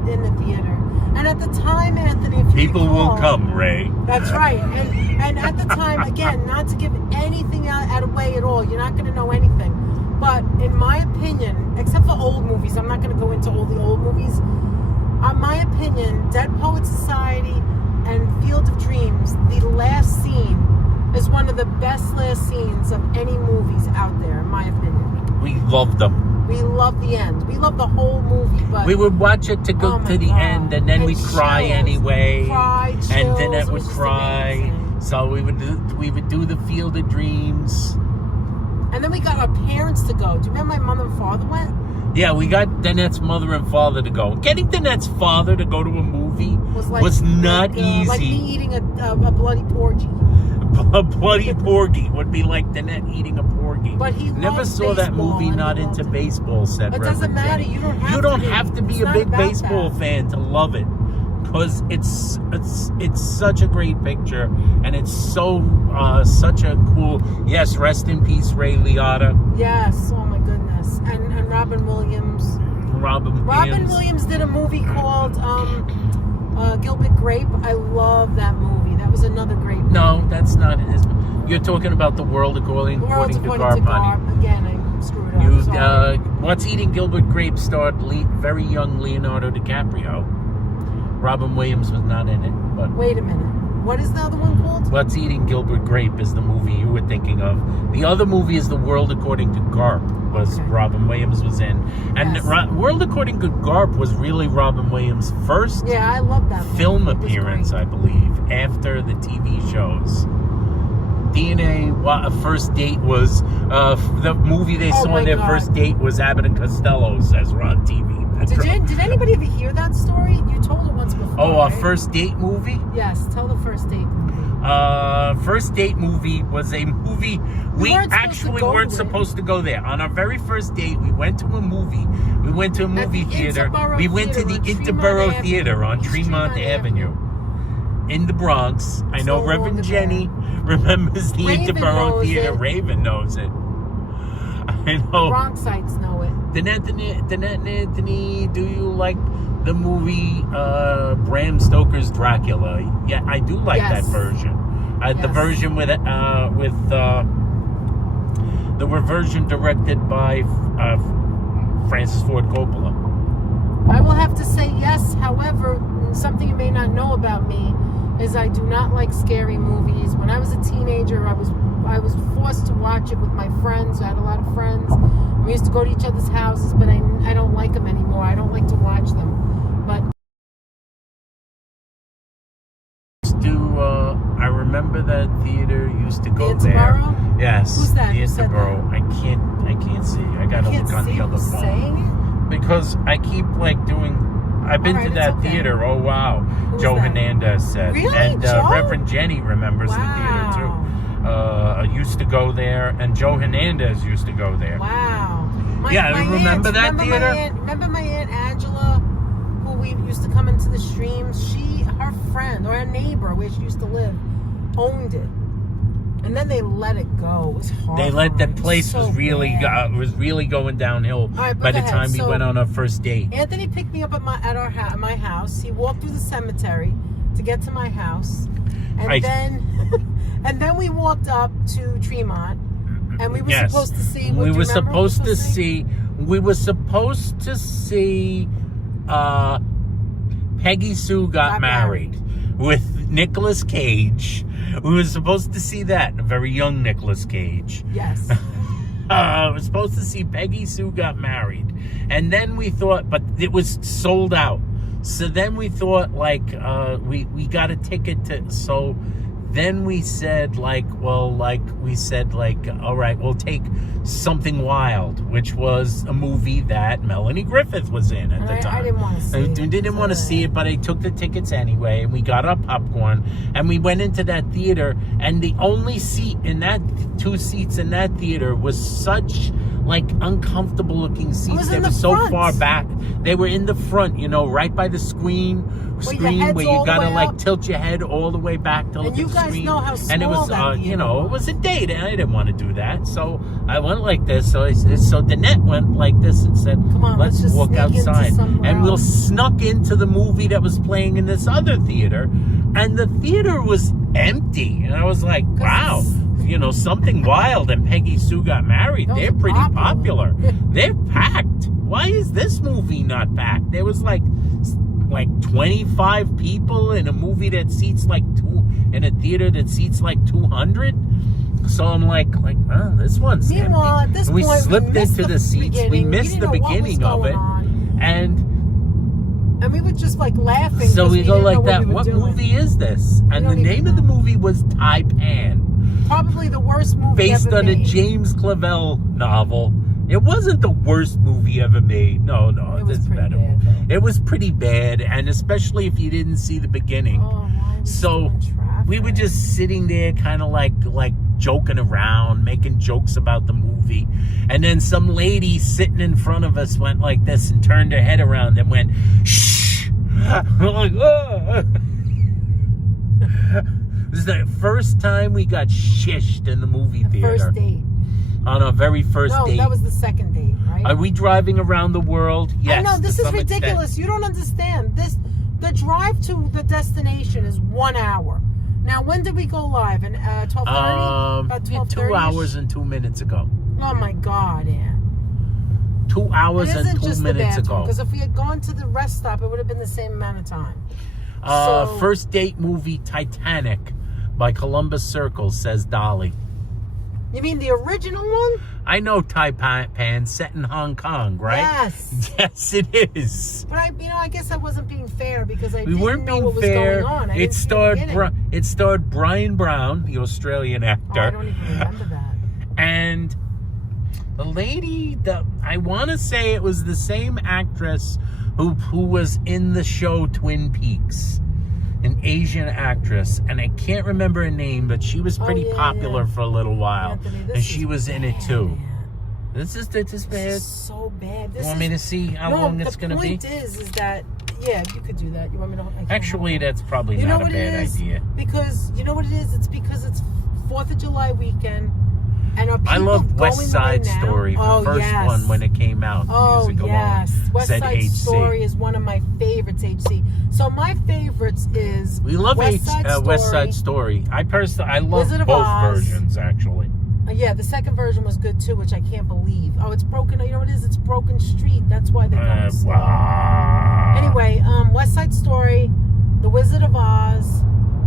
theater. And at the time, Anthony, if you People recall, will come, Ray. That's right. And at the time, again, not to give anything out away at all, you're not going to know anything. But in my opinion, except for old movies, I'm not going to go into all the old movies. In my opinion, Dead Poets Society and Field of Dreams, the last scene is one of the best last scenes of any movies out there, in my opinion. We loved them. We love the end. We love the whole movie, but we would watch it to go to the end, and then we'd cry anyway. And then it would cry. Amazing. So we would do the Field of Dreams. And then we got our parents to go. Do you remember my mother and father went? Yeah, we got Danette's mother and father to go. Getting Danette's father to go to a movie was not easy. Like me eating a bloody porgy. A bloody porgy would be like Danette eating a porgy. But he never saw that movie. Not into baseball. Said it doesn't matter. Jenny. You don't have to be a big baseball fan to love it, because it's such a great picture, and it's so such a cool. Yes, rest in peace, Ray Liotta. Yes. Oh my goodness. And Robin Williams. Robin Williams did a movie called Gilbert Grape. I love that movie. That was another great movie. No, that's not his. You're talking about The World According to Garp, honey. Again, I screwed up. What's Eating Gilbert Grape starred very young Leonardo DiCaprio. Robin Williams was not in it. But wait a minute. What is the other one called? What's Eating Gilbert Grape is the movie you were thinking of. The other movie is The World According to Garp, Robin Williams was in. And World According to Garp was really Robin Williams' first I love that film appearance, I believe, after the TV shows. DNA First Date was the movie they saw in their first date was Abbott and Costello, says Ron TV. Did anybody ever hear that story? You told it once before. Oh, our first date movie? Yes, tell the first date movie. First date movie was a movie we actually weren't supposed to go there. On our very first date, we went to a movie. We went to a movie theater. We went to the Interborough Theater on Tremont Avenue in the Bronx. I know Reverend Jenny remembers the Interborough Theater. Raven knows it. I know. Bronxites know it. Danette and Anthony, do you like the movie Bram Stoker's Dracula? Yeah, I do like that version. The version with the version directed by Francis Ford Coppola. I will have to say yes. However, something you may not know about me is I do not like scary movies. When I was a teenager, I was forced to watch it with my friends. I had a lot of friends. We used to go to each other's houses, but I don't like them anymore. I don't like to watch them. But I remember that theater used to go the there. Interborough? Yes. Who's that? The Who said Interborough. I can't see. I gotta look on the other who's phone. saying it? Because I keep like doing. I've been All right, to that it's okay. theater. Oh wow, Who's Joe that? Hernandez said, Really? and Joe? Reverend Jenny remembers the theater too. I used to go there, and Joe Hernandez used to go there. Wow. Remember that theater? Remember my Aunt Angela, who we used to come into the streams? Her friend, or her neighbor, where she used to live, owned it. And then they let it go. It was horrible. They let the place was really going downhill right, by the go ahead. time we So, went on our first date. Anthony picked me up at my house. He walked through the cemetery to get to my house, and then we walked up to Tremont, and we were supposed to see. We were supposed to see. We were supposed to see. Peggy Sue got married with Nicolas Cage. We were supposed to see that, a very young Nicolas Cage. Yes. We were supposed to see Peggy Sue got married. And then we thought, but it was sold out. So then we thought, like, we got a ticket to, so then we said, all right, we'll take Something Wild, which was a movie that Melanie Griffith was in at the time. I didn't want to see it. I didn't want to see it, but I took the tickets anyway, and we got our popcorn, and we went into that theater, and the only two seats in that theater was such, uncomfortable looking seats. They were so far back. They were in the front, right by the screen where you gotta tilt your head all the way back to look at the screen. And you guys know how small and it was, that it was a date, and I didn't want to do that, so I went like this. So Danette went like this and said, "Come on, let's just walk outside." And we else. snuck into the movie that was playing in this other theater, and the theater was empty, and I was like, "Wow." Something Wild and Peggy Sue Got Married. They're pretty popular. They're packed. Why is this movie not packed? There was like 25 people in a movie that seats in a theater that seats 200. So I'm like, this one's empty. Meanwhile, at this point, we slipped into the seats. We missed the beginning of it, and we were just laughing. So we go like that. What movie is this? And the name of the movie was Taipan. Probably the worst movie based ever on made. a James Clavell novel. It wasn't the worst movie ever made. No, it was pretty better. Bad, it was pretty bad, and especially if you didn't see the beginning. So we were just sitting there, kind of like joking around, making jokes about the movie, and then some lady sitting in front of us went like this and turned her head around and went, "Shh!" We're like, "Oh." This is the first time we got shished in the movie theater. First date. On our very first date. No, that was the second date, right? Are we driving around the world? Yes. I know, this is ridiculous. Extent. You don't understand. The drive to the destination is 1 hour. Now, when did we go live? In 12:30? About 12:30? 2 hours and 2 minutes ago. Oh my God, Ann. 2 hours and 2 minutes ago. Because if we had gone to the rest stop, it would have been the same amount of time. First date movie Titanic by Columbus Circle, says Dolly. You mean the original one? I know Taipan, set in Hong Kong, right? Yes. Yes, it is. But I guess I wasn't being fair because I We weren't didn't know what was being fair. going on. It starred Brian Brown, the Australian actor. I don't even remember that. And the lady, I want to say it was the same actress who was in the show Twin Peaks. An Asian actress, and I can't remember her name, but she was pretty popular for a little while, Anthony, and she was in it too. Man. This is bad. This is so bad. You want me to see how long it's going to be? The point is that, yeah, you could do that. You want me to? Actually, that's probably not a bad idea. Because, you know what it is? It's because it's 4th of July weekend, and are people I loved West Side now? Story, the first one when it came out. West Side Story is one of my favorites, HC. So my favorites is we love West Side Story. West Side Story. I love Wizard of both Oz. versions, actually. Yeah, the second version was good too, which I can't believe. Oh, it's broken. You know what it is? It's Broken Street. That's why they call it slow. Anyway, West Side Story, The Wizard of Oz,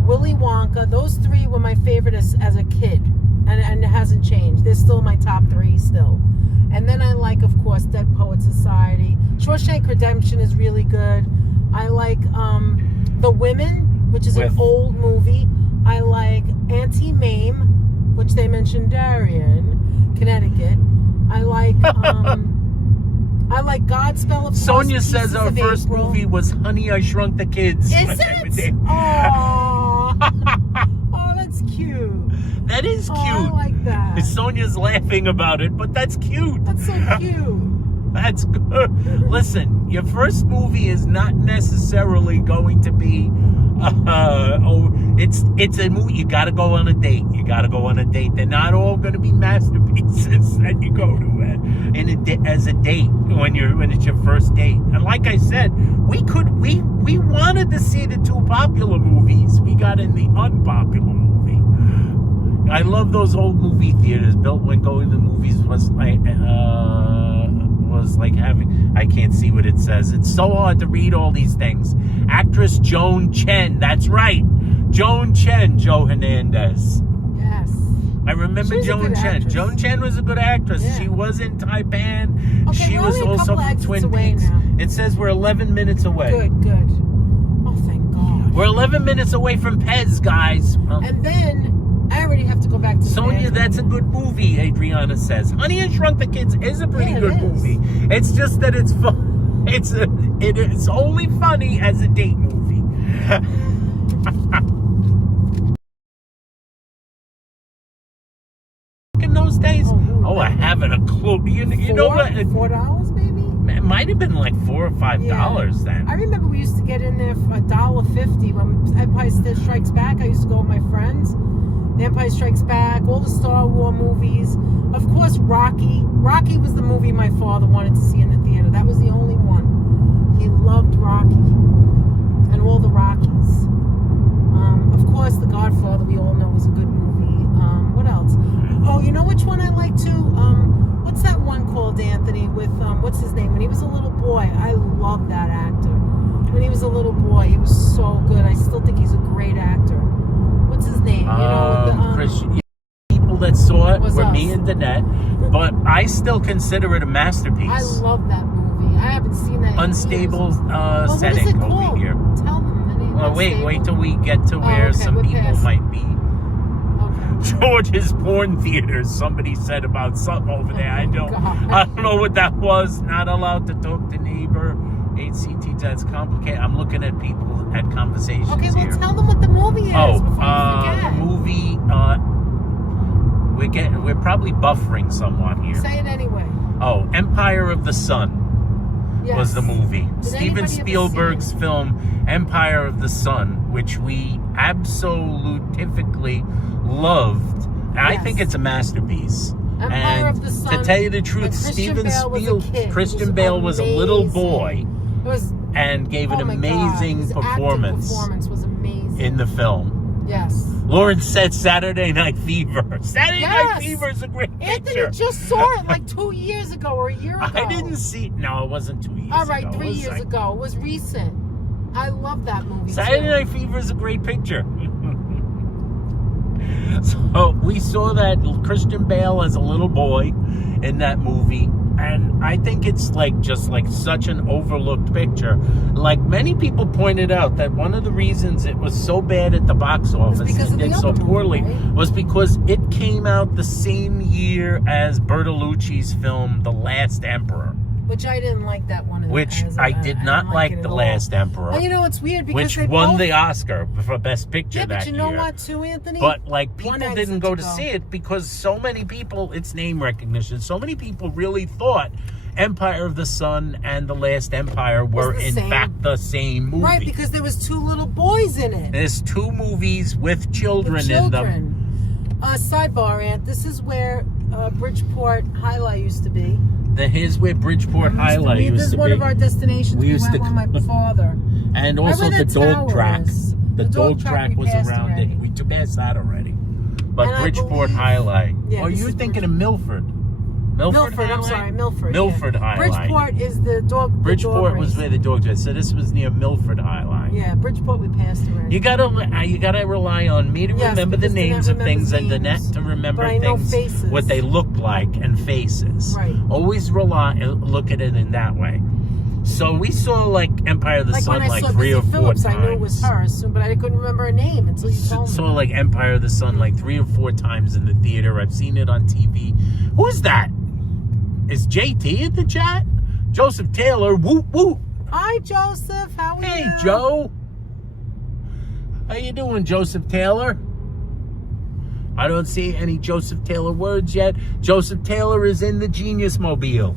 Willy Wonka. Those three were my favorite as a kid, and it hasn't changed. They're still my top three still. And then I like, of course, Dead Poets Society. Shawshank Redemption is really good. I like The Women, which is an old movie. I like Auntie Mame, which they mentioned Darien, Connecticut. I like Godspell of Sonia says our first movie was Honey, I Shrunk the Kids. Is it? Oh, that's cute. That is cute. I like that. Sonia's laughing about it, but that's cute. That's so cute. That's good. Listen, your first movie is not necessarily going to be it's a movie. You gotta go on a date. They're not all gonna be masterpieces that you go to as a date when it's your first date. And like I said, we wanted to see the two popular movies. We got in the unpopular movie. I love those old movie theaters built when going to the movies was like having, I can't see what it says. It's so hard to read all these things. Actress Joan Chen, that's right. Joan Chen, Joe Hernandez. Yes. I remember Joan Chen. Actress. Joan Chen was a good actress. Yeah. She was in Taipan. Okay, she was also from Twin Peaks. Now. It says we're 11 minutes away. Good. Oh, thank God. We're 11 minutes away from Pez, guys. And then I already have to go back to Sonia, that's a good movie, Adriana says. Honey and Shrunk the Kids is a pretty good movie. It's just that it's fun. It's only funny as a date movie. In those days, I haven't a clue. You know what? $4 maybe? It might have been like $4 or $5 then. I remember we used to get in there for $1.50 when Empire Strikes Back. I used to go with my friends. The Empire Strikes Back, all the Star Wars movies. Of course, Rocky. Rocky was the movie my father wanted to see in the theater. That was the only one. He loved Rocky and all the Rockies. Of course, The Godfather, we all know, was a good movie. What else? Oh, you know which one I like too? What's that one called, Anthony, with, what's his name? When he was a little boy. I love that actor. When he was a little boy, he was so good. I still think he's a great actor. What's his name? People that saw it were us. Me and Danette, but I still consider it a masterpiece. I love that movie. I haven't seen that. Unstable what setting is it over called? here. Tell them the name. Well, wait till we get to where some people might be. Okay. George's Porn Theaters. Somebody said about something over there. I don't know what that was. Not allowed to talk to neighbor. HCT, that's complicated. I'm looking at people at conversations here. Okay, well, tell them what the movie is. The movie. We're probably buffering somewhat here. Say it anyway. Oh, Empire of the Sun was the movie. Steven Spielberg's film Empire of the Sun, which we absolutely loved. And I think it's a masterpiece. Empire of the Sun. To tell you the truth, Christian Bale was a little boy and gave an amazing performance. His performance was amazing in the film. Yes. Lawrence said Saturday Night Fever. Saturday Night Fever is a great picture. Anthony just saw it like 2 years ago or a year ago. I didn't see. No, it wasn't 2 years ago. All right, 3 years ago. It was recent. I love that movie. Saturday Night Fever is a great picture. So we saw that Christian Bale as a little boy in that movie, and I think it's just such an overlooked picture. Like many people pointed out that one of the reasons it was so bad at the box office and did so poorly was because it came out the same year as Bertolucci's film The Last Emperor. Which I didn't like that one. I did not like The Last Emperor. Well, you know, it's weird because which won the Oscar for Best Picture that year. Yeah, but you know what, too, Anthony? But, people didn't go to see it because so many people, it's name recognition, so many people really thought Empire of the Sun and The Last Empire were, in fact, the same movie. Right, because there was two little boys in it. There's two movies with children in them. Sidebar, Ant, this is where Bridgeport Highlight used to be. Here's where Bridgeport Highlight used to be. This is one of our destinations. We went with my father. And also the dog track. The dog track was around it. We passed that already. But And I Bridgeport believe- Highlight. Yeah, Or this you're is thinking of Milford. Milford, I'm Highlight? sorry, Milford. Milford yeah. Highlight. Bridgeport is the dog. the Bridgeport dog was race. where the dogs were. So this was near Milford Highlight. Yeah, Bridgeport we passed already. You gotta rely on me to Yes, remember the because Danette names of remembers things and names, Danette to remember but I know things, faces. what they look like and faces. Right. Always look at it in that way. So we saw like Empire of the Like Sun when I like saw 3 or Busy 4 Phillips, times. I knew it was her, but I couldn't remember her name until you told me. Saw like Empire of the Sun like 3 or 4 times in the theater. I've seen it on TV. Who's that? Is JT in the chat? Joseph Taylor. Whoop whoop. Hi, Joseph. How are you? Hey, Joe. How you doing, Joseph Taylor? I don't see any Joseph Taylor words yet. Joseph Taylor is in the Genius Mobile.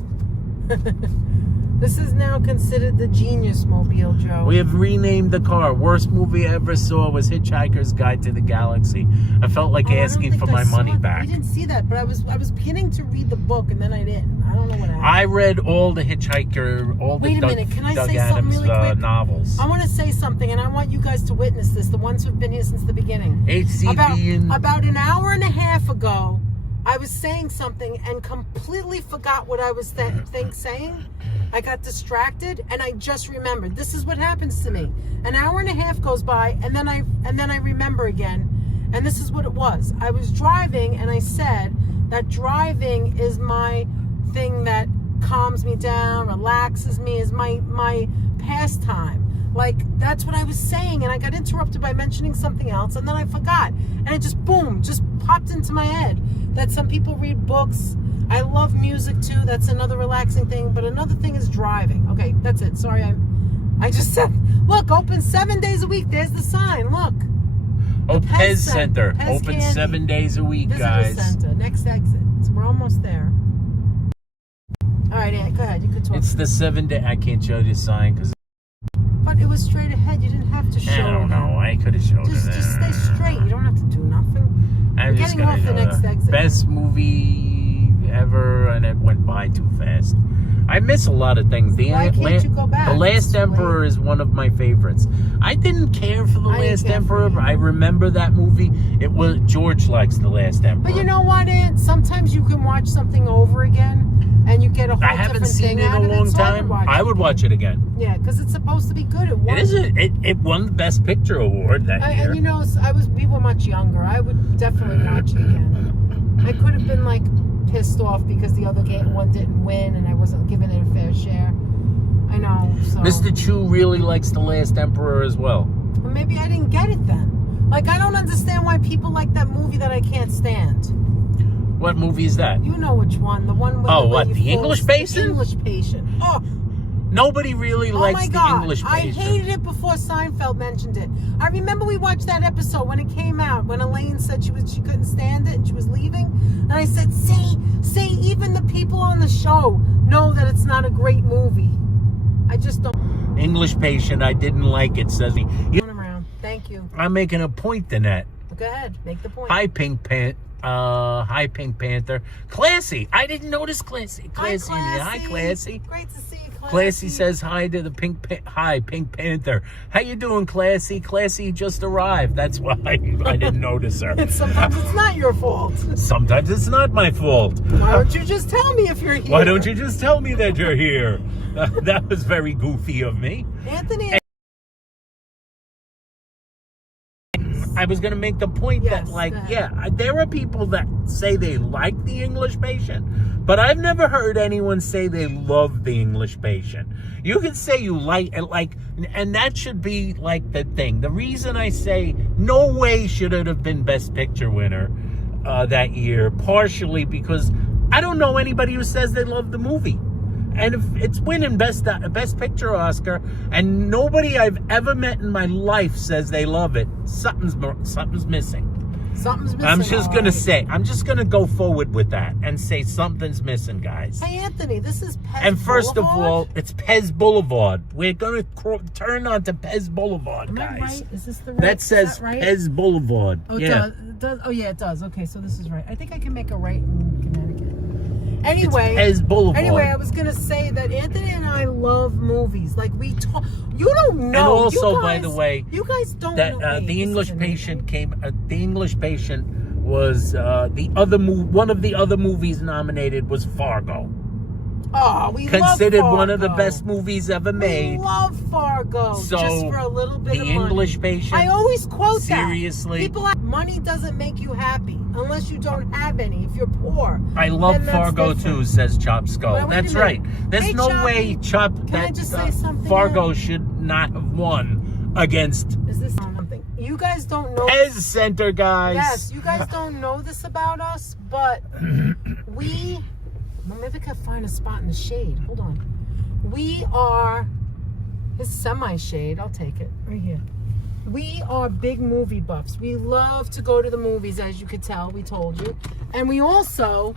This is now considered the Genius Mobile, Joe. We have renamed the car. Worst movie I ever saw was Hitchhiker's Guide to the Galaxy. I felt like asking for my money back. I didn't see that, but I was beginning to read the book and then I didn't. I don't know what happened. I read all the Hitchhiker, all the Wait a Doug, minute, can I Doug say something Adams really quick? novels. I want to say something, and I want you guys to witness this, the ones who've been here since the beginning. HCB About an hour and a half ago, I was saying something and completely forgot what I was saying. I got distracted and I just remembered. This is what happens to me. An hour and a half goes by and then I remember again. And this is what it was. I was driving and I said that driving is my thing that calms me down, relaxes me, is my pastime. Like, that's what I was saying, and I got interrupted by mentioning something else, and then I forgot. And it just, boom, just popped into my head that some people read books. I love music, too. That's another relaxing thing. But another thing is driving. Okay, that's it. Sorry, I just said, look, open 7 days a week. There's the sign. Look. Oh, Pez Center. Pez Open Candy. 7 days a week, Visitor guys. Center. Next exit. So we're almost there. All right, Aunt, go ahead. You could talk. It's the 7 day. I can't show you the sign because But it was straight ahead. You didn't have to show I don't know. I could have showed it. Just stay straight. You don't have to do nothing. I'm We're just getting gonna off the know next exit. Best movie ever, and it went by too fast. I miss a lot of things. Why can't you go back? The Last It's too Emperor late. is one of my favorites. I didn't care for The I didn't Last care for Emperor. it either. I remember that movie. It was George likes The Last Emperor. But you know what, Aunt? Sometimes you can watch something over again, and you get a whole I haven't different seen thing it in out a of long So time. I would watch it again. Yeah, because it's supposed to be good. It won. It isn't. It won the Best Picture award that year. And you know, we were much younger. I would definitely watch it again. I could have been like pissed off because the other one didn't win, and I wasn't giving it a fair share. I know. So Mr. Chu really likes The Last Emperor as well. Well, maybe I didn't get it then. Like, I don't understand why people like that movie that I can't stand. What movie is that? You know which one? The one with The English Patient? English Patient. Oh, Nobody really oh likes my The God. English I Patient. hated it before Seinfeld mentioned it. I remember we watched that episode when it came out, when Elaine said she couldn't stand it and she was leaving. And I said, see, even the people on the show know that it's not a great movie. I just don't. English Patient, I didn't like it, says he. Around. Thank you. I'm making a point, Danette. Go ahead. Make the point. Hi, Pink Panther. Classy. I didn't notice Classy. Classy. Hi, Classy. Great to see you, Classy. Classy says hi to the Pink Panther. How you doing, Classy? Classy just arrived. That's why I didn't notice her. Sometimes it's not your fault. Sometimes it's not my fault. Why don't you just tell me if you're here? Why don't you just tell me that you're here? That was very goofy of me. Anthony? I was going to make the point Yes, that, like, go ahead. there are people that say they like The English Patient, but I've never heard anyone say they love The English Patient. You can say you like, and that should be, like, the thing. The reason I say no way should it have been Best Picture winner that year, partially because I don't know anybody who says they love the movie. And if it's winning Best Picture Oscar, and nobody I've ever met in my life says they love it, something's missing. Something's missing. I'm just already. gonna go forward with that and say something's missing, guys. Hey, Anthony, this is Pez And first Boulevard? of all, it's Pez Boulevard. We're gonna turn on to Pez Boulevard, Am I guys. right? Is this the right? That says is that right? Pez Boulevard. Oh, yeah. it does. Oh, yeah, it does. Okay, so this is right. I think I can make a right in Connecticut. Anyway, It's Pez Boulevard. Anyway, I was gonna say that Anthony and I love movies. Like, we talk. You don't know. And also, you guys, by the way, you guys don't that know. The English Patient came. The English Patient was one of the other movies nominated was Fargo. Oh, we Considered love Fargo. one of the best movies ever made. We love Fargo. So, just for a little bit the of money. English Patient. I always quote Seriously. that. People, money doesn't make you happy unless you don't have any. If you're poor. I love then that's Fargo different. too, says Chop Skull. Wait a That's minute. right. There's Hey, no Chop, way Chop can I just say something Fargo now? should not have won against Is this something? You guys don't know. Pez Center, guys. Yes, you guys don't know this about us, but we. Well, maybe I can find a spot in the shade. Hold on. We are. It's semi-shade. I'll take it right here. We are big movie buffs. We love to go to the movies, as you could tell. We told you, and we also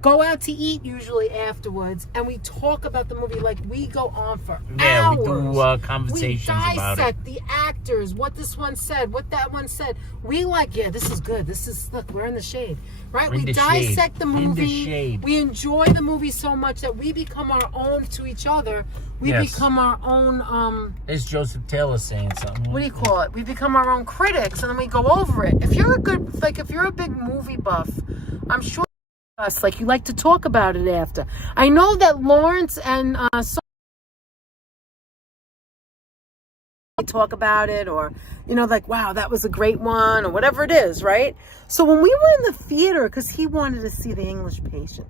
go out to eat usually afterwards, and we talk about the movie. Like, we go on for hours. We do conversations about it. We dissect the actors, what this one said, what that one said. We like, yeah, this is good. This is, look, we're in the shade, right? We dissect the movie. In the shade. We enjoy the movie so much that we become our own to each other. We become our own, There's Joseph Taylor saying something. what do you call it? We become our own critics, and then we go over it. If you're if you're a big movie buff, I'm sure us, like, you like to talk about it after. I know that Lawrence and talk about it, or like, wow, that was a great one, or whatever it is, right? So when we were in the theater, because he wanted to see The English Patient,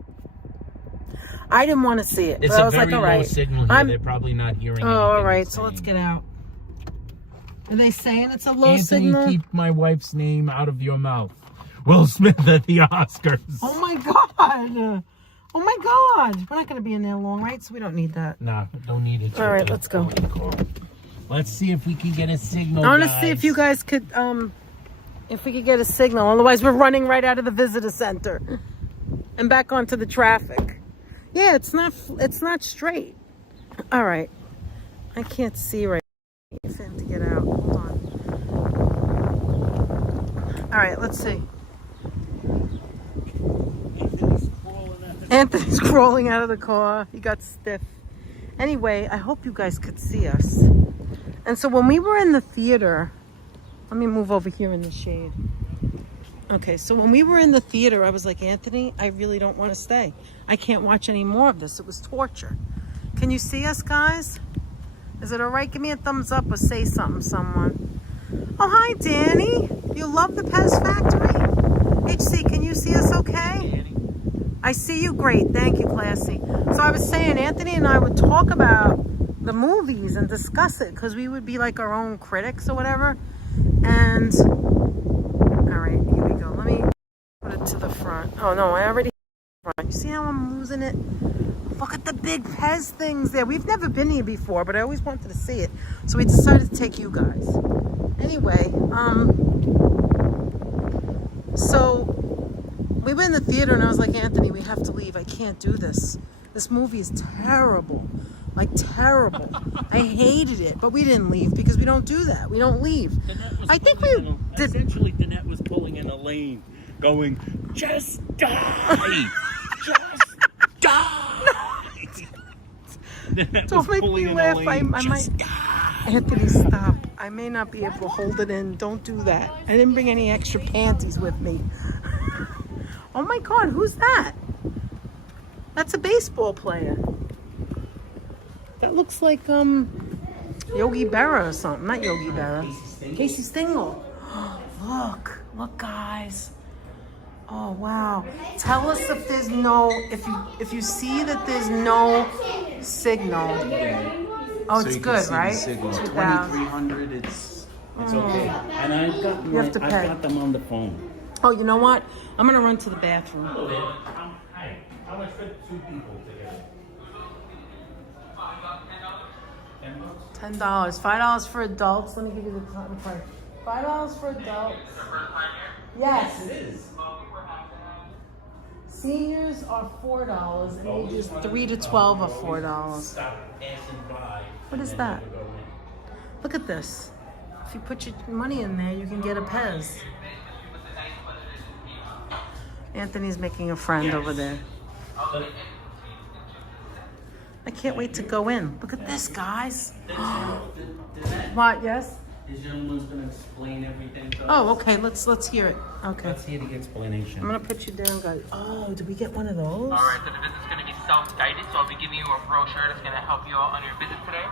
I didn't want to see it. It's but I a was very like, all low right, signal here. They're probably not hearing anything. all right, so let's get out. Are they saying it's a low signal? Anthony, keep my wife's name out of your mouth. Will Smith at the Oscars. Oh my God. Oh my God. We're not going to be in there long, right? So we don't need that. Nah, don't need it. All right, let's go. Let's see if we can get a signal. I want to see if you guys could, if we could get a signal. Otherwise, we're running right out of the visitor center and back onto the traffic. Yeah, it's not straight. All right. I can't see right now. I have to get out. Hold on. All right, let's see. Anthony's crawling out of the car. He got stiff. Anyway, I hope you guys could see us. And so when we were in the theater, let me move over here in the shade. Okay, so when we were in the theater, I was like, Anthony, I really don't want to stay. I can't watch any more of this. It was torture. Can you see us, guys? Is it all right? Give me a thumbs up or say something, someone. Oh, hi, Danny. You love the Pez Factory? HC, can you see us okay? I see you great. Thank you, Classy. So I was saying, Anthony and I would talk about the movies and discuss it, because we would be like our own critics or whatever. And, all right, here we go. Let me put it to the front. Oh, no, I already front. You see how I'm losing it? Look at the big Pez things there. We've never been here before, but I always wanted to see it. So we decided to take you guys. Anyway, so we were in the theater, and I was like, Anthony, we have to leave. I can't do this. This movie is terrible. Like, terrible. I hated it. But we didn't leave, because we don't do that. We don't leave. I think we did. Essentially, Danette was pulling in a lane, going, just die! Just die! Don't make me laugh. I might. Anthony, stop. I may not be able to hold it in. Don't do that. I didn't bring any extra panties with me. Oh my God, who's that? That's a baseball player. That looks like Yogi Berra or something. Not Yogi Berra. Casey Stengel. Look, guys. Oh wow. Tell us if there's no, if you see that there's no signal. Oh, so it's good, right? 2,300. It's okay. And I've got them on the phone. Oh, you know what? I'm gonna run to the bathroom. Hey, how much for 2 people together? $10. $5 for adults. Let me give you the price. $5 for adults. Yes. It is. Seniors are $4, and ages 3 to 12 are $4. What is that? Look at this. If you put your money in there, you can get a Pez. Anthony's making a friend over there. I can't wait to go in. Look at this, guys. What? Yes? This gentleman's gonna explain everything to us. Oh, okay. Let's hear it. Okay. Let's hear the explanation. I'm gonna put you down, guys. Oh, did we get one of those? All right, so the visit's going to be self-guided, so I'll be giving you a brochure that's going to help you out on your visit today.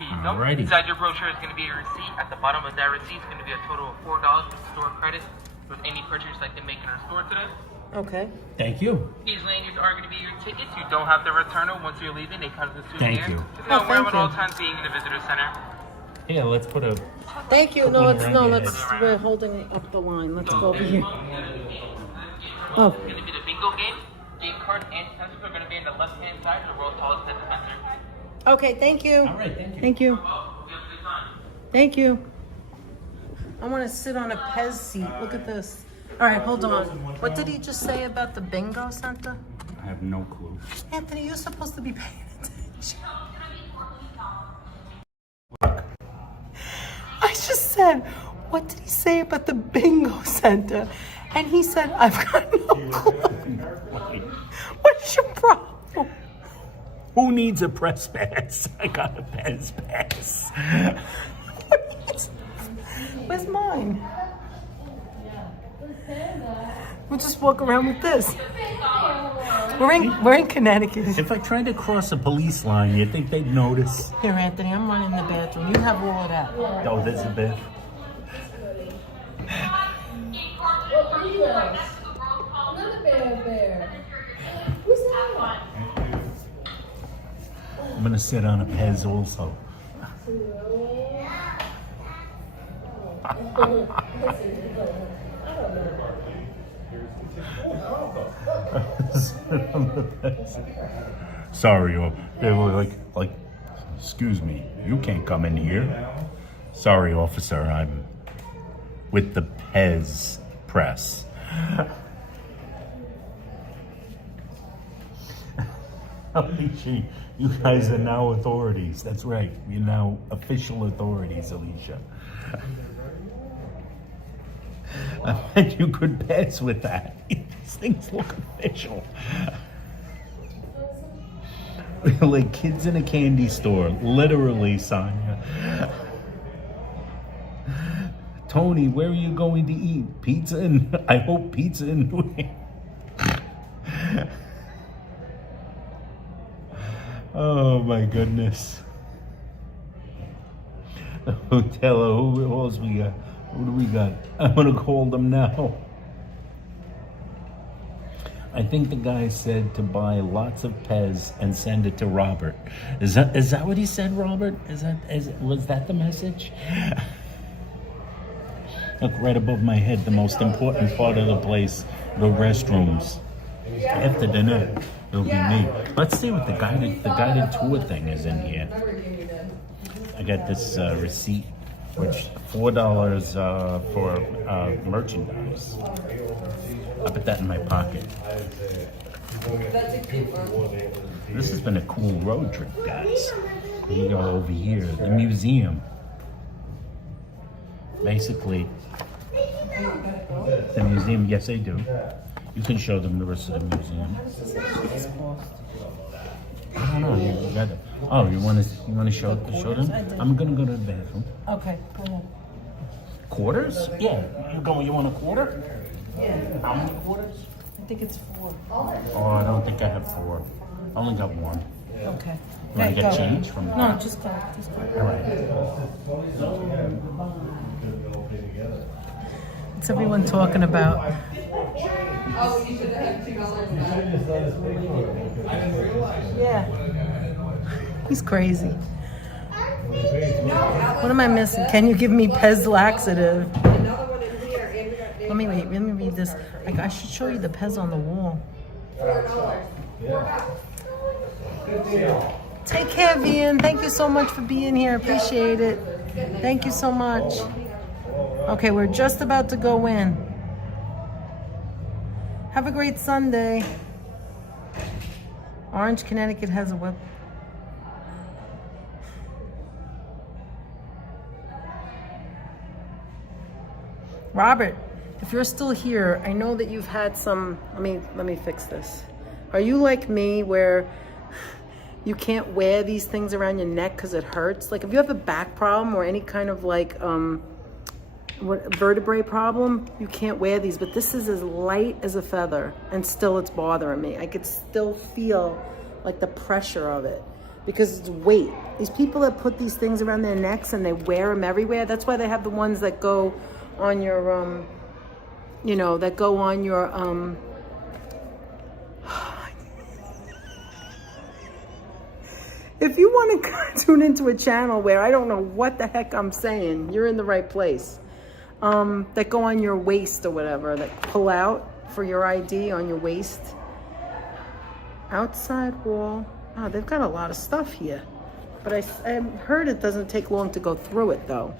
Here you go. Alrighty. Inside your brochure is going to be a receipt. At the bottom of that receipt is going to be a total of $4 with store credit with any purchase you'd like to make in our store today. Okay. Thank you. These lanyards are going to be your tickets. You don't have to return them once you're leaving. They come as a souvenir. Thank you. Just know wear them thank at all you. times being in the visitor center. Yeah, let's put a. Thank you. Put No, one let's around your we're holding up the line. Let's go over here. Oh. It's going to be the bingo game. Game cards and pencils are going to be on the left-hand side of the world's tallest Pez Dispenser. Okay, thank you. All right, thank you. Thank you. Well, you have a good time. Thank you. I want to sit on a Pez seat. Look at this. All right, hold on. What did he just say about the bingo center? I have no clue. Anthony, you're supposed to be paying attention. I just said, what did he say about the bingo center? And he said, I've got no clue. What's your problem? Who needs a press pass? I got a Pez pass. Where's mine? We'll just walk around with this. We're in Connecticut. If I tried to cross a police line, you think they'd notice? Here, Anthony, I'm running the bathroom. You have all of that. Oh, there's a bit. Another bear. Who's that? I'm gonna sit on a Pez also. Sorry, they were like, excuse me, you can't come in here. Sorry, officer, I'm with the Pez press. Alicia, you guys are now authorities. That's right, you're now official authorities, Alicia. I bet you could pass with that. These things look official. Like kids in a candy store, literally, Sonia. Tony, where are you going to eat? Pizza and I hope pizza and New Hampshire. Oh my goodness. Hotel, who else we got? Who do we got? I'm gonna call them now. I think the guy said to buy lots of Pez and send it to Robert. Is that what he said, Robert? Was that the message? Look, right above my head, the most important part of the place, the restrooms. After dinner, it'll be me. Let's see what the guided tour thing is in here. I got this receipt, which $4 for merchandise. I put that in my pocket. This has been a cool road trip, guys. We go over here, the museum. Basically, the museum, yes, they do. You can show them the rest of the museum. I don't know. You got it. Oh, you want to show them? I'm gonna go to the bathroom. Okay, go ahead. Quarters? Yeah. You want a quarter? Yeah. How many quarters? I think it's 4. Oh, I don't think I have 4. I only got 1. Okay. You want to Go. get change from that? No, just go. All right. What's everyone talking about? Oh, you should have $2. Yeah. He's crazy. What am I missing? Can you give me Pez laxative? Another one in here, and we got Let me read this. Like, I should show you the Pez on the wall. $4. Take care, Vian. Thank you so much for being here. Appreciate it. Thank you so much. Okay, we're just about to go in. Have a great Sunday. Orange, Connecticut has a web. Robert, if you're still here, I know that you've had some, let me fix this. Are you like me where You can't wear these things around your neck because it hurts. Like if you have a back problem or any kind of like vertebrae problem, you can't wear these. But this is as light as a feather, and still it's bothering me. I could still feel like the pressure of it because it's weight. These people that put these things around their necks and they wear them everywhere. That's why they have the ones that go on your, you know, that go on your, if you want to tune into a channel where I don't know what the heck I'm saying, you're in the right place. That go on your waist or whatever, that pull out for your ID on your waist. Outside wall. Oh, they've got a lot of stuff here. But I heard it doesn't take long to go through it though.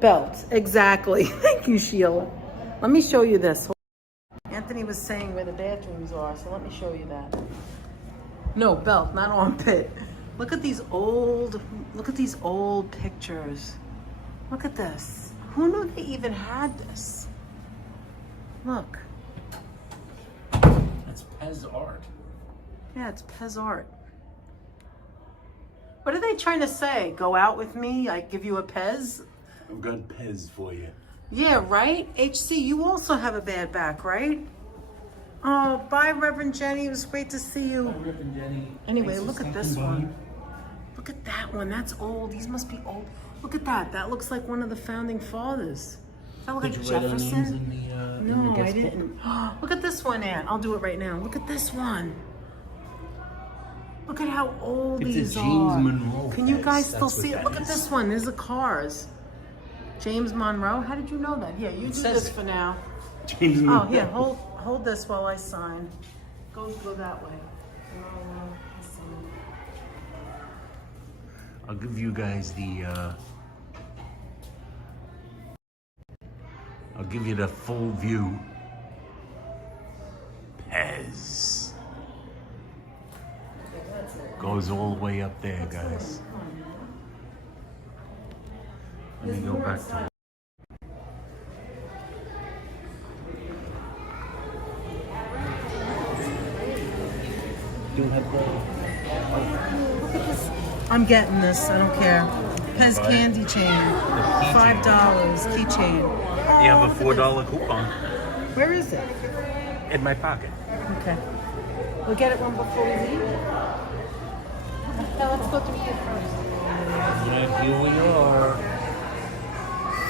Belt, exactly. Thank you, Sheila. Let me show you this. Anthony was saying where the bathrooms are, so let me show you that. No, belt, not armpit. Look at these old pictures. Look at this. Who knew they even had this? Look. That's Pez art. Yeah, it's Pez art. What are they trying to say? Go out with me, I give you a Pez? I've got Pez for you. Yeah, right? HC, you also have a bad back, right? Oh, bye, Reverend Jenny. It was great to see you. Hi, Reverend Jenny. Anyway, look at this one. Look at that one. That's old. These must be old. Look at that. That looks like one of the founding fathers. Does that look like Jefferson? No, I didn't. Look at this one, Ann. I'll do it right now. Look at this one. Look at how old these are. James Monroe. Can you guys still see it? Look at this one. There's the cars. James Monroe? How did you know that? Yeah, you do this for now. James Monroe. Oh, here, hold this while I sign. Go that way. I'll give you guys the, I'll give you the full view. Pez. Goes all the way up there, guys. Let me go back to I'm getting this. I don't care. Pez candy chain. $5 keychain. You have a $4 coupon Where is it? in my pocket. Okay. We'll get it one before we leave. Now let's go through here first. Yeah, here we are.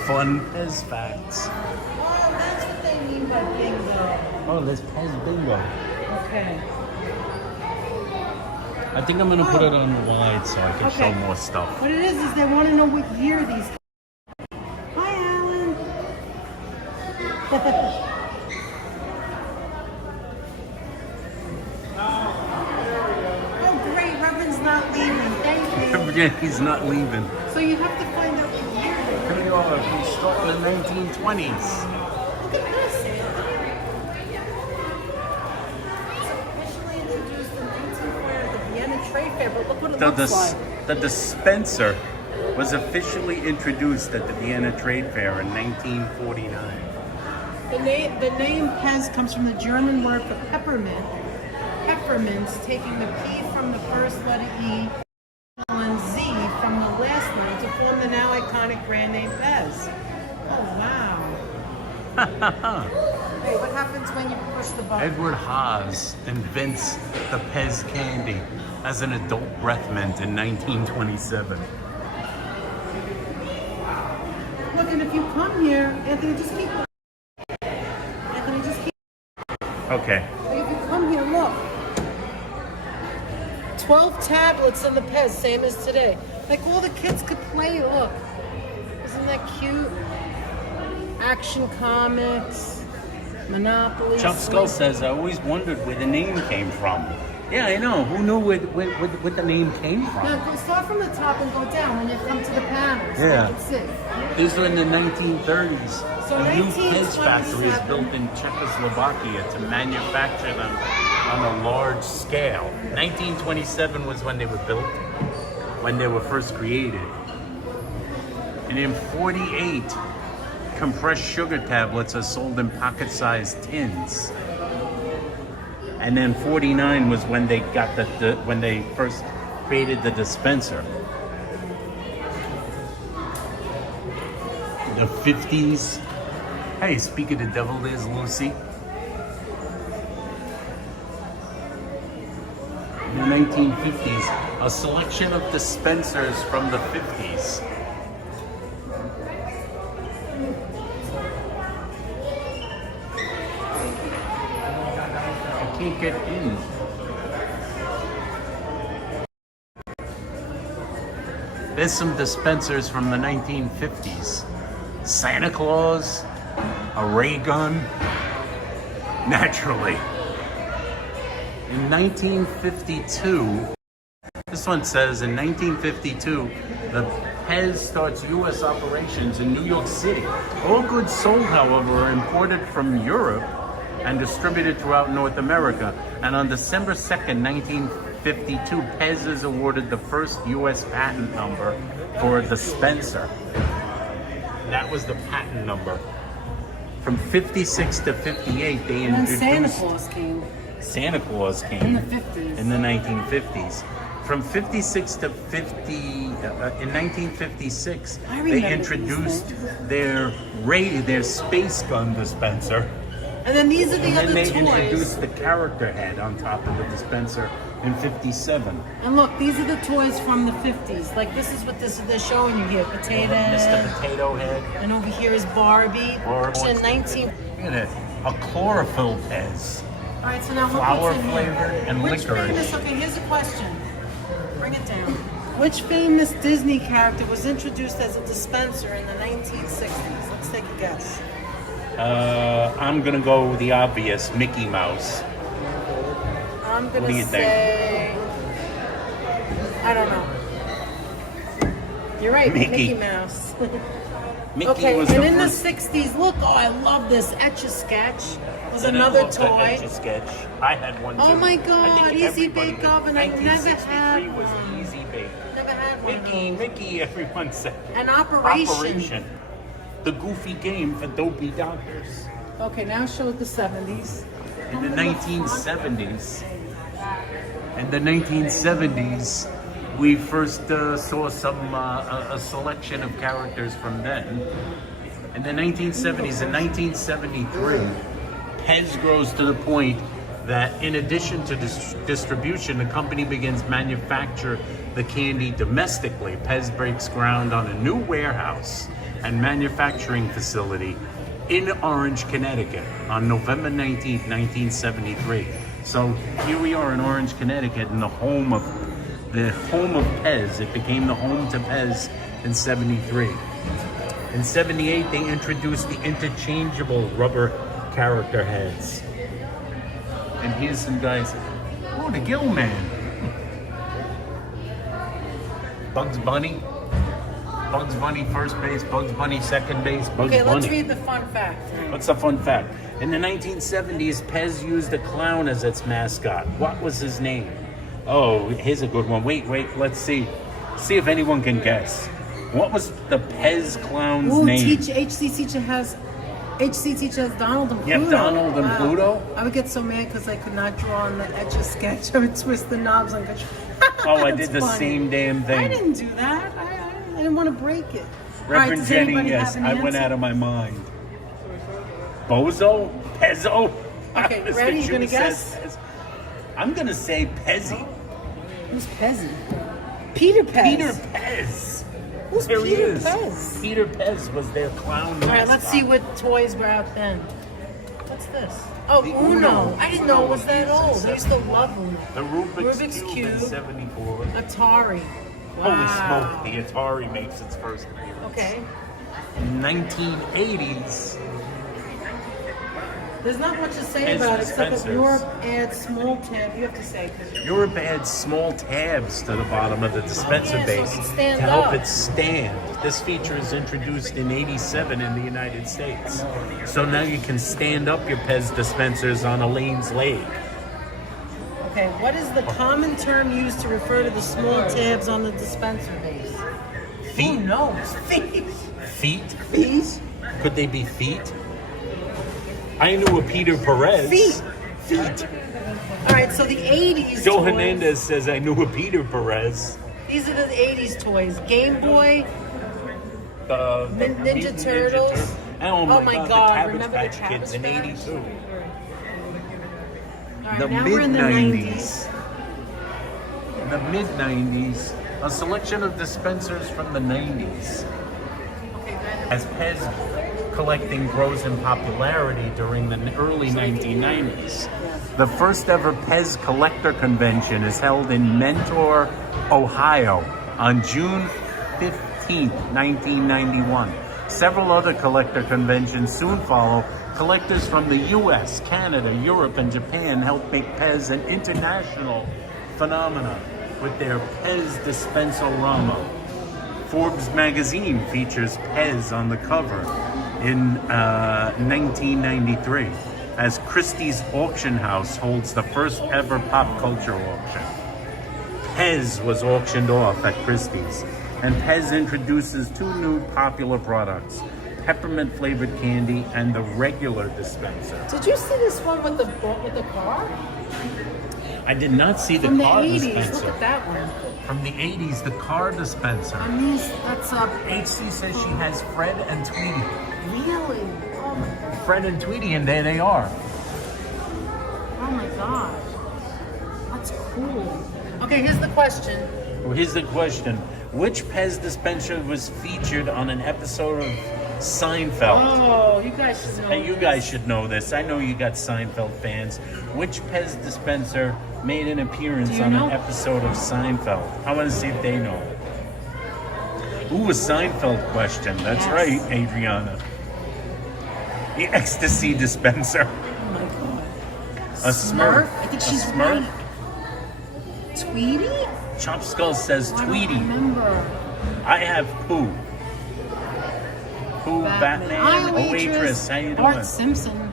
Fun Pez facts. Oh, that's what they mean by bingo. Oh, there's Pez bingo. Okay. I think I'm gonna put it on the wide so I can show more stuff. What it is they want to know what year these. Hi, Alan. Oh, great. Reverend's not leaving. Thank you. Yeah, he's not leaving. So you have to find out what year. Here we are. We start in the 1920s. Look at this. It's officially introduced in 1940 at the Vienna Trade Fair, but look what it looks like. The dispenser was officially introduced at the Vienna Trade Fair in 1949. The name Pez comes from the German word for peppermint. Peppermints, taking the P from the first letter E and Z from the last letter to form the now iconic brand name Pez. Oh, wow. Hey, what happens when you push the button? Edward Haas invents the Pez candy as an adult breath mint in 1927. Look, and if you come here, Anthony, just keep. Okay. If you come here, look. 12 tablets in the Pez, same as today. Like all the kids could play, look. Isn't that cute? Action Comics, Monopoly. Chuck Skull says, I always wondered where the name came from. Yeah, I know. Who knew where the name came from? Now, go start from the top and go down when you come to the panels. Yeah. You can see. These were in the 1930s. So a new Pez 1927. factory is built in Czechoslovakia to manufacture them on a large scale. 1927 was when they were built, when they were first created. And in 48, compressed sugar tablets are sold in pocket-sized tins. And then 49 was when they got when they first created the dispenser. The 50s. Hey, speak of the devil, there's Lucy. In the 1950s, a selection of dispensers from the 50s. I can't get in. There's some dispensers from the 1950s. Santa Claus, a ray gun, naturally. In 1952, this one says in 1952, the Pez starts U.S. operations in New York City. All goods sold, however, are imported from Europe and distributed throughout North America. And on December 2nd, 1952, Pez is awarded the first U.S. patent number for a dispenser. That was the patent number. From 56 to 58, they And then introduced... Santa Claus came. Santa Claus came In the 50s. in the 1950s. From 56 to 50, in 1956, I they remember introduced these their space gun dispenser. And then these are the And other then they toys. introduced the character head on top of the dispenser in 57. And look, these are the toys from the 50s. Like this is what they're showing you here. Potato. Mr. Potato Head. And over here is Barbie. Barbie. In 19. Look at it. A chlorophyll Pez. All right, so now look Flour what's in here. flavored and Which licorice. famous? Okay, here's a question. Bring it down. Which famous Disney character was introduced as a dispenser in the 1960s? Let's take a guess. I'm gonna go with the obvious, Mickey Mouse. I'm What do gonna you think? say. I don't know. You're right, Mickey. Mickey Mouse. Mickey Okay, was and the in first. the 60s, look, oh, I love this Etch-a-Sketch. Was And another it looked like toy. Etch-a-Sketch. I had one too. Oh my I God, think Easy everybody Bake did. Oven. I never had 1963 was one. Easy Bake. Never had one. Mickey, everyone said. An Operation. Operation. The goofy game for dopey doctors. Okay, now show the 70s. In the 1970s. In the 1970s, we first saw some a selection of characters from then. In the 1970s, in 1973, Pez grows to the point that in addition to distribution, the company begins manufacture the candy domestically. Pez breaks ground on a new warehouse and manufacturing facility in Orange, Connecticut on November 19th, 1973. So here we are in Orange, Connecticut, in the home of Pez. It became the home to Pez in 73. In 78, they introduced the interchangeable rubber character heads. And here's some guys. Oh, the Gill Man. Bugs Bunny. Bugs Bunny first base, Bugs Bunny second base, Bugs Okay, Bunny. let's read the fun fact. What's a fun fact? In the 1970s, Pez used a clown as its mascot. What was his name? Oh, here's a good one. Wait, let's see. See if anyone can guess. What was the Pez clown's Ooh, name? HC teacher has Donald and Pluto. Yeah, Donald and Pluto? I would get so mad because I could not draw on the Etch-a-Sketch. I would twist the knobs on control. Oh, I That's did the funny. same damn thing. I didn't do that. I didn't want to break it. All right, Reverend does Jenny, anybody yes, have an I went answer? out of my mind. Bozo? Pezzo? Okay, Mr. ready? You gonna Juice guess? says- I'm gonna say Pezzy. Who's Pezzy? Peter Pez. Peter Pez. Who's There he Peter is. Pez? Peter Pez was their clown. All right, let's mascot. see what toys were out then. What's this? Oh, The Uno. Uno. I didn't know it was that Uno. old. I used to love Uno. The Rubik's, Rubik's Cube in Cube. 74. Atari. Holy Wow. smoke, the Atari makes its first appearance. Okay. In 1980s, There's not much to say Pez about it except that dispensers. Europe adds small tab. You have to say. 'Cause Europe adds small tabs to the bottom of the dispenser Yeah, so it base can to stand help up. it stand. This feature is introduced in 87 in the United States. So now you can stand up your Pez dispensers on a lane's leg. Okay, what is the common term used to refer to the small tabs on the dispenser base? Feet? Who knows? Feet. Feet? Feet. Could they be feet? I knew a Peter Perez. Feet. feet. All right, so the 80s Joe toys. Hernandez says, I knew a Peter Perez. These are the 80s toys. Game Boy, Ninja Mutant Turtles. Oh my God, God, the Cabbage remember the Patch Cabbage Kids in Patch? 82. All right, The now we're in the 90s. The mid-90s, a selection of dispensers from the 90s. As Pez collecting grows in popularity during the early 1990s, the first ever Pez collector convention is held in Mentor, Ohio on June 15, 1991. Several other collector conventions soon follow. Collectors from the US, Canada, Europe, and Japan help make Pez an international phenomenon with their Pez Dispensorama. Forbes magazine features Pez on the cover in 1993, as Christie's Auction House holds the first ever pop culture auction. Pez was auctioned off at Christie's, and Pez introduces two new popular products, peppermint flavored candy and the regular dispenser. Did you see this one with the car? I did not see the From the car 80s. dispenser. Look at that one. From the 80s, the car dispenser. And these, that's HC says she has Fred and Tweety. really? Oh my God. Fred and Tweety, and there they are. Oh my gosh. That's cool. Okay, here's the question. Well, here's the question. Which Pez dispenser was featured on an episode of Seinfeld? Oh, you guys should know. Hey, you guys should know this. I know you got Seinfeld fans. Which Pez dispenser made an appearance Do you on know? an episode of Seinfeld? I want to see if they know. Ooh, a Seinfeld question. That's Yes. right, Adriana. The ecstasy dispenser. Oh my God. A Smurf. I think A she's Smurf. right. Tweety? Chop Skull says I don't Tweety. remember. I have Pooh. Pooh, Batman. Hi, Oh, waitress. How you doing? Art Simpson.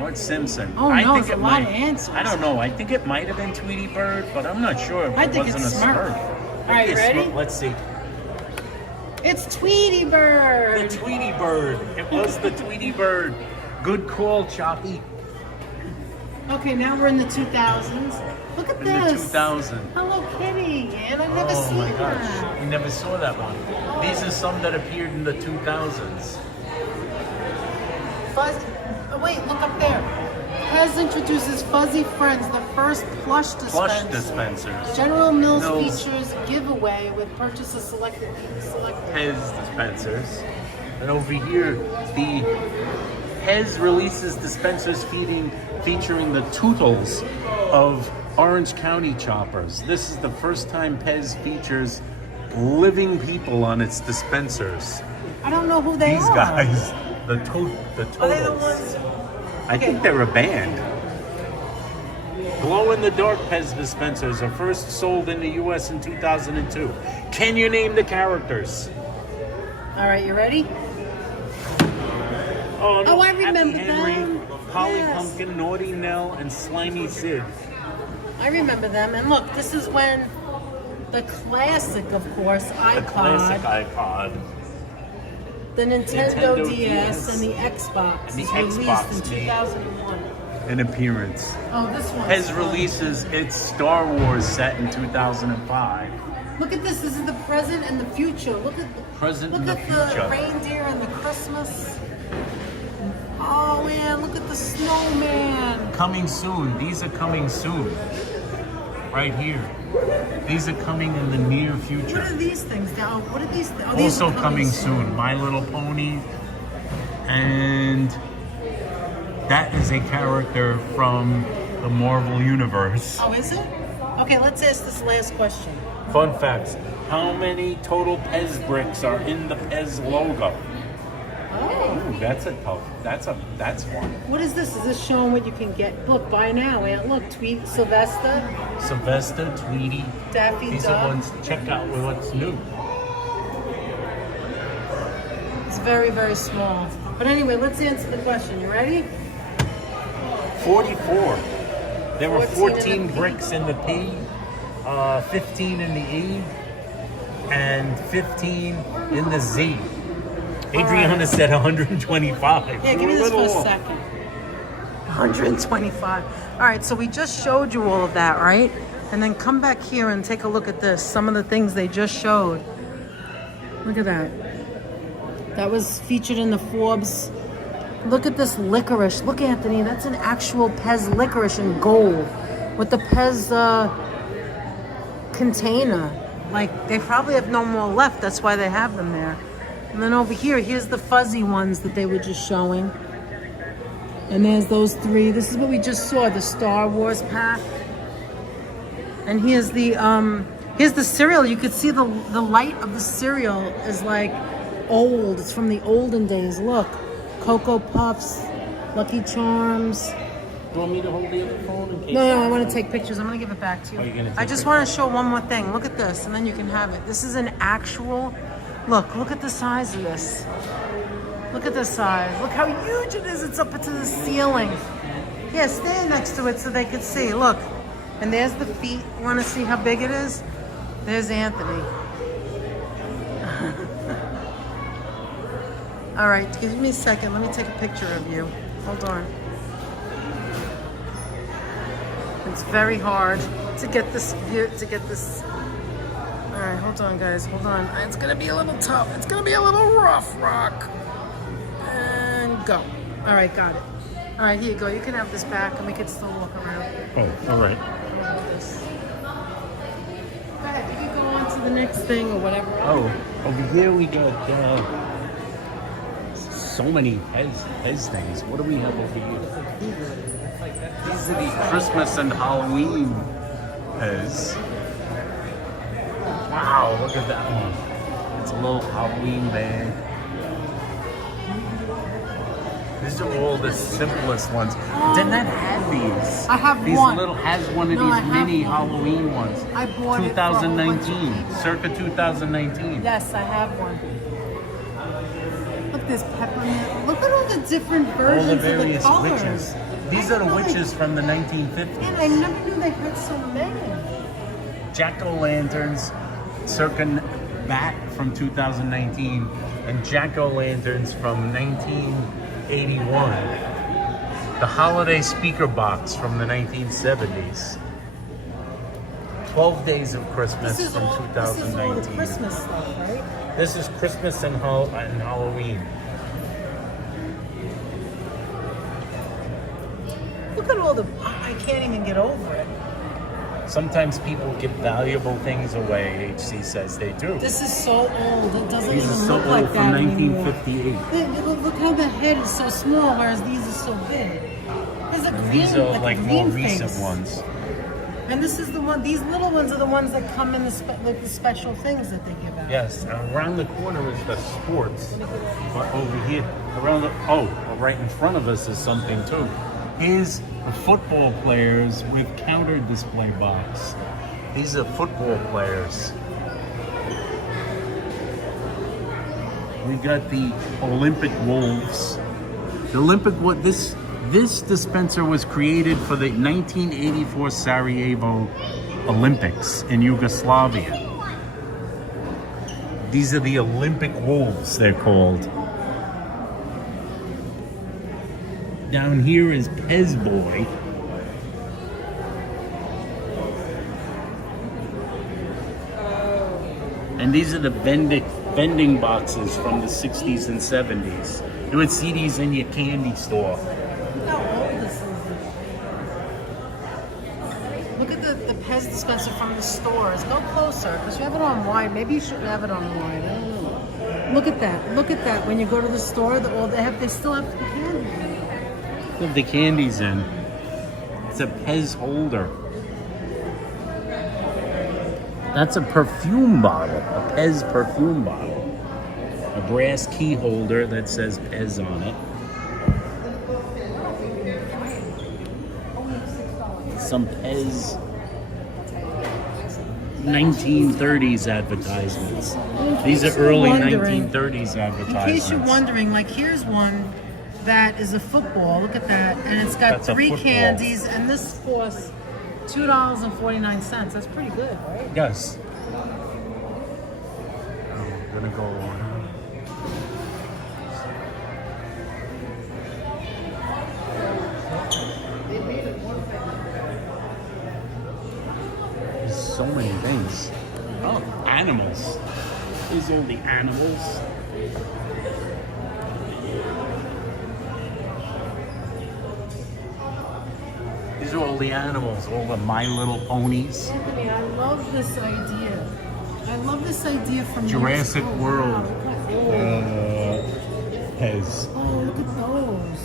Art Simpson. Oh, I no, think it's a it lot might. of answers. I don't know. I think it might have been Tweety Bird, but I'm not sure if I it think wasn't it's a Smurf. Smurf. All right, Maybe a ready? Smurf. Let's see. It's Tweety Bird. The Tweety Bird. It was the Tweety Bird. Good call, Choppy. Okay, now we're in the 2000s. Look at In the this. 2000. Hello Kitty, and I've never Oh seen my her. gosh. You never saw that one. These are some that appeared in the 2000s. Fuzz. Oh, wait, look up there. Pez introduces Fuzzy Friends, the first plush dispenser. Plush dispensers. General Mills Mills. features giveaway with purchase of selected. Pez dispensers. And over here, the Pez releases dispensers featuring the tootles of Orange County choppers. This is the first time Pez features living people on its dispensers. I don't know who they These are. guys, the totals. Are they the ones? I think they're a band. Glow-in-the-dark Pez dispensers are first sold in the U.S. in 2002. Can you name the characters? All right, you ready? Oh, no. Oh, I Happy remember Henry, them. Polly Yes. Pumpkin, Naughty Nell, and Slimy Sid. I remember them. And look, this is when the classic, of course, iPod, The classic iPod. the Nintendo, Nintendo DS, DS, and the Xbox and the was Xbox released in made 2001. An appearance. Oh, this one. Pez releases its Star Wars set in 2005. Look at this. This is the present and the future. Look at the Present look and the at future. the reindeer and the Christmas. Oh man, look at the snowman. Coming soon. These are coming soon. Right here. These are coming in the near What future. are these things now? What are these? Oh, these Also are coming soon. My Little Pony. And that is a character from the Marvel Universe. Oh, is it? Okay, let's ask this last question. Fun facts. How many total Pez bricks are in the Pez logo? Oh. Ooh, that's one. What is this? Is this showing what you can get? Look, buy now, Aunt. Look, Tweet Sylvester, Sylvester, Tweety. Daffy These Duck. are ones. Check out what's new. It's very, very small. But anyway, let's answer the question. You ready? 44. There were 14 14 in the P. bricks in the P, 15 in the E, and 15 in the Z. Adriana said 125. Yeah, give me We're this for a little off. second. 125. All right, so we just showed you all of that, right? And then come back here and take a look at this. Some of the things they just showed. Look at that. That was featured in the Forbes. Look at this licorice. Look, Anthony, that's an actual Pez licorice in gold with the Pez container. Like, they probably have no more left. That's why they have them there. And then over here, here's the fuzzy ones that they were just showing. And there's those three. This is what we just saw, the Star Wars pack. And here's the cereal. You could see the light of the cereal is like old. It's from the olden days. Look, Cocoa Puffs, Lucky Charms. You want me to hold the other phone in case? No, I want to take pictures. I'm going to give it back to you. Oh, you're gonna take I just want to show one more thing. Look at this, and then you can have it. This is an actual, look at the size of this. Look at the size. Look how huge it is. It's up to the ceiling. Yeah, stand next to it so they can see. Look. And there's the feet. You want to see how big it is? There's Anthony. All right, give me a second. Let me take a picture of you. Hold on. It's very hard to get this view, All right, hold on, guys. Hold on. It's going to be a little tough. It's going to be a little rough, Rock. And go. All right, got it. All right, here you go. You can have this back, and we can still walk around. Oh, all right. Go ahead. You can go on to the next thing or whatever. Oh, over here we got so many Pez things. What do we have over here? These are the Christmas and Halloween Pez. Wow, look at that one. It's a little Halloween bag. These are all the simplest ones. Didn't that have these? I have these one. Has one of No, I these have mini one. Halloween ones. I bought it for a whole bunch of 2019, people. circa 2019. Yes, I have one. Look, this peppermint. Look at all the different versions All the various of the colors. witches. These are the witches from the 1950s. And I never knew they had so many. Jack-o'-lanterns, circa back from 2019, and jack-o'-lanterns from 1981. The holiday speaker box from the 1970s. 12 Days of Christmas This is from all 2019. the Christmas stuff, right? This is Christmas and Halloween. Look at all the. I can't even get over it. Sometimes people give valuable things away, HC says they do. This is so old. It doesn't These even are so look old like from that anymore. 1958. Look how the head is so small, whereas these are so big. There's a green, These are like a more green recent face. ones. And this is the one. These little ones are the ones that come in the the special things that they give out. Yes, and around the corner is the sports. But over here, right in front of us is something too. Here's the football players with counter display box. These are football players. We got the Olympic Wolves. The Olympic this dispenser was created for the 1984 Sarajevo Olympics in Yugoslavia. These are the Olympic Wolves, they're called. Down here is Pez Boy. And these are the vending boxes from the 60s and 70s. You would see these in your candy store. Look how old this is. Look at the Pez dispenser from the stores. Go closer, because you have it on wide. Maybe you shouldn't have it on wide. I don't know. Look at that. Look at that. When you go to the store, they still have the candy. Put the candies in. It's a Pez holder. That's a perfume bottle, a Pez perfume bottle. A brass key holder that says Pez on it. Some Pez 1930s advertisements. These are early 1930s advertisements. In case you're wondering, like here's one that is a football. Look at that. And it's got That's a 3 football. candies, and this costs $2.49. That's pretty good, right? Yes. I'm gonna go on. so many things. Oh, animals. These are the animals. These are all the animals, all the My Little Ponies. Anthony, I love this idea. I love this idea from Jurassic years- World. Wow, look at Pez. oh, look at those.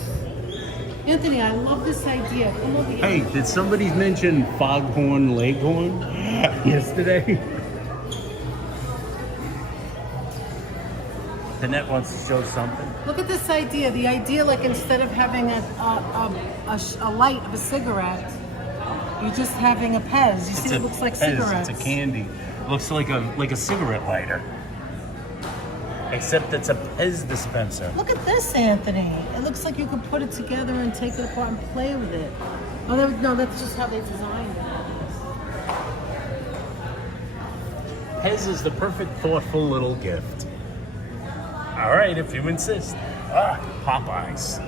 Anthony, I love this idea. Come over here. Hey, did somebody mention foghorn leghorn yesterday? Annette wants to show something. Look at this idea. The idea, like instead of having a light of a cigarette, you're just having a Pez. You see, it looks like Pez, cigarettes. It's a candy. Looks like a cigarette lighter. Except it's a Pez dispenser. Look at this, Anthony. It looks like you could put it together and take it apart and play with it. Oh, no, that's just how they designed it. Pez is the perfect, thoughtful little gift. All right, if you insist. Popeyes.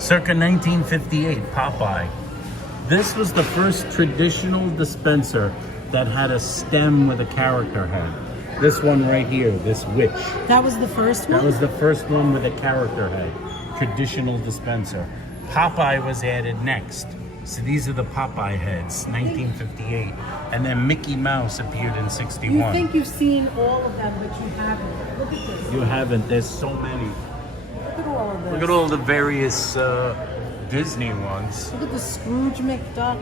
Circa 1958, Popeye. This was the first traditional dispenser that had a stem with a character head. This one right here, this witch. That was the first one? That was the first one with a character head. Traditional dispenser. Popeye was added next. So these are the Popeye heads, 1958. And then Mickey Mouse appeared in 61. You think you've seen all of them, but you haven't. Look at this. You haven't. There's so many. Look at all of this. Look at all the various Disney ones. Look at the Scrooge McDuck.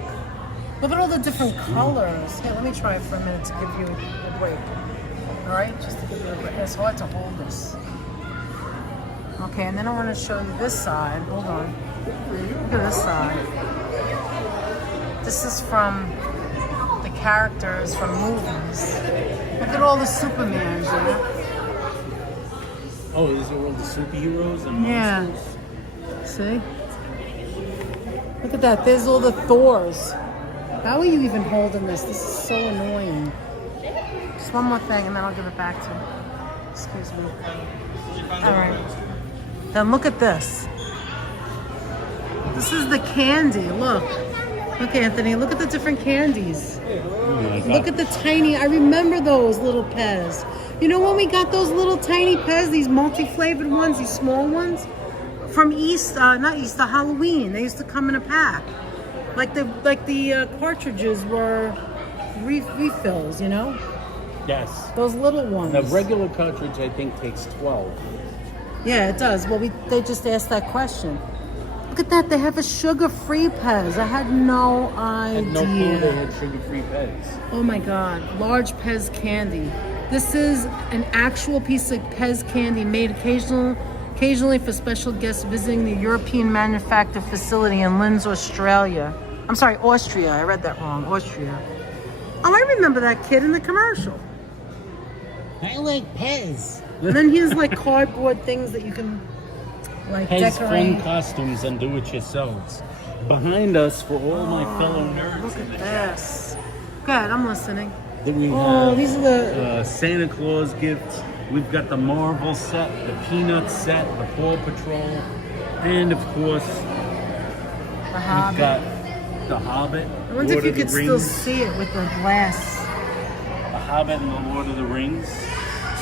Look at all the different colors. Here, let me try for a minute to give you a break. All right, just to give you a break. It's hard to hold this. Okay, and then I want to show you this side. Hold on. Look at this side. This is from the characters from movies. Look at all the Supermans, yeah? Oh, these are all the superheroes and Yeah. monsters? See? Look at that. There's all the Thors. How are you even holding this? This is so annoying. Just one more thing and then I'll give it back to you. Excuse me. All right. Then look at this. This is the candy. Look. Look, Anthony. Look at the different candies. Look at the tiny. I remember those little Pez. You know when we got those little tiny Pez, these multi-flavored ones, these small ones? From not Easter, Halloween. They used to come in a pack. Like the cartridges were refills, you know? Yes. Those little ones. The regular cartridge, I think, takes 12. Yeah, it does. Well, they just asked that question. Look at that. They have a sugar-free Pez. I had no idea. I had no clue they had sugar-free Pez. Oh my God. Large Pez candy. This is an actual piece of Pez candy made occasionally for special guests visiting the European manufacturing facility in Linz, Australia. I'm sorry, Austria. I read that wrong. Austria. Oh, I remember that kid in the commercial. I like Pez. And then here's like cardboard things that you can like Pez decorate. fun costumes and do-it-yourselves. Behind us, for all my fellow nerds Look in the at chat, this. Good, I'm listening. then we Oh, have these are the... Santa Claus gifts. We've got the Marvel set, the Peanuts set, the Paw Patrol, and of course, The we've Hobbit. got the Hobbit. I wonder if Lord you of the could still Rings, see it with the glass. The Hobbit and the Lord of the Rings,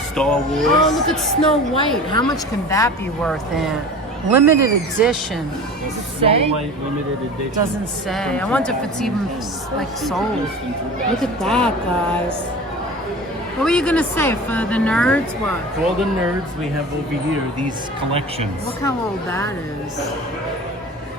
Star Wars. Oh, look at Snow White. How much can that be worth, Aunt? Limited edition. Does it say? Snow White limited edition. Doesn't say. I wonder if it's even like sold. Look at that, guys. What were you gonna say for the nerds? What? For all the nerds, we have over here these collections. Look how old that is.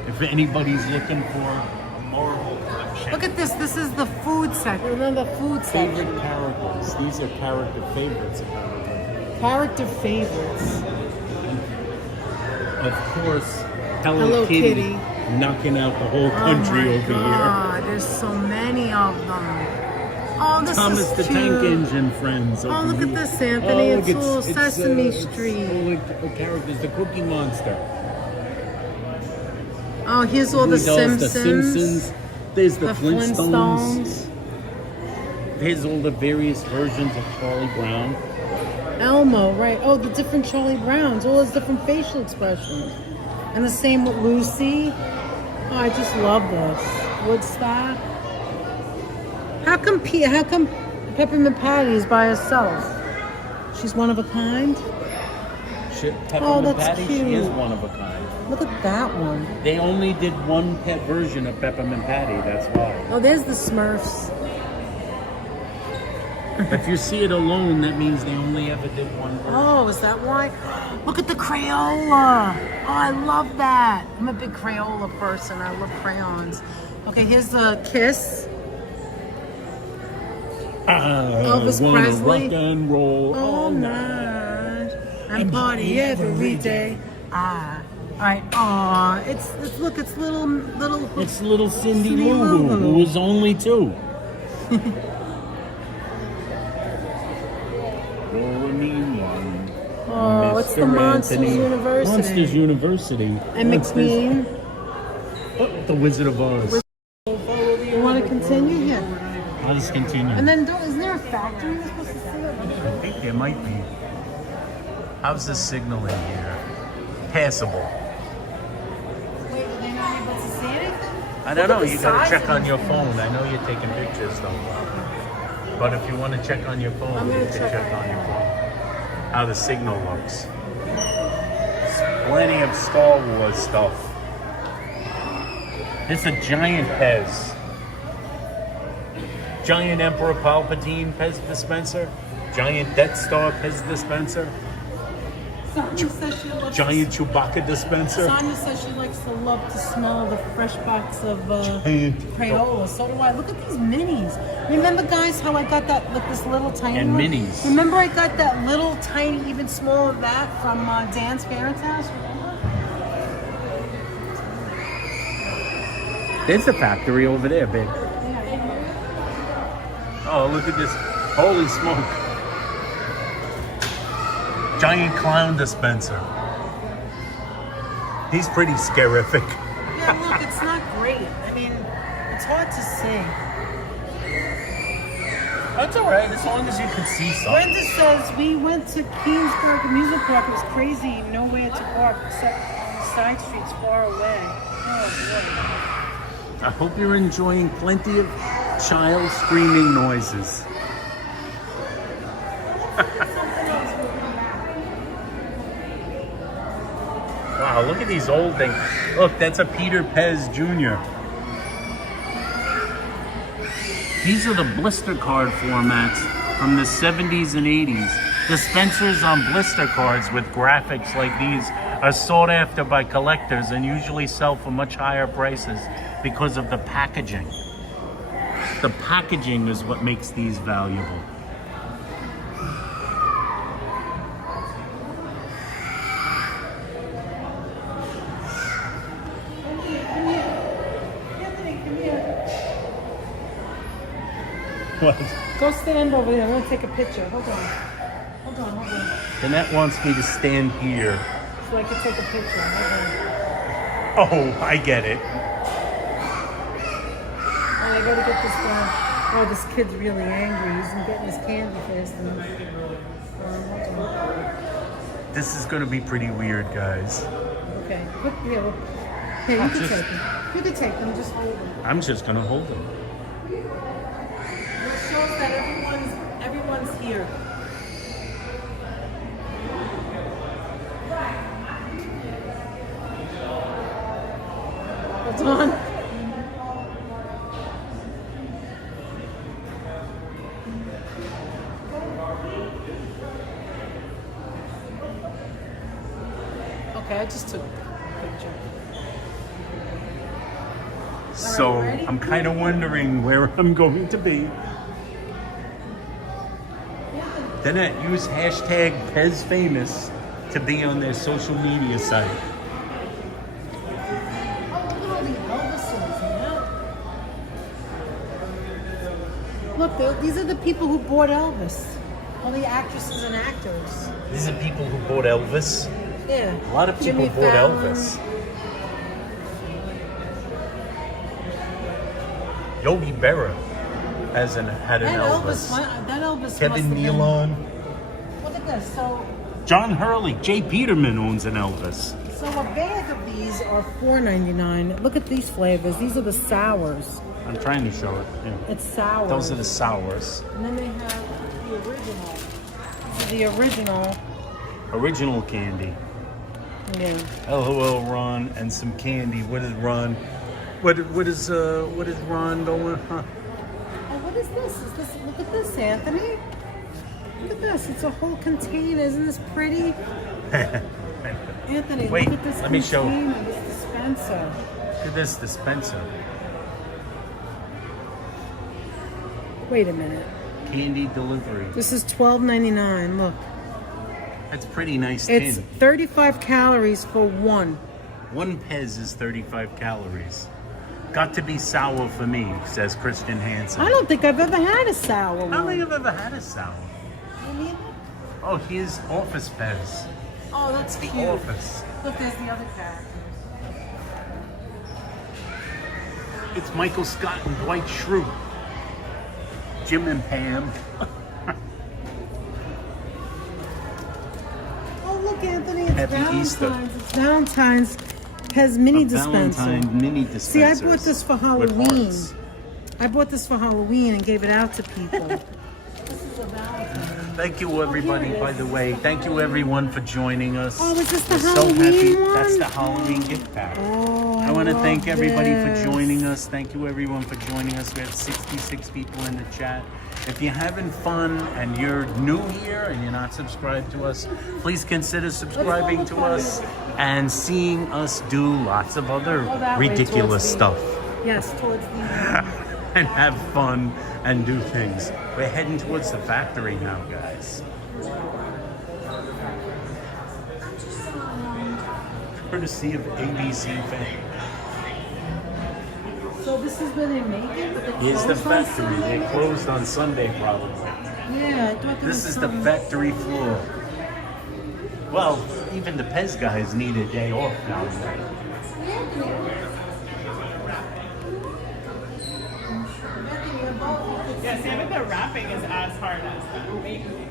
If anybody's looking for a Marvel collection. Look at this. This is the food section. Remember the food section. Favorite characters. These are character favorites. Apparently. Character favorites. Of course, Hello, Hello Kitty, Kitty. knocking out the whole country oh my over God, there's so many of them. Oh, this here. Thomas is the cute. Tank Engine friends. Oh, over look at here. this, Anthony. look, It's all Sesame it's Street. all the characters. The Cookie Monster. Oh, here's all the Who does Simpsons. The Simpsons. There's the Flintstones. Flintstones. There's all the various versions of Charlie Brown. Elmo, right. Oh, the different Charlie Browns. All those different facial expressions. And the same with Lucy. Oh, I just love this. Woodstock. How come Peppermint Patty is by herself? She's one of a kind? Peppermint that's Patty, she cute. is one of a kind. Look at that one. They only did one pet version of Peppermint Patty, that's why. Oh, there's the Smurfs. If you see it alone, that means they only ever did one version. Oh, is that why? Look at the Crayola. Oh, I love that. I'm a big Crayola person. I love crayons. Okay, here's the Kiss. Elvis wanna Presley. rock and roll All night and party every day. All right. Aw, it's look, it's little. It's little Cindy Cindy Lou Who, Lou who was only 2. Oh, it's the Monsters University. Monsters University. And McQueen. The Wizard of Oz. You want to continue here? Let's continue. And then, isn't there a factory we're supposed to see? I think there might be. How's the signal in here? Passable. Wait, are they not able to see anything? I don't know. Look at the You gotta size check of on this your thing. phone. I know you're taking pictures though. But if you want to check on your phone, I'm you gonna can check check on on your my phone. How the signal looks. Plenty of Star Wars stuff. It's a giant Pez. Giant Emperor Palpatine Pez dispenser. Giant Death Star Pez dispenser. Sonia says she loves Giant Chewbacca dispenser. Sonia says she likes to love to smell the fresh box of Giant Crayola. So do I. Look at these minis. Remember, guys, how I got that, like this little tiny And one? minis. Remember I got that little tiny, even smaller of that from Dan's parents' house? Remember? There's the factory over there, babe. Oh, look at this. Holy smoke. Giant clown dispenser. He's pretty scarific. Yeah, look, it's not great. I mean, it's hard to see. That's all right, as long as you can see something. Brenda says we went to Keensburg Amusement Park. It was crazy. Nowhere to park except on the side streets far away. Oh, boy. I hope you're enjoying plenty of child screaming noises. Wow, look at these old things. Look, that's a Peter Pez Jr. These are the blister card formats from the 70s and 80s. Dispensers on blister cards with graphics like these are sought after by collectors and usually sell for much higher prices because of the packaging. The packaging is what makes these valuable. What? Go stand over there. I'm going to take a picture. Hold on. Hold on, hold on. Danette wants me to stand here. So I can take a picture. Hold on. Oh, I get it. And I got to get this guy. Oh, this kid's really angry. He's been getting his candy fast enough. Hold on. This is going to be pretty weird, guys. Okay. Look, here, look. Here, you can take them. You can take them. Just hold them. I'm just going to hold them. It shows that everyone's here. Hold on. Okay, I just took a picture. So ready? I'm kind of wondering where I'm going to be. Danette, use hashtag PezFamous to be on their social media site. Oh, look at all the Elvises, yeah? Look, these are the people who bought Elvis. All the actresses and actors. These are people who bought Elvis. Yeah. A lot of people Jimmy bought Fallon. Elvis. Yogi Berra had an Elvis. That Elvis must Kevin have been- Nealon. Look at this. So John Hurley. Jay Peterman owns an Elvis. a bag of the These are $4.99. Look at these flavors. These are the sours. I'm trying to show it. Yeah. It's sour. Those are the sours. And then they have the original. These are the original. Original candy. Yeah. LOL, Ron, and some candy. What is Ron? What is Ron doing? Huh? Oh, what is this? Look at this, Anthony. Look at this. It's a whole container. Isn't this pretty? Anthony, Wait, look at this let me show. container, this dispenser. Look at this dispenser. Wait a minute. Candy delivery. This is $12.99. Look. That's pretty nice It's tin. 35 calories for one. One Pez is 35 calories. Got to be sour for me, says Kristen Hansen. I don't think I've ever had a sour one. I don't think I've ever had a sour. You neither? Oh, here's Office Pez. Oh, that's The cute. Office. Look, there's the other characters. It's Michael Scott and Dwight Schrute. Jim and Pam. Oh, look, Anthony, it's Happy Valentine's. Easter. It's Valentine's. Has mini dispenser. Valentine mini dispensers. See, I bought this for with Halloween. hearts. I bought this for Halloween and gave it out to people. This is a Valentine. Thank you, everybody, by the way. Thank you, everyone, for joining us. Oh, is this the We're Halloween so happy. one? That's the Halloween gift pack. Oh, I want to love thank everybody this. for joining us. Thank you, everyone, for joining us. We have 66 people in the chat. If you're having fun and you're new here and you're not subscribed to us, please consider subscribing to us and seeing us do lots of other Go that way, ridiculous towards the- stuff. Yes, towards the end. And have fun and do things. We're heading towards the factory now, guys. Courtesy of ABC Fame. So this is where they make it? But they Here's the close on factory. Sunday? They closed on Sunday, probably. Yeah, I thought there This was is the some- factory floor. Well, even the Pez guys need a day off now. Yeah, see, I think the wrapping is as hard as the baking.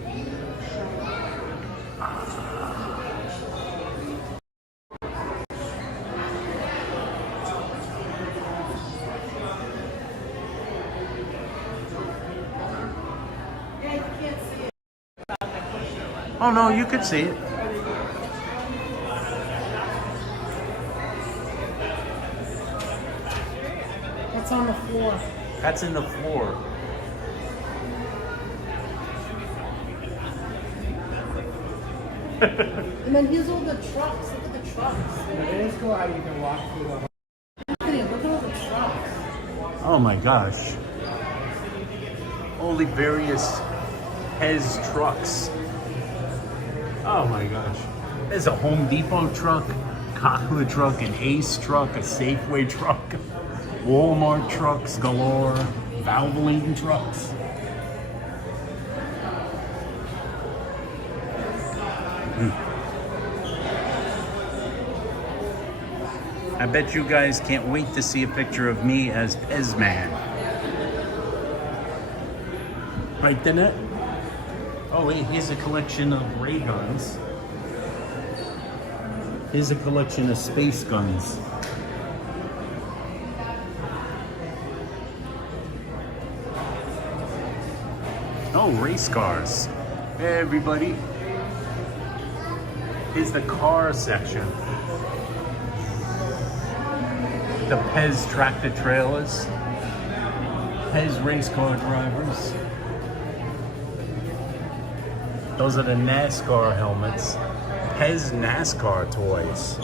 Oh no, you could see it. What's on the floor? That's in the floor. And then here's all the trucks. Look at the trucks. It is cool how you can walk through the whole. Anthony, look at all the trucks. Oh my gosh. All the various Pez trucks. Oh my gosh. There's a Home Depot truck, Kosher truck, an Ace truck, a Safeway truck, Walmart trucks galore, Valvoline trucks. I bet you guys can't wait to see a picture of me as Pez Man. Right, Danette? Oh wait, here's a collection of ray guns. Here's a collection of space guns. Oh, race cars. Hey everybody. Here's the car section. The Pez tractor trailers. Pez race car drivers. Those are the NASCAR helmets. Pez NASCAR toys.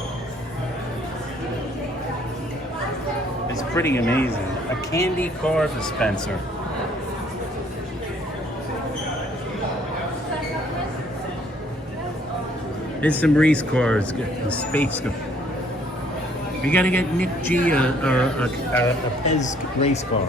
It's pretty amazing. A candy car dispenser. There's some race cars, a space car. We gotta get Nick G a Pez race car.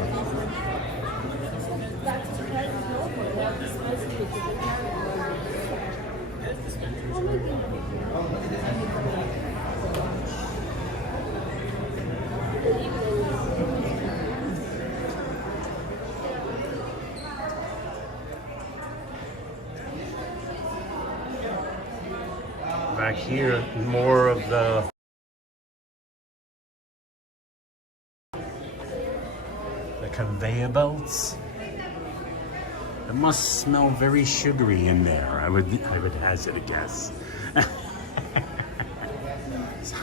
Back here, more of the conveyor belts. It must smell very sugary in there. I would hazard a guess.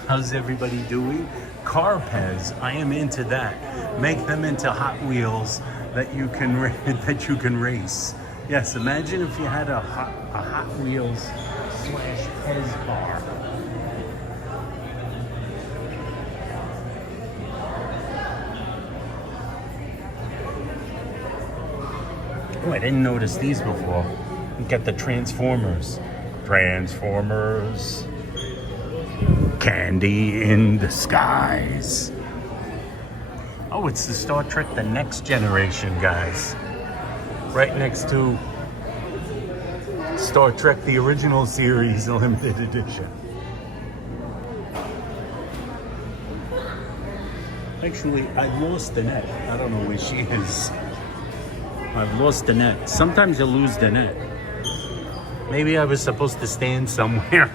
How's everybody doing? Car Pez, I am into that. Make them into Hot Wheels that you can race. Yes, imagine if you had a Hot Wheels / Pez car. Oh, I didn't notice these before. Get the Transformers. Transformers. Candy in the skies. Oh, it's the Star Trek The Next Generation, guys. Right next to Star Trek The Original Series Limited Edition. Actually, I lost Annette. I don't know where she is. I've lost Annette. Sometimes you lose the net. Maybe I was supposed to stand somewhere.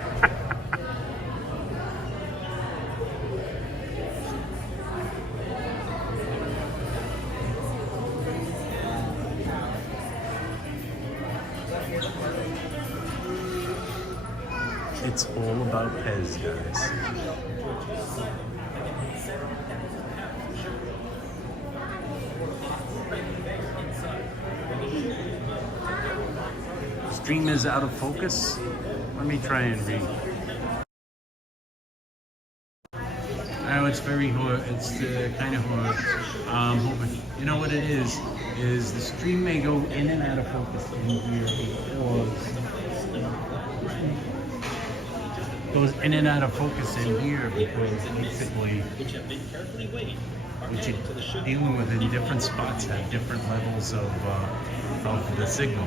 It's all about Pez, guys. Stream is out of focus. Let me try and read. Oh, it's very hard. It's kind of hard. You know what it is the stream may go in and out of focus in here because goes in and out of focus in here because basically what you're dealing with in different spots have different levels of the signal.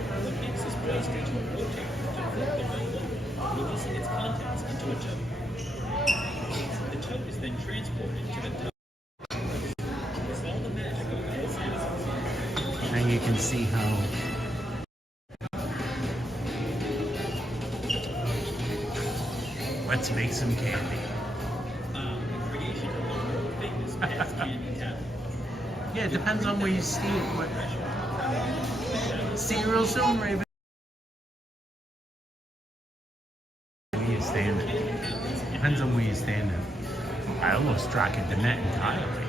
And you can see how let's make some candy. Yeah, it depends on where you see it. But see you real soon, Raven. Where you standing? Depends on where you're standing. I almost tracking the net entirely.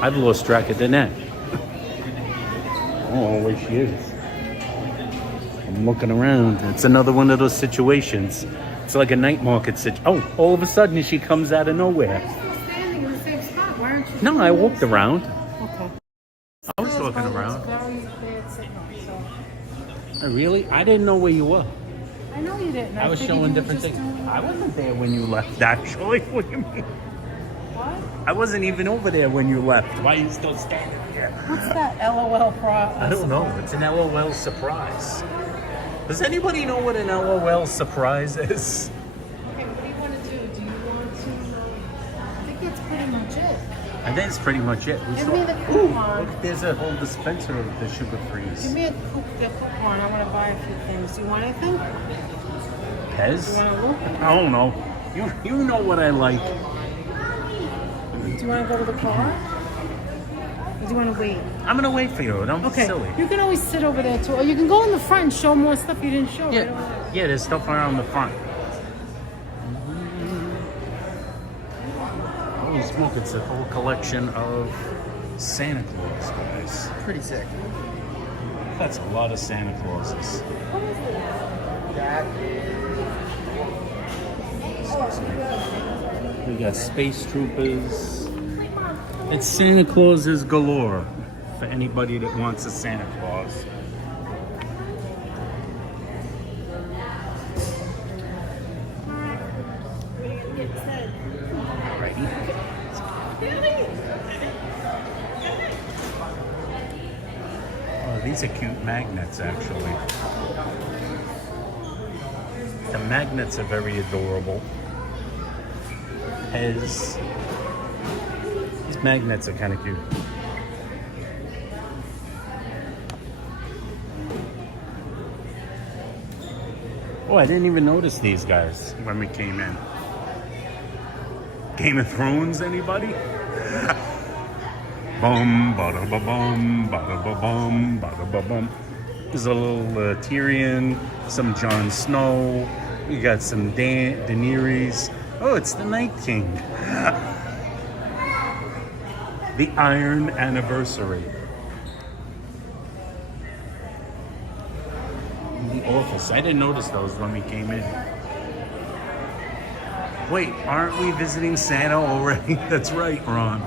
I've lost track of the net. Oh, where she is. I'm looking around. It's another one of those situations. It's like a night market situation. Oh, all of a sudden she comes out of nowhere. Standing in the same spot. Why aren't you? No, I walked around. Okay. I was walking around. Very bad signal, so. Really? I didn't know where you were. I know you didn't. I was figured showing you were different just things. doing- I wasn't there when you left, actually. What do you mean? What? I wasn't even over there when you left. Why are you still standing here? What's that LOL I don't know. It's an LOL surprise. Does anybody know what an LOL surprise is? Okay, what do you want to do? Do you want to? I think that's pretty much it. I think it's pretty much it. Give me the coupon. Look, there's a whole dispenser of the sugar freeze. Give me the coupon. I want to buy a few things. Do you want anything? Pez? You want to look? I don't know. You know what I like. Do you want to go to the car? Or do you want to wait? I'm gonna wait for you. Don't be Okay. silly. You can always sit over there too. Or you can go in the front and show more stuff you didn't show. Right over there. Yeah, there's stuff around the front. Holy smoke, it's a whole collection of Santa Claus, guys. Pretty sick. That's a lot of Santa Clauses. We got Space Troopers. It's Santa Clauses galore for anybody that wants a Santa Claus. Ready? Oh, these are cute magnets, actually. The magnets are very adorable. These magnets are kind of cute. Oh, I didn't even notice these guys when we came in. Game of Thrones, anybody? Bum, bada ba bum, bada ba bum, bada ba bum. There's a little Tyrion, some Jon Snow. We got some Daenerys. Oh, it's the Night King. The Iron Anniversary. The Office. I didn't notice those when we came in. Wait, aren't we visiting Santa already? That's right, Ron.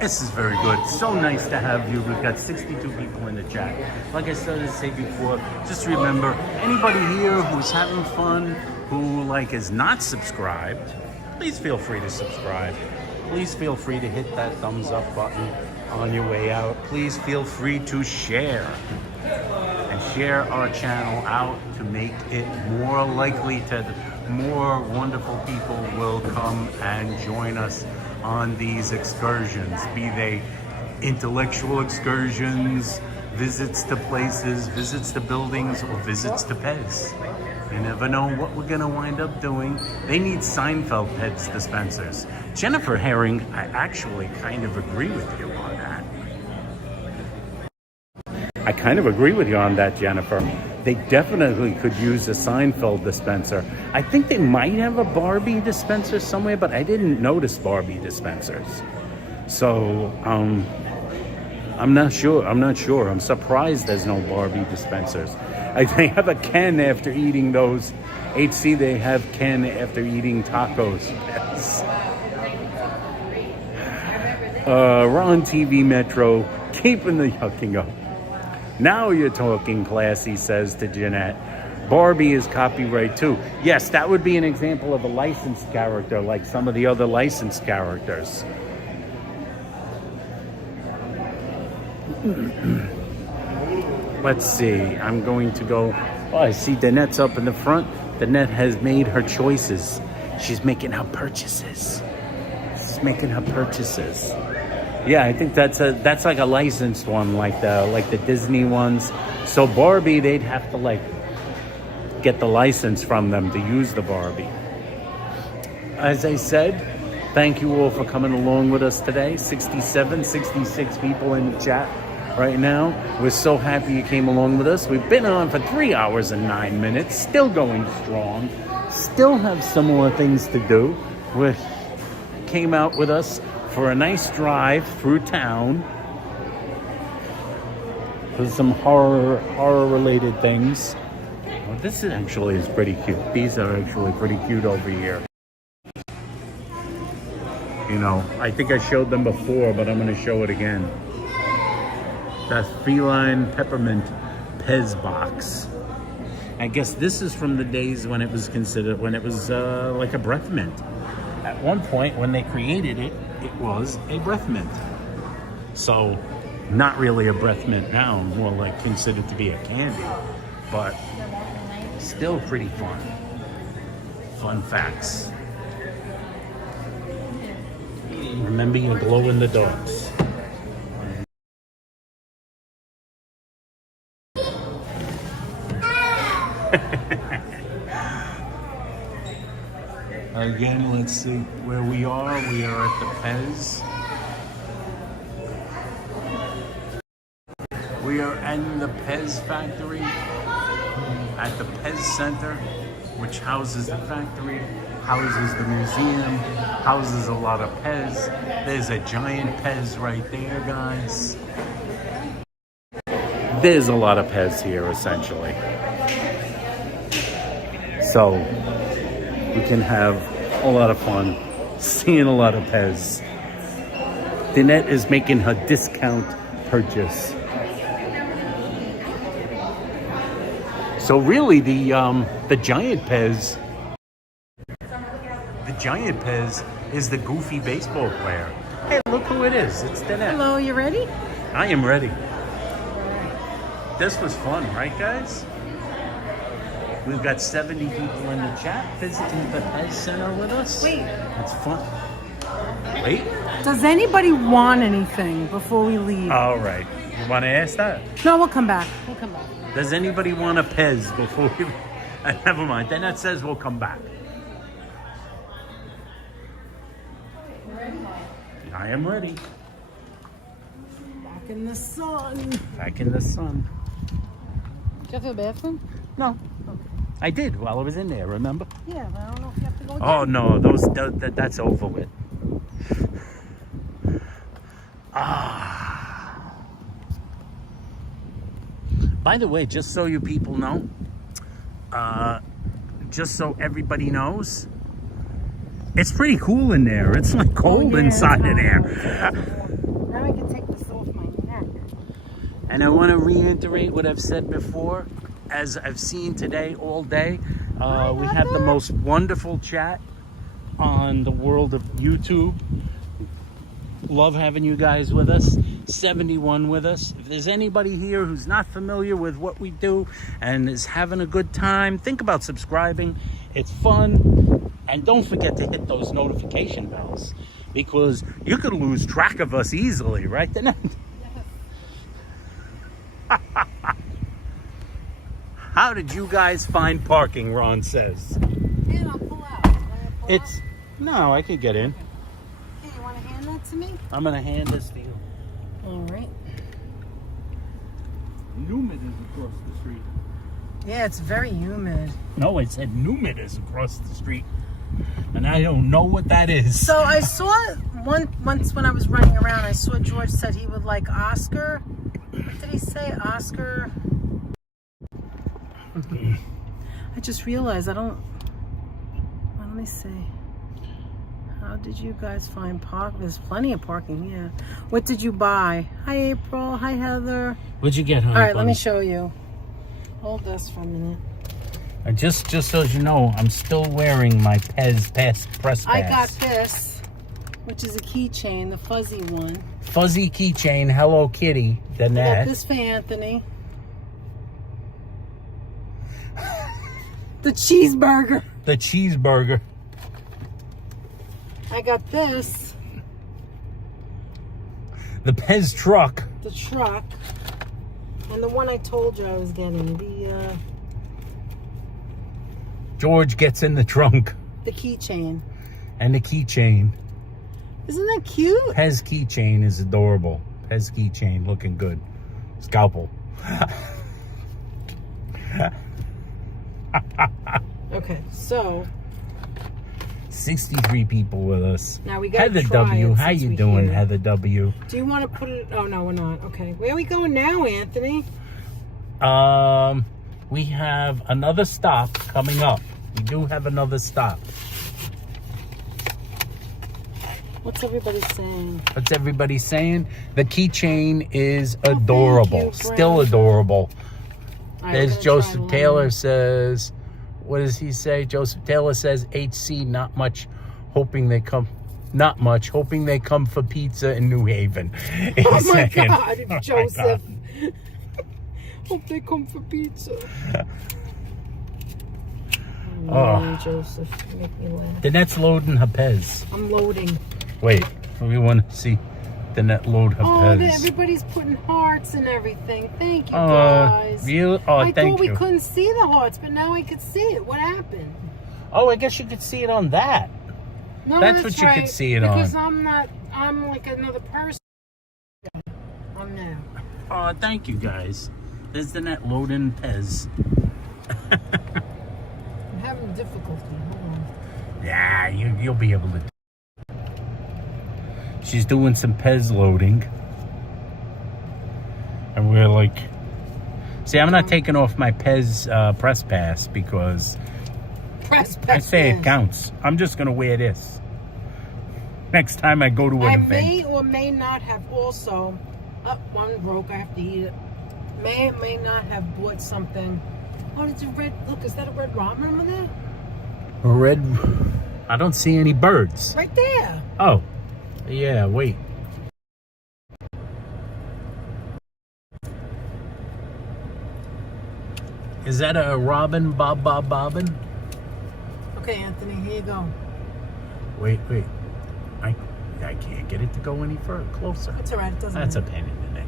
This is very good. So nice to have you. We've got 62 people in the chat. Like I started to say before, just remember, anybody here who's having fun, who is not subscribed, please feel free to subscribe. Please feel free to hit that thumbs up button on your way out. Please feel free to share. And share our channel out to make it more likely to more wonderful people will come and join us on these excursions, be they intellectual excursions, visits to places, visits to buildings, or visits to Pez. You never know what we're gonna wind up doing. They need Seinfeld Pez dispensers. Jennifer Herring, I actually kind of agree with you on that. I kind of agree with you on that, Jennifer. They definitely could use a Seinfeld dispenser. I think they might have a Barbie dispenser somewhere, but I didn't notice Barbie dispensers. So, I'm not sure. I'm surprised there's no Barbie dispensers. They have a Ken after eating those. HC, they have Ken after eating tacos. Yes. Ron TV Metro, keeping the yucking up. Now you're talking, classy, says to Jeanette. Barbie is copyright too. Yes, that would be an example of a licensed character, like some of the other licensed characters. Let's see. I'm going to go. Oh, I see Danette's up in the front. Danette has made her choices. She's making her purchases. Yeah, I think that's like a licensed one, like the Disney ones. So Barbie, they'd have to get the license from them to use the Barbie. As I said, thank you all for coming along with us today. 66 people in the chat right now. We're so happy you came along with us. We've been on for 3 hours and 9 minutes, still going strong. Still have some more things to do. We came out with us for a nice drive through town for some horror related things. Well, this is pretty cute. These are actually pretty cute over here. You know, I think I showed them before, but I'm going to show it again. That's feline peppermint Pez box. I guess this is from the days when it was like a breath mint. At one point when they created it, it was a breath mint. So, not really a breath mint now, more like considered to be a candy, but still pretty fun. Fun facts. Remember your glow in the darks. Again, let's see where we are. We are at the Pez. We are in the Pez factory at the Pez Center, which houses the factory, houses the museum, houses a lot of Pez. There's a giant Pez right there, guys. There's a lot of Pez here, essentially. So we can have a lot of fun seeing a lot of Pez. Danette is making her discount purchase. So really, the giant Pez, is the goofy baseball player. Hey, look who it is! It's Danette. Hello, you ready? I am ready. This was fun, right, guys? We've got 70 people in the chat visiting the Pez Center with us. Wait. It's fun. Wait. Does anybody want anything before we leave? All right. You want to ask that? No, we'll come back. Does anybody want a Pez before we... Never mind. Then that says we'll come back. I am ready. Back in the sun. Back in the sun. Do you have to the bathroom? No. I did while I was in there, remember? Yeah, but I don't know if you have to go again. Oh, no. That's over with. Ah. By the way, just so you people know, just so everybody knows, it's pretty cool in there. It's like cold inside of there. Now I can take this off my neck. And I want to reiterate what I've said before. As I've seen today all day, we have the most wonderful chat on the world of YouTube. Love having you guys with us. 71 with us. If there's anybody here who's not familiar with what we do and is having a good time, think about subscribing. It's fun. And don't forget to hit those notification bells, because you could lose track of us easily, right? How did you guys find parking, Ron says? And I'll pull out. It's... No, I could get in. Hey, you want to hand that to me? I'm going to hand this to you. All right. Newman is across the street. Yeah, it's very humid. No, it said Newman is across the street. And I don't know what that is. So I saw once when I was running around, I saw George said he would like Oscar. What did he say? Oscar? I just realized I don't... Let me see. How did you guys find park? There's plenty of parking here. What did you buy? Hi, April. Hi, Heather. What'd you get, honey? All right, let me show you. Hold this for a minute. And just so you know, I'm still wearing my Pez press pass. I got this, which is a keychain, the fuzzy one. Fuzzy keychain, Hello Kitty. Then I got that. this for Anthony. The cheeseburger. The cheeseburger. I got this. The Pez truck. The truck. And the one I told you I was getting. George gets in the trunk. The keychain. And the keychain. Isn't that cute? Pez keychain is adorable. Pez keychain looking good. Scalpel. Okay, so 63 people with us. now we got Heather W. How you doing, here. Heather W? Do you want to put it? Oh no, we're not. Okay, where are we going now, Anthony? We have another stop coming up. We do have another stop. What's everybody saying? What's everybody saying? The keychain is adorable. you, Still Brenda. adorable. All right, There's we're gonna Joseph try Taylor lemon. says, what does he say? Joseph Taylor says, HC, not much, hoping they come. Not much, hoping they come for pizza in New Haven. Oh He's my saying. God, my Joseph. God. Hope they come for pizza. Oh. Joseph, you make me laugh. Danette's loading her Pez. I'm loading. Wait, we want to see Danette load her Oh, Pez. everybody's putting hearts and everything. Thank you, guys. Really? Oh, I thank thought we you. couldn't see the hearts, but now I could see it. What happened? Oh, I guess you could see it on that. No, That's what you right, could see it because on. I'm like another person. I'm now. Oh, thank you, guys. There's Danette loading Pez. I'm having difficulty. Hold on. Yeah, you'll be able to. She's doing some Pez loading. And we're like... See, I'm not taking off my Pez press pass because... Press I say it pass. counts. I'm just going to wear this. Next time I go to an I event. may or may not have also... one broke. I have to eat it. May or may not have bought something. Oh, it's a red... Look, is that a red robin over there? Red... I don't see any birds. Right there. Oh. Yeah, wait. Is that a robin, bobbin? Okay, Anthony, here you go. Wait. I can't get it to go any further, closer. It's all right. It doesn't That's a matter. pain in the neck.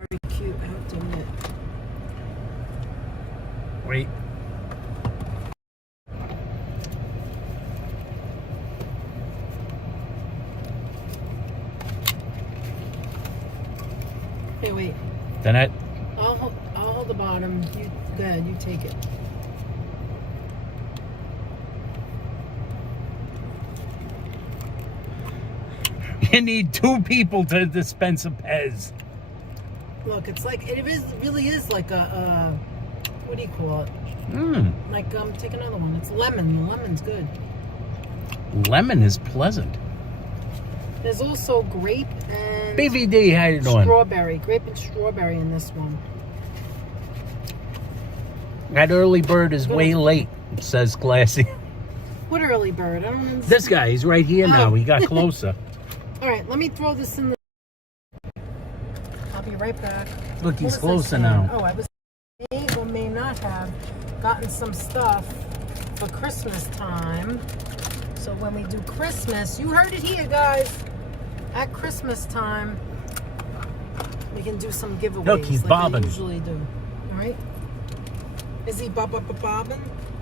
Very cute. I have have to admit. Wait. Hey, wait. Then it. I'll hold the bottom. You go ahead. You take it. You need 2 people to dispense a Pez. Look, it's like it really is like a what do you call it? Like take another one. It's lemon. The lemon's good. Lemon is pleasant. There's also grape and BVD, how you doing? strawberry. Grape and strawberry in this one. That early bird is way late, says Classy. What early bird? I don't understand. This guy, he's right here now. Oh. He got closer. All right, let me throw this in the. I'll be right back. Look, he's What was I closer saying? now. Oh, I was may or may not have gotten some stuff for Christmas time. So when we do Christmas, you heard it here, guys. At Christmas time, we can do some giveaways. Look, he's like bobbing. we usually do. All right. Is he bobbing?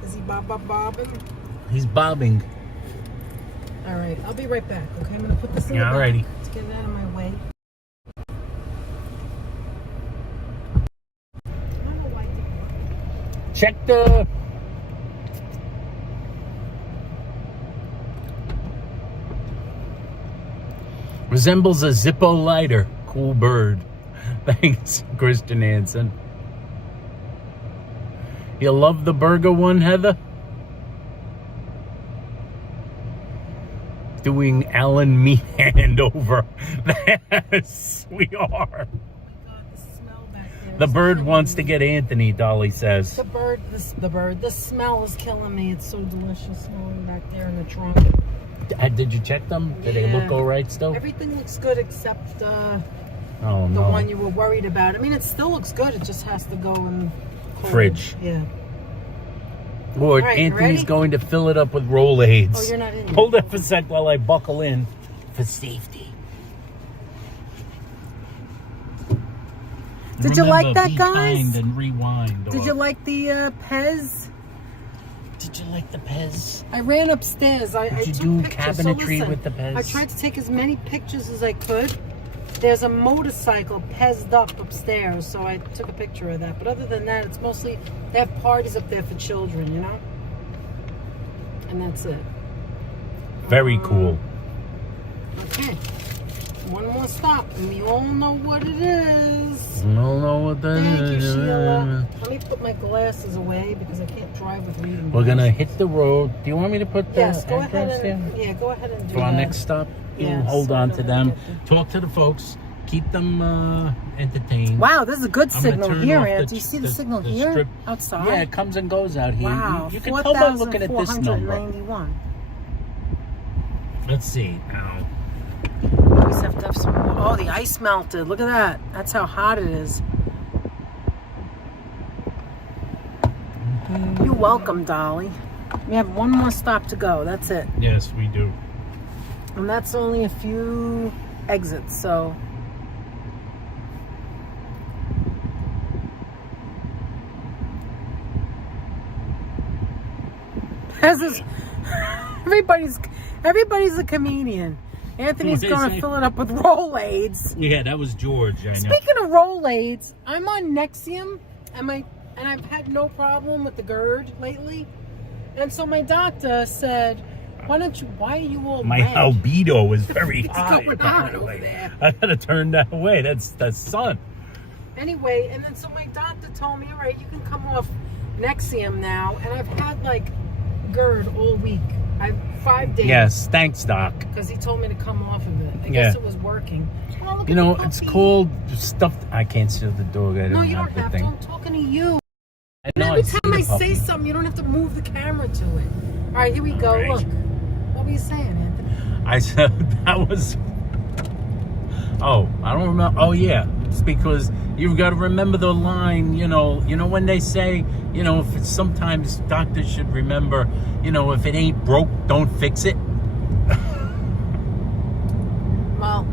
Is he bobbing? He's bobbing. All right, I'll be right back. Okay, I'm gonna put this in the Alrighty. bag to get it out of my way. Check the... Resembles a Zippo lighter. Cool bird. Thanks, Christian Hansen. You love the burger one, Heather? Doing Alan meat handover. Yes, we are. Oh my God, the smell back there. The is bird killing wants me. to get Anthony, Dolly says. The smell is killing me. It's so delicious smelling back there in the trunk. Did you check them? Did they look Yeah. all right still? Everything looks good except Oh, the no. one you were worried about. I mean, it still looks good. It just has to go in cold. Fridge. Yeah. Or All right, you Anthony's ready? going to fill it up with Rolaids. Oh, you're not in yet. Hold up for a sec while I buckle in for safety. Did you like that, be guys? kind and rewind. Did you like the Pez? Did you like the Pez? I ran upstairs. I Did you took do pictures. So cabinetry listen, with the Pez? I tried to take as many pictures as I could. There's a motorcycle Pez'd up upstairs, so I took a picture of that. But other than that, it's mostly, they have parties up there for children, you know? And that's it. Very cool. Okay. One more stop, and we all know what it is. I don't know what that Thank you, is. Sheila. Let me put my glasses away because I can't drive with reading We're glasses. gonna hit the road. Do you want me to put the Yes, go ahead address and there? yeah, go ahead and do For our that. next stop, we'll Yes, hold I on don't to wanna them. Talk to the folks. Keep them entertained. Wow, this is a good I'm gonna signal turn here, off Aunt. the- Do you see the- the signal the here strip. outside? Yeah, it comes and goes out here. Wow, You can tell by looking at this number. 4,491. Let's see now. Always have to have some. Oh, the ice melted. Look at that. That's how hot it is. You're welcome, Dolly. We have one more stop to go. That's it. Yes, we do. And that's only a few exits, so. Everybody's a comedian. Anthony's What they gonna say? fill it up with Rolaids. Yeah, that was George. I know. Speaking of Rolaids, I'm on Nexium, and I've had no problem with the GERD lately. And so my doctor said, why are you all My red? albedo is very What's high. going on apparently. over there? I gotta turn that away. That's the sun. Anyway, and then so my doctor told me, all right, you can come off Nexium now. And I've had like GERD all week. I've 5 days. Yes, thanks, Doc. Because he told me to come off of it. I guess it was working. Oh, look You at know, the it's puppy. called stuff. I can't see the dog. I No, don't you don't have the have to. thing. I'm talking to you. I And know. every see time the I puppy. say something, you don't have to move the camera to it. All right, here we go. right. Look. What were you saying, Anthony? I said that was. Oh, I don't remember. Oh yeah, it's because you've got to remember the line. You know when they say, if it's, sometimes doctors should remember, if it ain't broke, don't fix it. Well,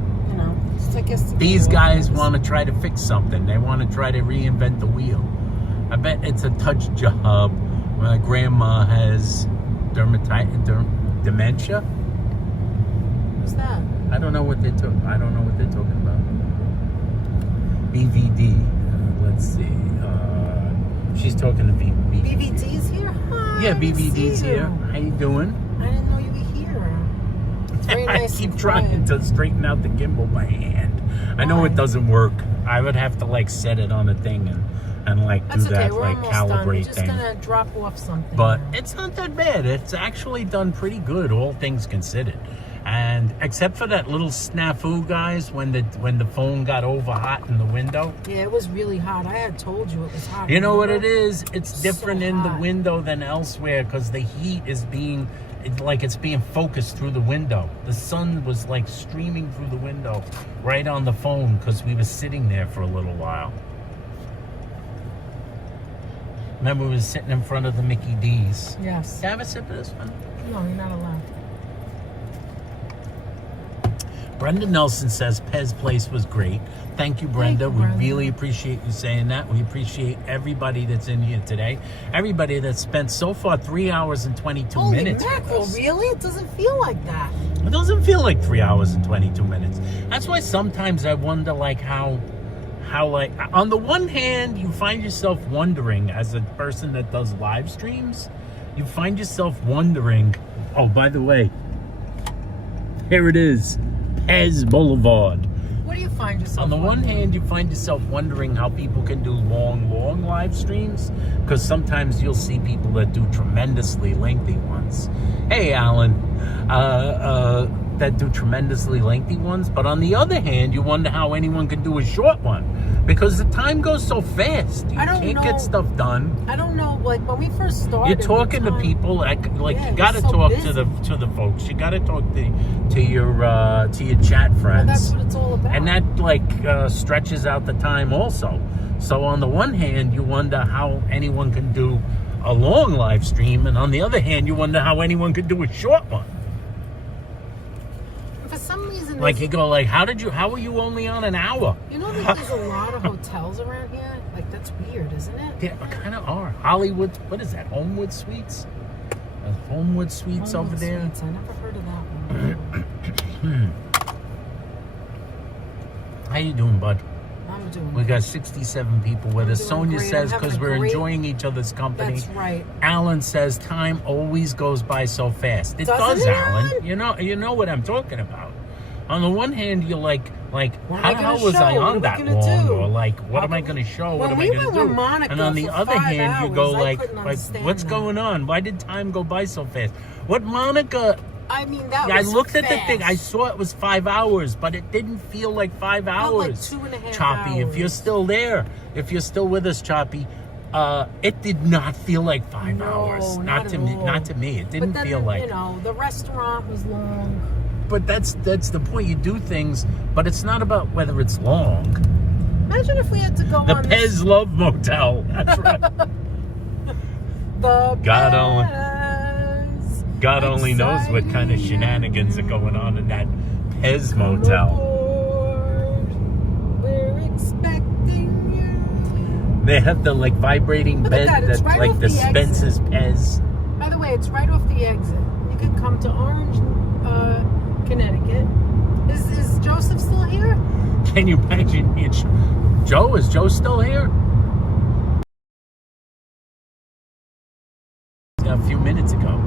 just take guess These guys want to try to fix something. They want to try to reinvent the wheel. I bet it's a touch job. My grandma has dementia. Who's that? I don't know what they're talking about. BVD. Let's see. She's talking to BVD. BVD's here? Hi, Yeah, I didn't BVD's see you. here. How you doing? I didn't know you were here. It's very I nice keep and trying quiet. to straighten out the gimbal by hand. I know Why? it doesn't work. I would have to like set it on a thing and like That's do okay. that We're like almost done. We're calibrate just thing. gonna drop off something. But now. it's not that bad. It's actually done pretty good, all things considered. And except for that little snafu, guys, when the phone got over hot in the window. Yeah, it was really hot. I had told you it was hot. You know what it remember? is? It's So different in the hot. window than elsewhere because the heat is being focused through the window. The sun was like streaming through the window right on the phone because we were sitting there for a little while. Remember, we were sitting in front of the Mickey D's. Yes. Can I have a sip of this one? No, you're not allowed. Brenda Nelson says Pez Place was great. Thank you, Brenda. Thank you, We Brenda. really appreciate you saying that. We appreciate everybody that's in here today. Everybody that's spent so far 3 hours and 22 Holy minutes with mackerel, us. really? It doesn't feel like that. It doesn't feel like 3 hours and 22 minutes. That's why sometimes I wonder like how like on the one hand you find yourself wondering as a person that does live streams, you find yourself wondering, oh, by the way, here it is. Pez Boulevard. What do you find yourself On the one wondering? hand, you find yourself wondering how people can do long live streams, because sometimes you'll see people that do tremendously lengthy ones. Hey, Alan, that do tremendously lengthy ones. But on the other hand, you wonder how anyone can do a short one, because the time goes so fast. You I don't can't know. get stuff done. I don't know, like when we first started. You're talking the to time- people like Yeah, you it got to was so talk busy. to the folks. You got to talk to your chat Well, friends. that's what it's all about. And that stretches out the time also. So on the one hand, you wonder how anyone can do a long live stream, and on the other hand, you wonder how anyone could do a short one. For some reason, Like there's- you go like, how were you only on an hour? you know that there's a lot of hotels around here. Like that's weird, isn't it? They kind of are. Hollywood, what is that? Homewood Suites? Homewood Suites over Homewood there. Suites. I never heard of that one. How you doing, bud? I'm doing. We got 67 people with I'm us. doing Sonia great. says I'm having because a we're great- enjoying each other's company. That's right. Alan says time always goes by so fast. It Doesn't does, it, Alan. Alan? You know what I'm talking about. On the one hand, you're like What am how I the gonna hell was show? I What on am I that gonna long? do? Or like, what How am I come- going to show? When What am we I going went to with do? Monica And on the for other 5 hand, you hours, go I like couldn't understand what's that. going on? Why did time go by so fast? What Monica? I mean, that I was looked at the fast. thing. I saw it was 5 hours, but it didn't feel like 5 Felt like hours. 2.5 Choppy, if you're hours. still there, if you're still with us, Choppy, it did not feel like 5 No, hours. not to at me. all. Not to me. It didn't But then, feel like. you know, the restaurant was long. But that's the point. You do things, but it's not about whether it's long. Imagine if we had to go The on Pez this, Love Motel. That's right. the God only- Pez God only knows what kind of exciting shenanigans are going on in that Pez Come Motel. aboard. We're expecting you. They have the like vibrating Look at bed that, it's that's right like off the the exit. Spencer's Pez. By the way, it's right off the exit. You can come to Orange, Connecticut. Is Joseph still here? Can you imagine? Joe, is Joe still here? A few minutes ago.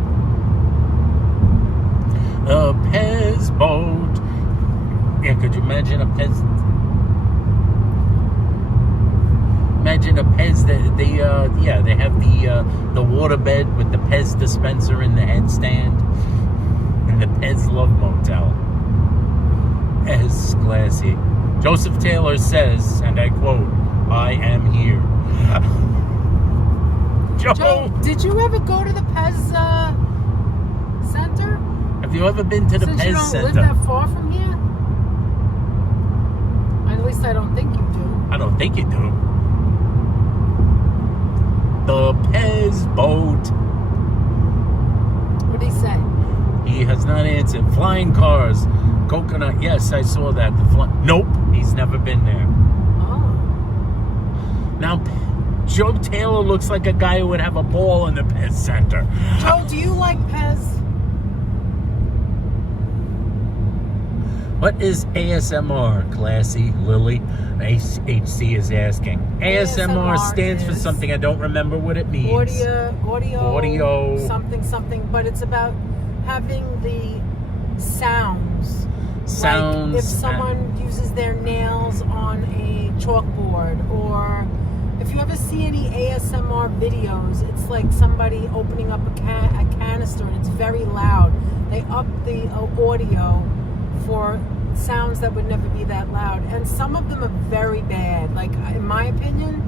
The Pez boat. Yeah, could you imagine a Pez? Imagine a Pez that they have the water bed with the Pez dispenser in the headstand, and the Pez Love Motel. As classy. Joseph Taylor says, and I quote, "I am here." Joe, did you ever go to the Pez Center? Have you ever been to the Since you Pez don't Center? live that far from here? At least I don't think you do. I don't think you do. The Pez boat. What did he say? He has not answered. Flying cars. Coconut. Yes, I saw that. Nope. He He's never been there. Oh. Now, Joe Taylor looks like a guy who would have a ball in the Pez Center. Joe, do you like Pez? What is ASMR, Classy Lily? HC is asking. ASMR stands for something. I don't remember what it means. Audio, something, but it's about having the sounds. Like if someone uses their nails on a chalkboard, or if you ever see any ASMR videos, it's like somebody opening up a canister and it's very loud. They up the audio for sounds that would never be that loud, and some of them are very bad. Like, in my opinion,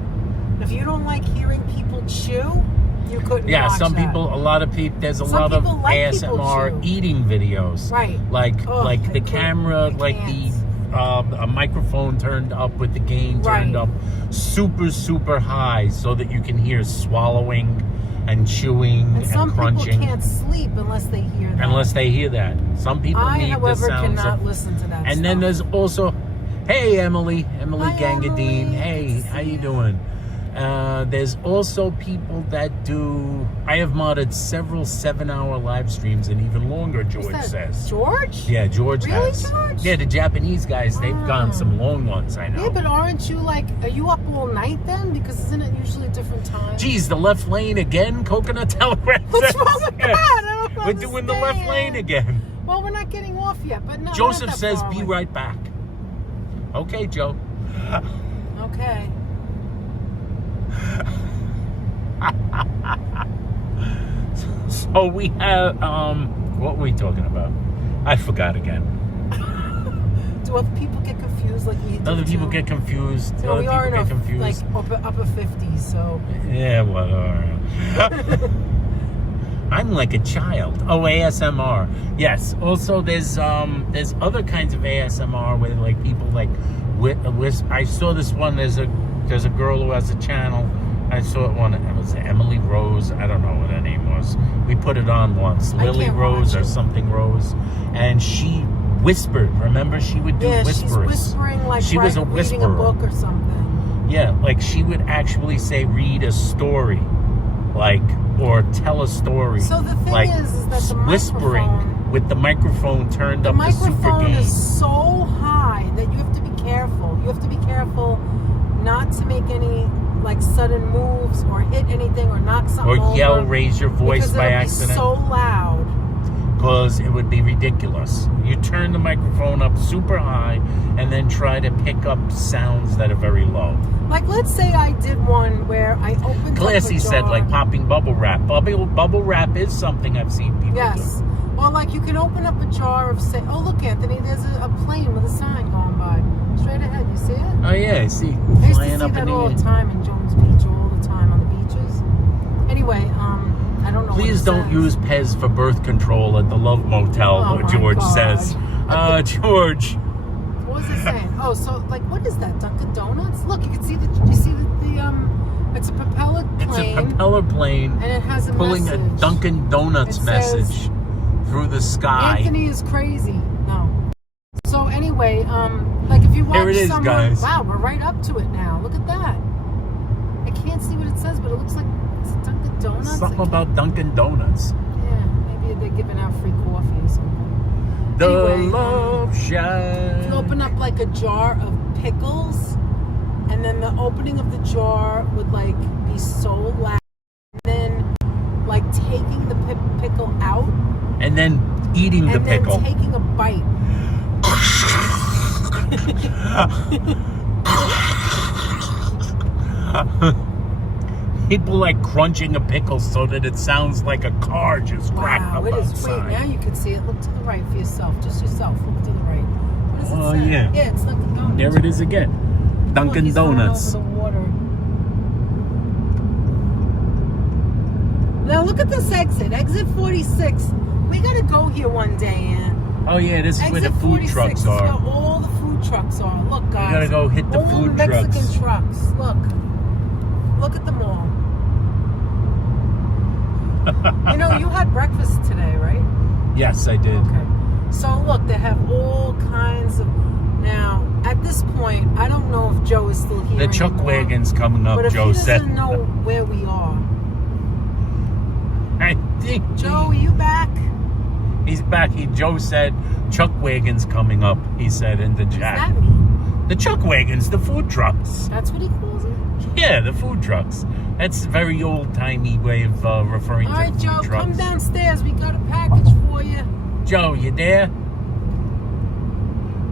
if you don't like hearing people chew, you couldn't watch some that. people, a lot of people, there's a Some lot of people like ASMR people chew. Eating videos. Right. Like the I camera, like can't. a microphone turned up with the gain turned Right. up super high so that you can hear swallowing and chewing And some crunching. people can't sleep unless they hear that. Unless they hear that. Some people I, need the however, sounds cannot of... listen to that And stuff. then there's also, hey Emily Hi, Gangadine. Emily. Hey, Good to how see you you. doing? There's also people that do. I have modded several 7-hour live streams and even longer. Who's George that? says. George? Yeah, George Really, has. George? Yeah, the Japanese guys, they've gone some long ones. I know. Yeah, but aren't you like, are you up all night then? Because isn't it usually a different time? Geez, the left lane again, Coconut Telegraph. What's says. wrong with that? I don't We're doing the left understand. lane again. Well, we're not getting off yet, but no. we're Joseph not that says, far "Be away. right back." Okay, Joe. Okay. So we have what were we talking about? I forgot again. Do other people get confused like we do? Other people too? get confused. So Other we are people in get confused. like upper 50s, so. Yeah, whatever. I'm like a child. Oh, ASMR. Yes. Also, there's other kinds of ASMR where like people like I saw this one. There's a girl who has a channel. I saw it one. It was Emily Rose. I don't know what her name was. We put it on once. I Lily can't Rose watch or it. something Rose, and she whispered. Remember, she would do Yeah, whispers. she's whispering like She was a reading a whisperer. book or something. Yeah, like she would actually say, read a story, like, or tell a story. So the thing like, is that the whispering microphone- with the microphone turned The up to super microphone gain. is so high that you have to be careful. You have to be careful not to make any like sudden moves or hit anything or knock something Or over. yell, raise your voice because by it'll accident. Be so loud. Because it would be ridiculous. You turn the microphone up super high and then try to pick up sounds that are very low. Like, let's say I did one where I opened Classy up a jar. said, like popping bubble wrap. Bubble wrap is something I've seen people Yes. do. Or like you can open up a jar of, say, oh look, Anthony, there's a plane with a sign going by. Straight ahead, you see it? Oh yeah, I see. I used to Flying see up that in the all air. the time in Jones Beach, all the time on the beaches. Anyway, I don't know. Please what it don't says. use Pez for birth control at the Love Motel, Oh, my George God. says. George. What was it saying? Oh, so like, what is that? Dunkin' Donuts? Look, you can see it's a propeller plane. It's a propeller plane and it has a pulling message. a Dunkin' Donuts It says, message through the sky. Anthony is crazy. No. So anyway, like if you watch Here it is, someone, guys. wow, we're right up to it now. Look at that. I can't see what it says, but it looks like it's a Dunkin' Donuts. Something about Dunkin' Donuts. Yeah, maybe they're giving out free coffee or something. The Anyway, love shine. If you open up like a jar of pickles, and then the opening of the jar would like be so loud, and then like taking the pickle out, And then eating the and then pickle. taking a bite. People like crunching a pickle so that it sounds like a car just cracked Wow, up it is. Wait, outside. now you can see it. Look to the right for yourself. Just yourself. Look to the right. What does it Oh, say? yeah. Yeah, it's Dunkin' Donuts. There it is again. Look, Dunkin' he's going Donuts. over the water. Now look at this exit. Exit 46. We gotta go here one day, Ann. Oh yeah, this is where Exit the food 46 trucks is are. where all the food trucks are. Look, guys. gotta go hit the all food the Mexican trucks. Look. Look at them all. You know, you had breakfast today, right? Yes, I did. Okay. So look, they have all kinds of. Now, at this point, I don't know if Joe is still here The chuck anymore. wagon's coming up, But if Joe he said. doesn't know where we are. I think Joe, are you back? he's back. Joe said chuck wagon's coming up, he said in the What does chat. that mean? The chuck wagons, the food trucks. That's what he calls it? Yeah, the food trucks. That's a very old-timey way of referring All to right, food Joe, trucks. come downstairs. We got a package for you. Joe, you there?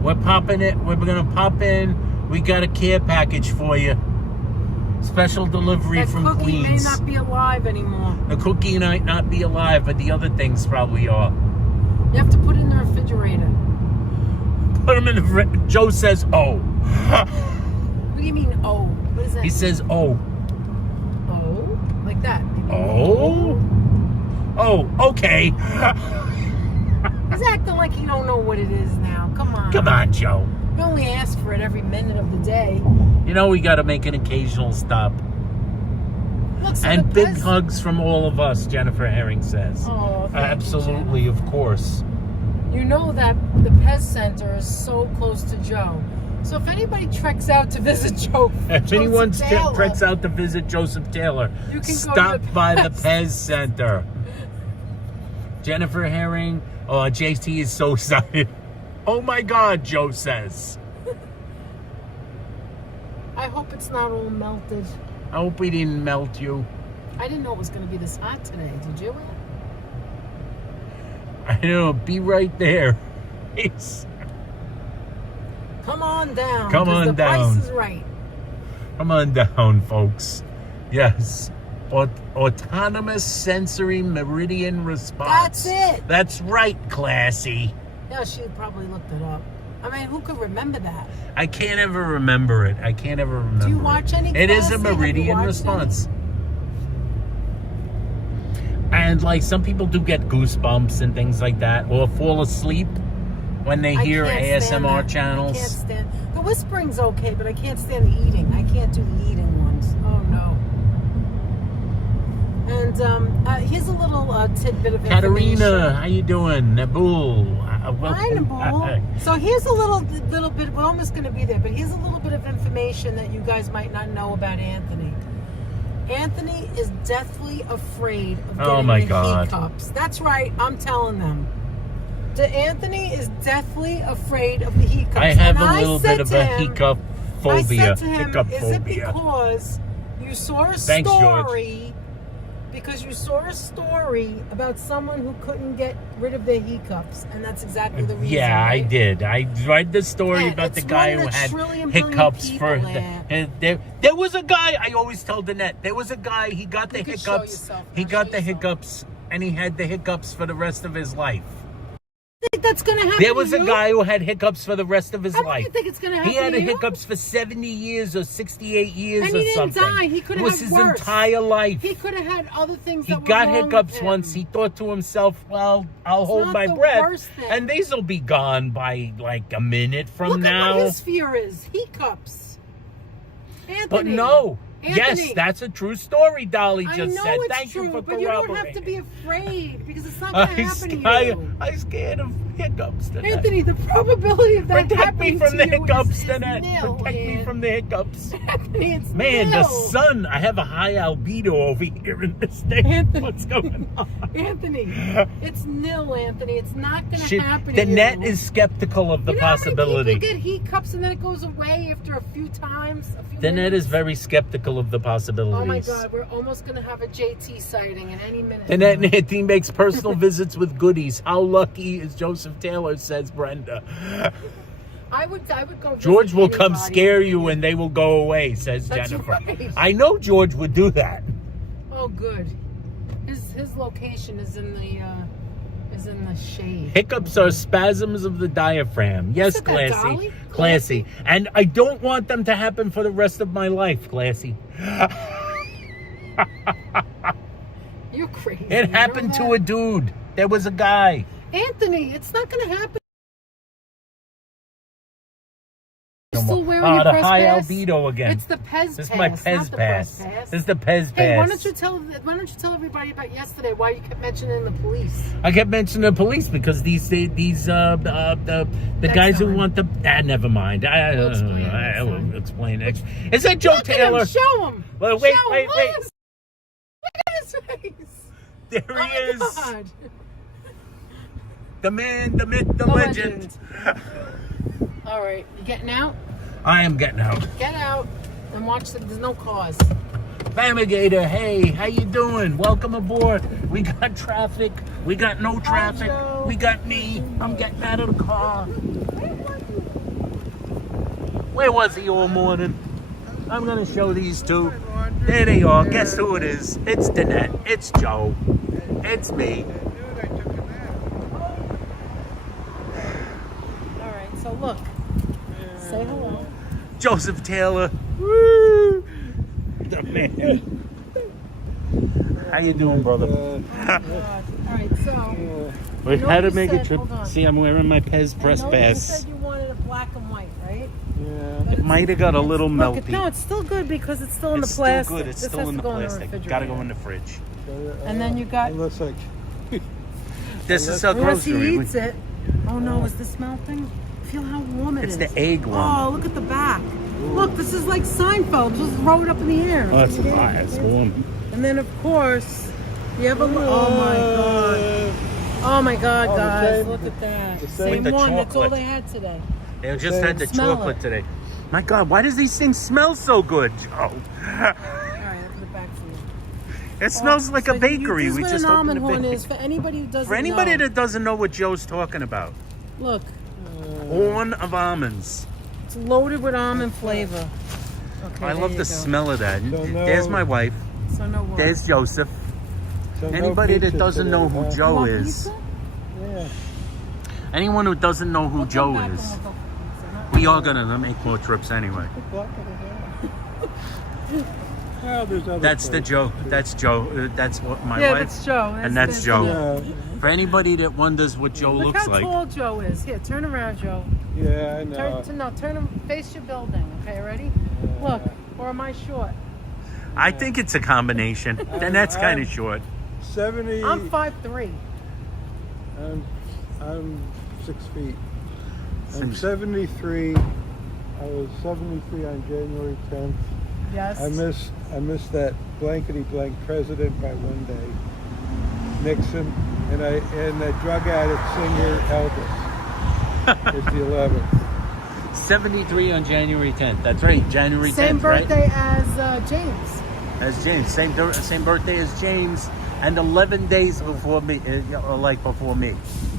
We're popping it. We're gonna pop in. We got a care package for you. Special delivery That from cookie may Queens. not be alive anymore. The cookie might not be alive, but the other things probably are. You have to put it in the refrigerator. Put them in the Joe says, oh. What do you mean, oh? What is that? He says, oh. Oh? Like that. Oh? Oh, okay. He's acting like he don't know what it is now. Come on. Come on, Joe. We only ask for it every minute of the day. You know we got to make an occasional stop. Look, so And the big Pez- hugs from all of us, Jennifer Herring says. Oh, thank Absolutely, you, of course. Jenna. You know that the Pez Center is so close to Joe. So if anybody treks out to visit Joe, If anyone Joseph Taylor, treks out to visit Joseph Taylor, You can go stop to the by the Pez Pez Center. Jennifer Herring, oh, JT is so excited. Oh my God, Joe says. I hope it's not all melted. I hope we didn't melt you. I didn't know it was going to be this hot today. Did you? I know, be right there. It's, Come on down. Come 'cause on the down. price is right. come on down, folks. Yes. Autonomous sensory meridian response. That's it. That's right, classy. Yeah, she probably looked it up. I mean, who could remember that? I can't ever remember it. I can't ever remember. Do you watch any It is a classy? Have you meridian watched response. And like some people do get goosebumps and things like that, or fall asleep when they I hear can't stand ASMR that. channels. I can't stand the whispering's okay, but I can't stand the eating. I can't do the eating ones. Oh no. And here's a little tidbit of information. Katerina, how you doing? Nabul. Hi, Nabul. So here's a little bit. We're almost going to be there, but here's a little bit of information that you guys might not know about Anthony. Anthony is deathly afraid of getting Oh my the God. hiccups. That's right. I'm telling them. Anthony is deathly afraid of the hiccups. I have And a little said bit of to a him- hiccup phobia. I said to him, Hiccup is phobia. it because you saw a Thanks, George. story? Because you saw a story about someone who couldn't get rid of their hiccups, and that's exactly the reason. Yeah, I right? did. I read the story Yeah, about the it's guy one who in a had trillion billion hiccups people for there was a guy. I always tell Danette, there was a guy. He got the You can show hiccups. yourself He now, got show the yourself. hiccups, and he had the hiccups for the rest of his life. I think that's going to happen. There was to a you? guy who had hiccups for the rest of his How do life. you think it's going to happen He had to you? hiccups for 70 years or 68 years And or he didn't something. die. He could It have was had his worse. entire life. He could have had other things He that were got wrong hiccups with him. once. He thought to himself, well, I'll It's hold not my the breath, worst thing. and these will be gone by like a minute from Look now. at what his fear is. Hiccups. Anthony. But no. Yes, Anthony. that's a true story, Dolly I just know said. it's Thank true, you for but you don't have to be corroborating. afraid because it's not going to happen to you. I'm scared of hiccups today. Anthony, the probability of that Protect happening me from to the you hiccups, is Danette. nil, Protect me man. from the hiccups. Anthony, it's Man, nil. the sun. I have a high albedo over here in this thing. Anthony. What's going on? Anthony, it's nil, Anthony. It's not going to Shit, happen the to you. net is skeptical of the You know how possibility. many people get hiccups and then it goes away after a few times? The net minutes? is very skeptical of the possibilities. Oh my God, we're almost going to have a JT sighting in any minute. The net Nancy makes personal visits with goodies. How lucky is Joseph Taylor, says Brenda. I would go. visit George will come anybody. scare you and they will go away, says That's Jennifer. right. I know George would do that. Oh, good. His location is in the shade. Hiccups are spasms of the diaphragm. Yes, Isn't that Classy. Dolly? Classy. And I don't want them to happen for the rest of my life, Classy. You're crazy. It happened to a dude. There was a guy. Anthony, it's not going to happen. You're still wearing on your the press high pass? albedo again. It's the Pez This pass, is my not Pez the pass. press pass. This is the Pez Hey, pass. why don't you tell everybody about yesterday? Why you kept mentioning the police? I kept mentioning the police because the guys who time. want the never mind. I will explain it. Is that Joe Look Taylor? at him, show him. Well, wait. Look at his face. There Oh he my is. God. The man, the myth, the legend. All right, you getting out? I am getting out. Get out and watch. There's no cars. Famigator, hey, how you doing? Welcome aboard. We got traffic. We got no traffic. Joe. We got me. I'm getting out of the car. Where was he all morning? I'm going to show these two. There they are. Guess who it is? It's Danette. It's Joe. It's me. All right, so look. Say hello. Joseph Taylor. Woo! The man. How you doing, brother? All right, so. We know had to you make a said- trip. hold on. See, I'm wearing my Pez press I know pass. you said you wanted a black and white, right? It might have got a little Look, melty. no, it's still good because it's still in It's the still plastic. good. It's This still has in to the go plastic. refrigerator. Gotta go in the fridge. And then you got. It looks like This is a Unless grocery. he eats it. Oh no, is this melting? Feel how warm it It's is. the egg one. Oh, look at the back. Look, this is like Seinfeld. Just throw it up in the air. Oh, that's hot. It's warm. And then of course, you have a. Oh my god. Oh my god, Oh, the guys! same- Look at that. the Same With the one. That's all chocolate. they had today. They just had the Smell chocolate it. today. My God, why does these things smell so good, Joe? All right, I'll put it back for you. It smells like a So bakery. This is We what just an opened almond a horn bakery. is for anybody who doesn't For anybody know. that doesn't know what Joe's talking about, Look, horn of almonds. it's loaded with almond flavor. Okay, I there love you the go. smell of that. So no- There's my wife. So no worries. There's Joseph. so no Anybody that pizza doesn't today, know who huh? You Joe want is. pizza? Yeah. Anyone who doesn't know who We'll Joe come back and is. we'll go for pizza. No We are gonna make more trips anyway. Well, there's other That's the places. Joe. That's Joe. That's what my Yeah, wife. that's Joe. And that's Joe. Yeah, For anybody that wonders what Joe Look looks how like, tall Joe is. Here, turn around, Joe. yeah, I know. Turn him, face your building. Okay, ready? Look, or am I short? I think it's a combination. Then that's kind of short. 70. I'm 5'3". I'm 6 feet. I'm 73. I was 73 on January 10th. Yes. I missed that blankety blank president by one day. Nixon and the drug addict singer Elvis is the 11th. 73 on January 10th. That's right, January 10th, Same right? birthday as James. As James. Same birthday as James, and 11 days before me, before me.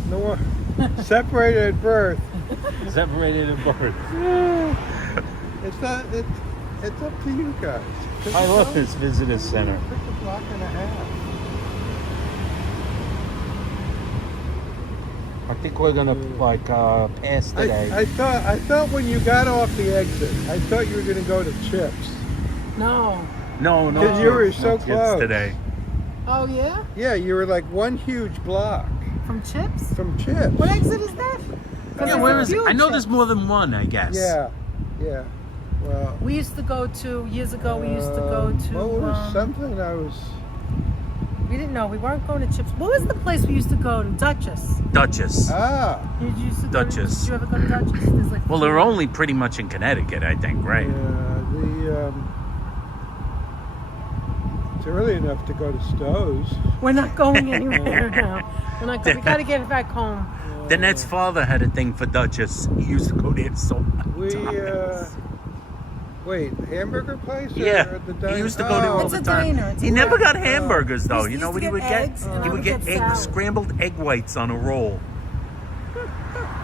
No one separated at birth. Separated at birth. It's not. It's up to you guys. I love this visitor center. Pick a block and a half. I think we're gonna pass today. I thought when you got off the exit, I thought you were going to go to Chips. No. No, Because you were no so kids close. today. Oh yeah? Yeah, you were like one huge block From Chips? from Chips. What exit is that? 'Cause Yeah, there's where a is it? few I know Chips. there's more than one. I guess. Yeah. Well, We used to go to years ago. We used to go to. What was something I was? We didn't know. We weren't going to Chips. What was the place we used to go to? Duchess. Duchess. Did you used to go to- Duchess. Did you ever go to Duchess? There's like Well, they're only pretty much in Connecticut, I think, right? It's early enough to go to Stowe's. We're not going anywhere now. We're not. We got to get it back home. Danette's father had a thing for Duchess. He used to go there so We times. wait, hamburger place? Or Yeah, the he diner? used to go there all It's the a time. diner. It's He a never got restaurant. hamburgers though. We You know used what to he would get get? eggs, and He I would would get get salad. scrambled egg whites on a roll.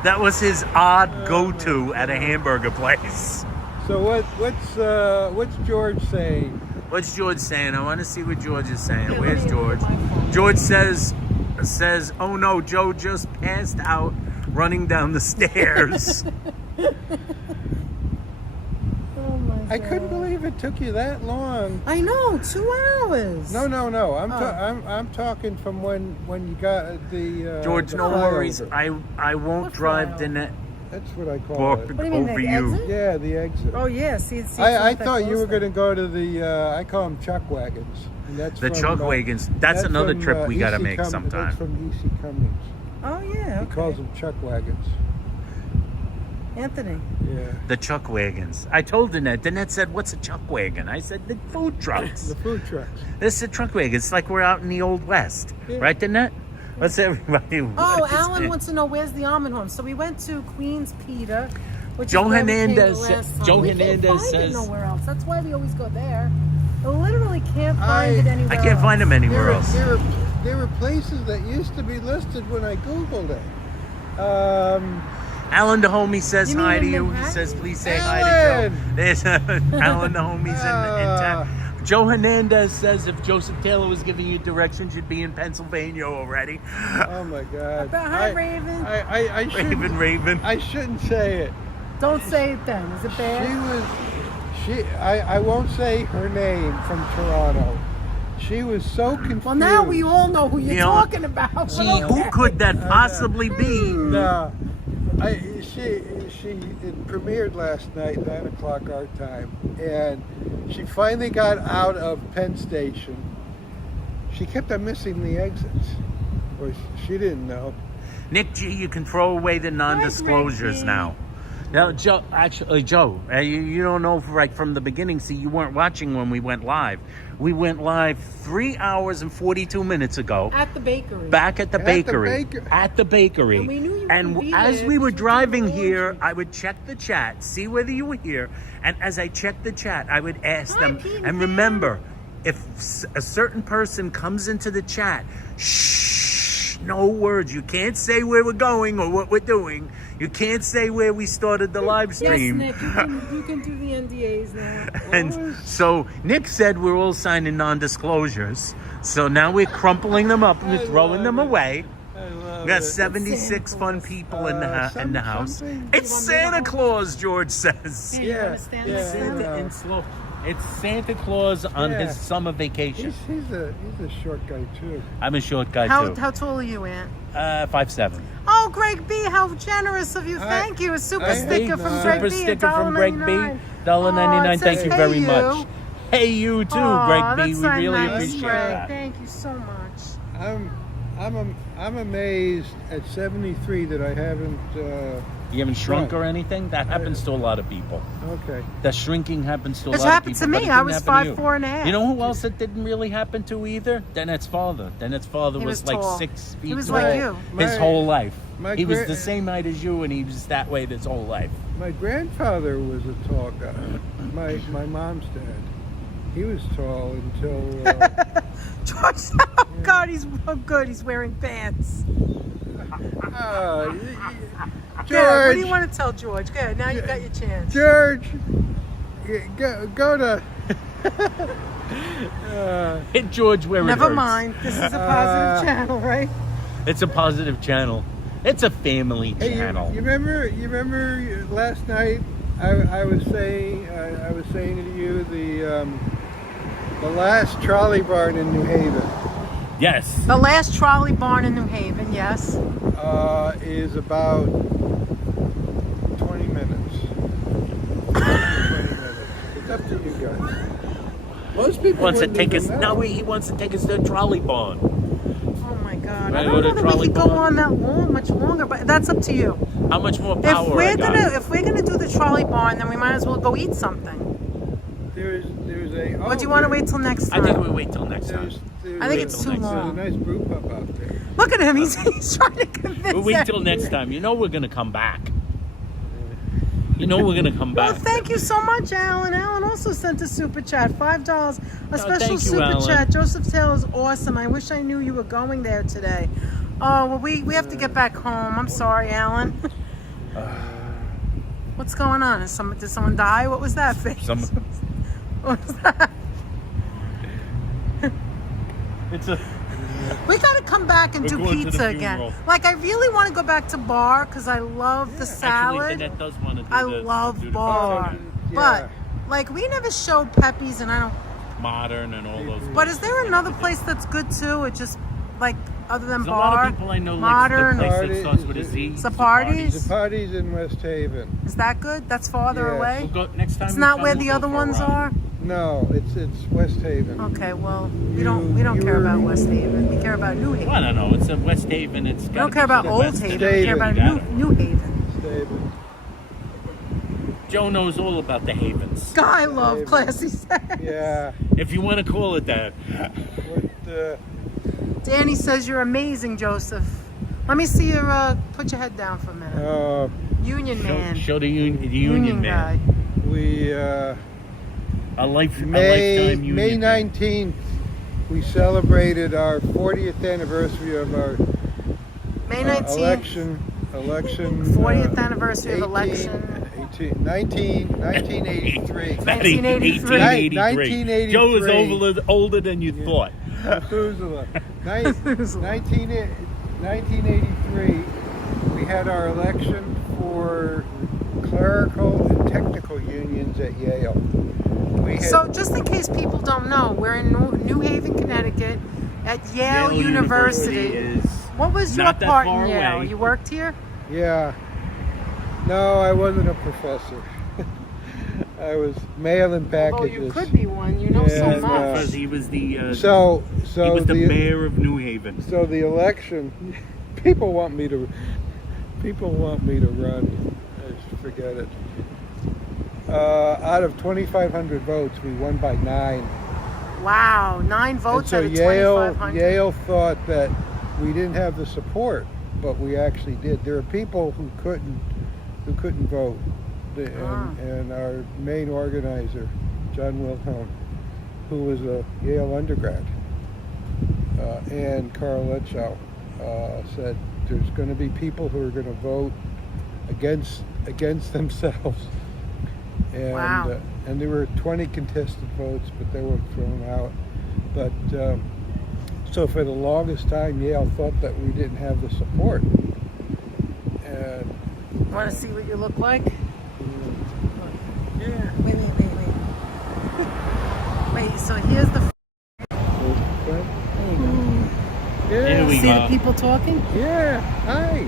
That was his odd go-to at a hamburger place. So what's George saying? What's George saying? I want to see what George is saying. Where's George? George says, "Oh no, Joe just passed out running down the stairs." Oh my God. I couldn't believe it took you that long. I know, 2 hours. No. I'm Oh. I'm talking from when you got the George, the no flyover. worries. I won't What drive flyover? Danette. That's what I call Or it. What do you mean, over the you. exit? Yeah, the exit. Oh yeah, see, it's I not that thought you close were then. going to go to the, I call them chuck wagons. And that's The from, chuck wagons. That's another from, trip we got to E.C. make That's sometime. from E.C. Cummings. Oh yeah, He okay. calls them chuck wagons. Anthony. Yeah. The chuck wagons. I told Danette. Danette said, "What's a chuck wagon?" I said, "The food trucks." The food trucks. This is a truck wagon. It's like we're out in the Old West. Yeah. Right, Danette? What's everybody... Oh, what is Alan it? wants to know where's the Almond Horns. So we went to Queens Pita, which Joe is where we came Hernandez the sa- last time. Joe we Hernandez can't find says- it nowhere else. That's why we always go there. I literally can't find it anywhere I can't else. find them anywhere else. There were places that used to be listed when I Googled it. Alan the homie says You mean hi to in you. He Manhattan? says, please say hi to Alan! Joe. There's Alan the homie's in town. Joe Hernandez says if Joseph Taylor was giving you directions, you'd be in Pennsylvania already. Oh my God! Hi, Raven. I shouldn't. Raven. I shouldn't say it. Don't say it then. Is it bad? I won't say her name from Toronto. She was so confused. Well, now we all know who you're You know, talking about. Gee, who could that possibly be? No, it premiered last night, 9 o'clock our time, and she finally got out of Penn Station. She kept on missing the exits, or she didn't know. Nick G, you can throw away the non-disclosures Ricky. now. Now, Joe, you don't know right from the beginning. See, you weren't watching when we went live. We went live 3 hours and 42 minutes ago. At the bakery. Back at the bakery. baker- At the bakery. And we knew you And wouldn't be as there we were because you driving were here, laundry. I would check the chat, see whether you were here. And as I checked the chat, I would ask Hi, them. Pete And remember, if a certain person comes into the chat, shh, no words. You can't say where we're going or what we're doing. You can't say where we started the live Yes, stream. Nick, you can do the NDAs now. And so Nick said we're all signing non-disclosures. So now we're crumpling them up and we're throwing them away. I love We got it. 76 fun people in the house. something- It's Santa Claus, George says. Yeah, It's Santa Claus on Yeah. his summer vacation. He's a short guy too. I'm a short guy How too. tall are you, Aunt? 5'7". Oh, Greg B, how generous of you. Thank you. A super I sticker from know. Greg Super B. sticker from Greg B. $1.99. $1.99. Oh, it Thank says, you "Hey, very you." much. Hey, you too, Aw, Greg B. that's We so really nice, appreciate Greg. that. Thank you so much. I'm amazed at 73 that I haven't. You haven't shrunk Right. or anything? That happens to a lot of people. Okay. The shrinking happens to a It's lot of happened people. to but me. it I didn't was happen to you. 5'4.5". You know who else it didn't really happen to either? Danette's father. Danette's father He was was like tall. 6 feet He was tall. like you. His My- whole life. my He was gra- the same height as you, and he was that way his whole life. My grandfather was a tall guy. My mom's dad. He was tall until. George, oh God, he's so good. He's wearing pants. George. Yeah, what do you want to tell George? Good. Now you got your chance. George, go to. Hit George where it Never hurts. mind. This is a positive channel, right? It's a positive channel. It's a family Hey, channel. you remember last night? I was saying to you the last trolley barn in New Haven Yes. The last trolley barn in New Haven, yes. is about 20 minutes. 20 minutes. It's up to you guys. Most people Wants to wouldn't take even us. know. No, he wants to take us to the trolley barn. Oh my God. Right, I go don't to know that trolley we could go barn. on that much longer, but that's up to you. How much more power I got? If we're gonna do the trolley barn, then we might as well go eat something. There's a. Or do you want to wait till next time? I think we wait till next time. I think it's too There's a long. nice brew pub out there. Look at him. He's trying to convince We'll wait till everyone. next time. You know we're gonna come back. You know we're gonna come Well, back. thank you so much, Alan. Alan also sent a super chat, $5. A special thank you, super Alan. chat. Joseph Taylor's awesome. I wish I knew you were going there today. Oh, well, we have to get back home. I'm sorry, Alan. What's going on? Did someone die? What was that face? What was that? It's a. We gotta come back and We're do going to the pizza again. funeral. Like, I really want to go back to bar because I love the salad. Actually, Danette does want to do I the, love do the bar. yeah. But, like, we never showed Pepe's and I don't... modern and all those. But is there another place that's good too? It just, like, other than There's a bar? lot of people I know modern. like the place that starts with a Z. Zapardi's? The party's in West Haven. Is that good? That's farther Yeah. away? We'll go next time. It's we not come, where we'll the go other for a ones ride. are? No, it's West Haven. Okay, well, we don't care about West Haven. We care about New Haven. Well, I don't know. It's a West Haven. It's We don't care about Old Haven. We care about New Haven. Haven. Joe knows all about the havens. I love classy sex. Yeah. If you want to call it that. What, Danny says you're amazing, Joseph. Let me see your, put your head down for a minute. Union man. Show the union man. guy. we A lifetime May union man. 19th, we celebrated our 40th anniversary of our May 19th. election. 40th anniversary of election. 1983. 1983. 1983. Joe is older than you thought. Methuselah. 1983, we had our election for clerical and technical unions at Yale. We had, So just in case people don't know, we're in New Haven, Connecticut at Yale University. is What was your not that part far in Yale? away. You worked here? yeah. No, I wasn't a professor. I was mailing packages. Oh, you could be one. You know so Yeah, much. because he was the So he was the mayor of New Haven. So the election, people want me to run. Forget it. Out of 2,500 votes, we won by 9. Wow, 9 votes out and of so 2,500. Yale thought that we didn't have the support, but we actually did. There are people who couldn't vote, and our main organizer, John Wilhelm, who was a Yale undergrad, and Carl Letchow, said there's going to be people who are going to vote against themselves. And, Wow. And there were 20 contested votes, but they were thrown out. But so for the longest time, Yale thought that we didn't have the support. And Want to see what you look like? yeah. Wait. Wait, so here's the... There you go. Yeah. Here we See go. the people talking? Yeah. Hi.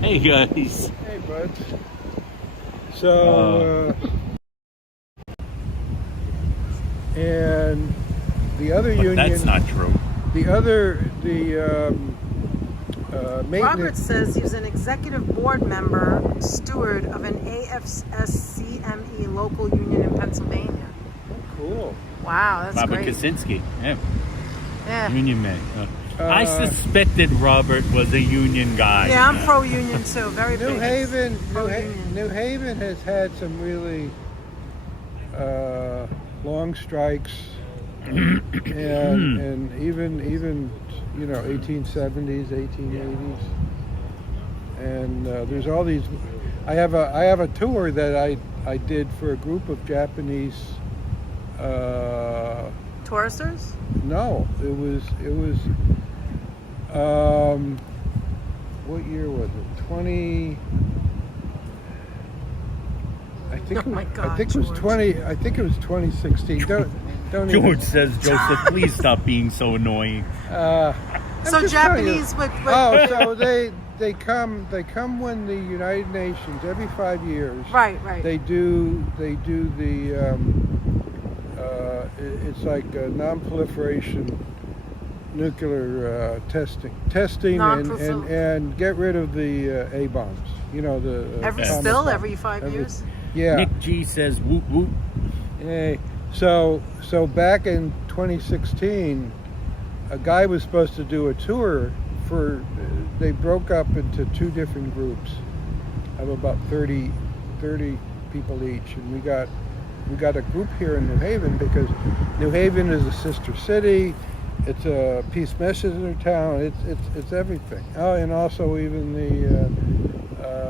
Hey guys. Hey, bud. So, and the other But union. that's not true. The maintenance. Robert says he was an executive board member, steward of an AFSCME local union in Pennsylvania. Cool. Wow, that's Robert great. Kaczynski. Yeah. Yeah. Union man. I suspected Robert was a union guy. Yeah, I'm pro-union too. Very New big. Haven. Pro-union. New Haven has had some really long strikes, and even 1870s, 1880s, and there's all these. I have a tour that I did for a group of Japanese. Touristers? No, it was. What year was it? 20. I think. Oh my God, I think it was George. 20. I think it was 2016. Don't. George Even, says, Joseph, please stop being so annoying. I'm So just telling you. Japanese with So they come when the United Nations every 5 years. right. They do the it's like a non-proliferation nuclear testing and get rid of the A bombs. You know the every atomic still bomb. every 5 years. Yeah. Nick G says, whoop whoop. Hey, so back in 2016, a guy was supposed to do a tour for. They broke up into 2 different groups of about 30 people each, and we got a group here in New Haven because New Haven is a sister city. It's a peace messenger town. It's everything. Oh, and also even the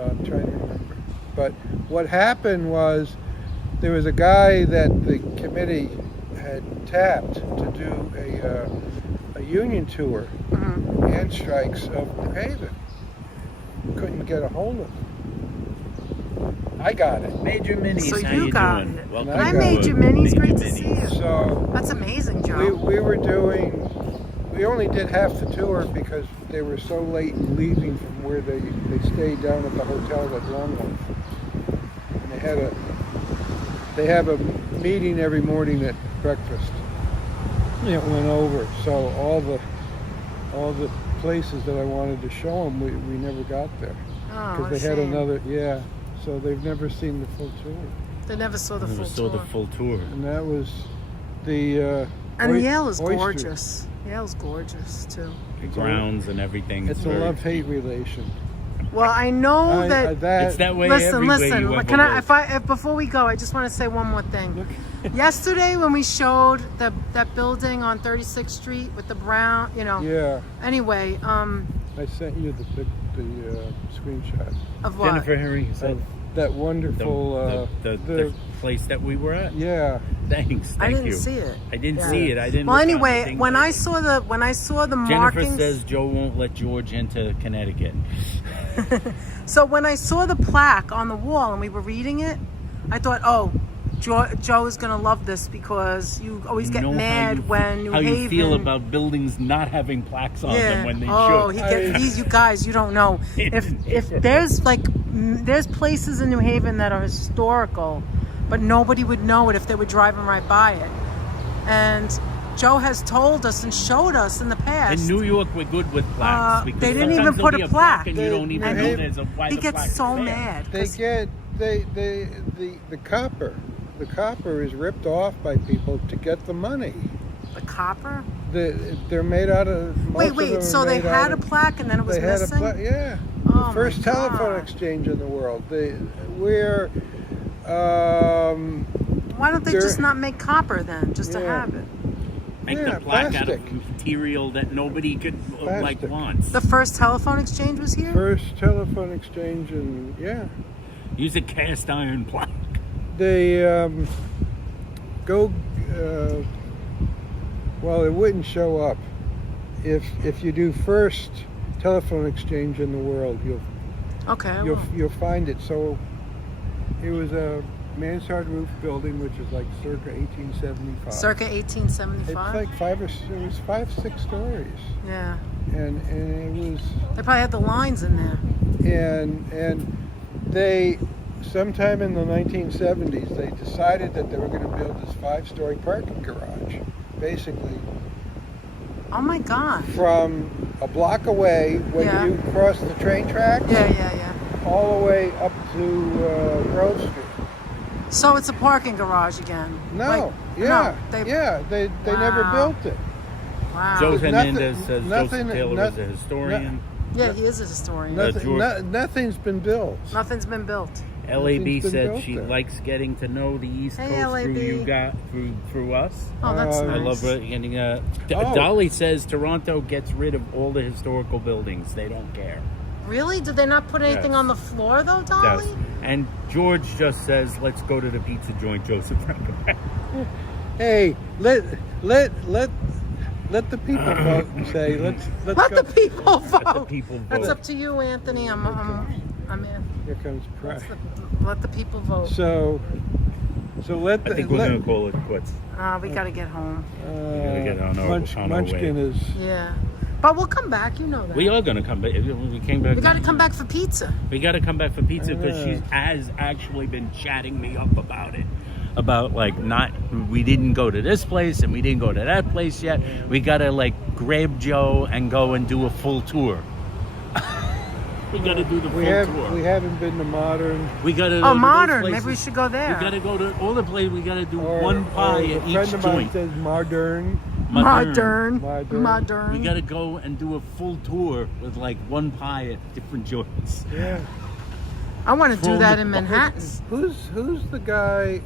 I'm trying to remember. But what happened was there was a guy that the committee had tapped to do a union tour and strikes of New Haven. Couldn't get a hold of him. I got it. Major Minis, So how you you got doing? it. Welcome I made to you minis. Major Great to see Minis. you. So That's amazing, Joe. we were doing we only did half the tour because they were so late in leaving from where they stayed down at the hotel at Longwood. And they have a meeting every morning at breakfast. It went over, so all the places that I wanted to show them, we never got there because they had another. Yeah, so they've never seen the full tour. They never saw the full tour. Saw the full tour. And that was the. And Yale is gorgeous. Yale's gorgeous too. The grounds and everything. It's a love-hate relation. Well, I know that. It's that way. Listen. Can I? If before we go, I just want to say one more thing. Yesterday, when we showed that building on 36th Street with the brown, Yeah. Anyway, I sent you the screenshot of what? Jennifer Henry said that wonderful the place that we were at. Yeah. Thanks. I Thank you. didn't see it. I didn't see it. I didn't. Well, look on anyway, the when I saw the Jennifer markings, says Joe won't let George into Connecticut. so when I saw the plaque on the wall and we were reading it, I thought, oh, Joe is going to love this because you always get mad when New Haven. How you feel about buildings not having plaques on them when they should. Oh, he gets these. You guys, you don't know. If there's there's places in New Haven that are historical, but nobody would know it if they were driving right by it. And Joe has told us and showed us in the past. In New York, we're good with plaques. Because they didn't even put a plaque. And you don't even know there's a why he the gets plaque so is there. mad. The copper. The copper is ripped off by people to get the money. The copper? They're made out of. Wait. So they had a plaque and then it was missing? Yeah. Oh, the first telephone exchange in the world. Why don't they just not make copper then, just to have it? Make the plaque out of material that nobody could wants. The first telephone exchange was here? First telephone exchange, and Use a cast iron plaque. They go. Well, it wouldn't show up if you do first telephone exchange in the world. You'll find it. So it was a mansard roof building, which is like circa 1875. Circa 1875. It's like it was 5-6 stories. Yeah. And it was. They probably had the lines in there. And they. Sometime in the 1970s, they decided that they were going to build this 5-story parking garage, basically. Oh my God! From a block away, when you cross the train tracks. Yeah. All the way up to Grove Street. So it's a parking garage again. No, they never built it. Wow. Joe Hernandez says Joseph Taylor is a historian. Yeah, he is a historian. Nothing's been built. Nothing's been built. LAB said she likes getting to know the East Coast through us. Oh, that's nice. I love getting. Dolly says Toronto gets rid of all the historical buildings. They don't care. Really? Did they not put anything on the floor though, Dolly? Yes. And George just says, "Let's go to the pizza joint, Joseph." Hey, let the people vote and say let's let go. the people vote. Let the people vote. That's up to you, Anthony. I'm in. Here comes pride. Let the people vote. So let the. I think we're gonna call it quits. We gotta get home. We gotta get on our Munchkin way. is. Yeah, but we'll come back. You know that. We are gonna come back. We came back. We gotta come back for pizza. We gotta come back for pizza because she has actually been chatting me up about it. About we didn't go to this place and we didn't go to that place yet. We gotta grab Joe and go and do a full tour. We gotta do the full tour. We haven't been to Modern. We gotta. Modern. Maybe we should go there. We gotta go to all the places. We gotta do one pie at each friend of mine joint. says Modern. Modern. We gotta go and do a full tour with one pie at different joints. Yeah. I want to do that in Manhattan. Who's the guy?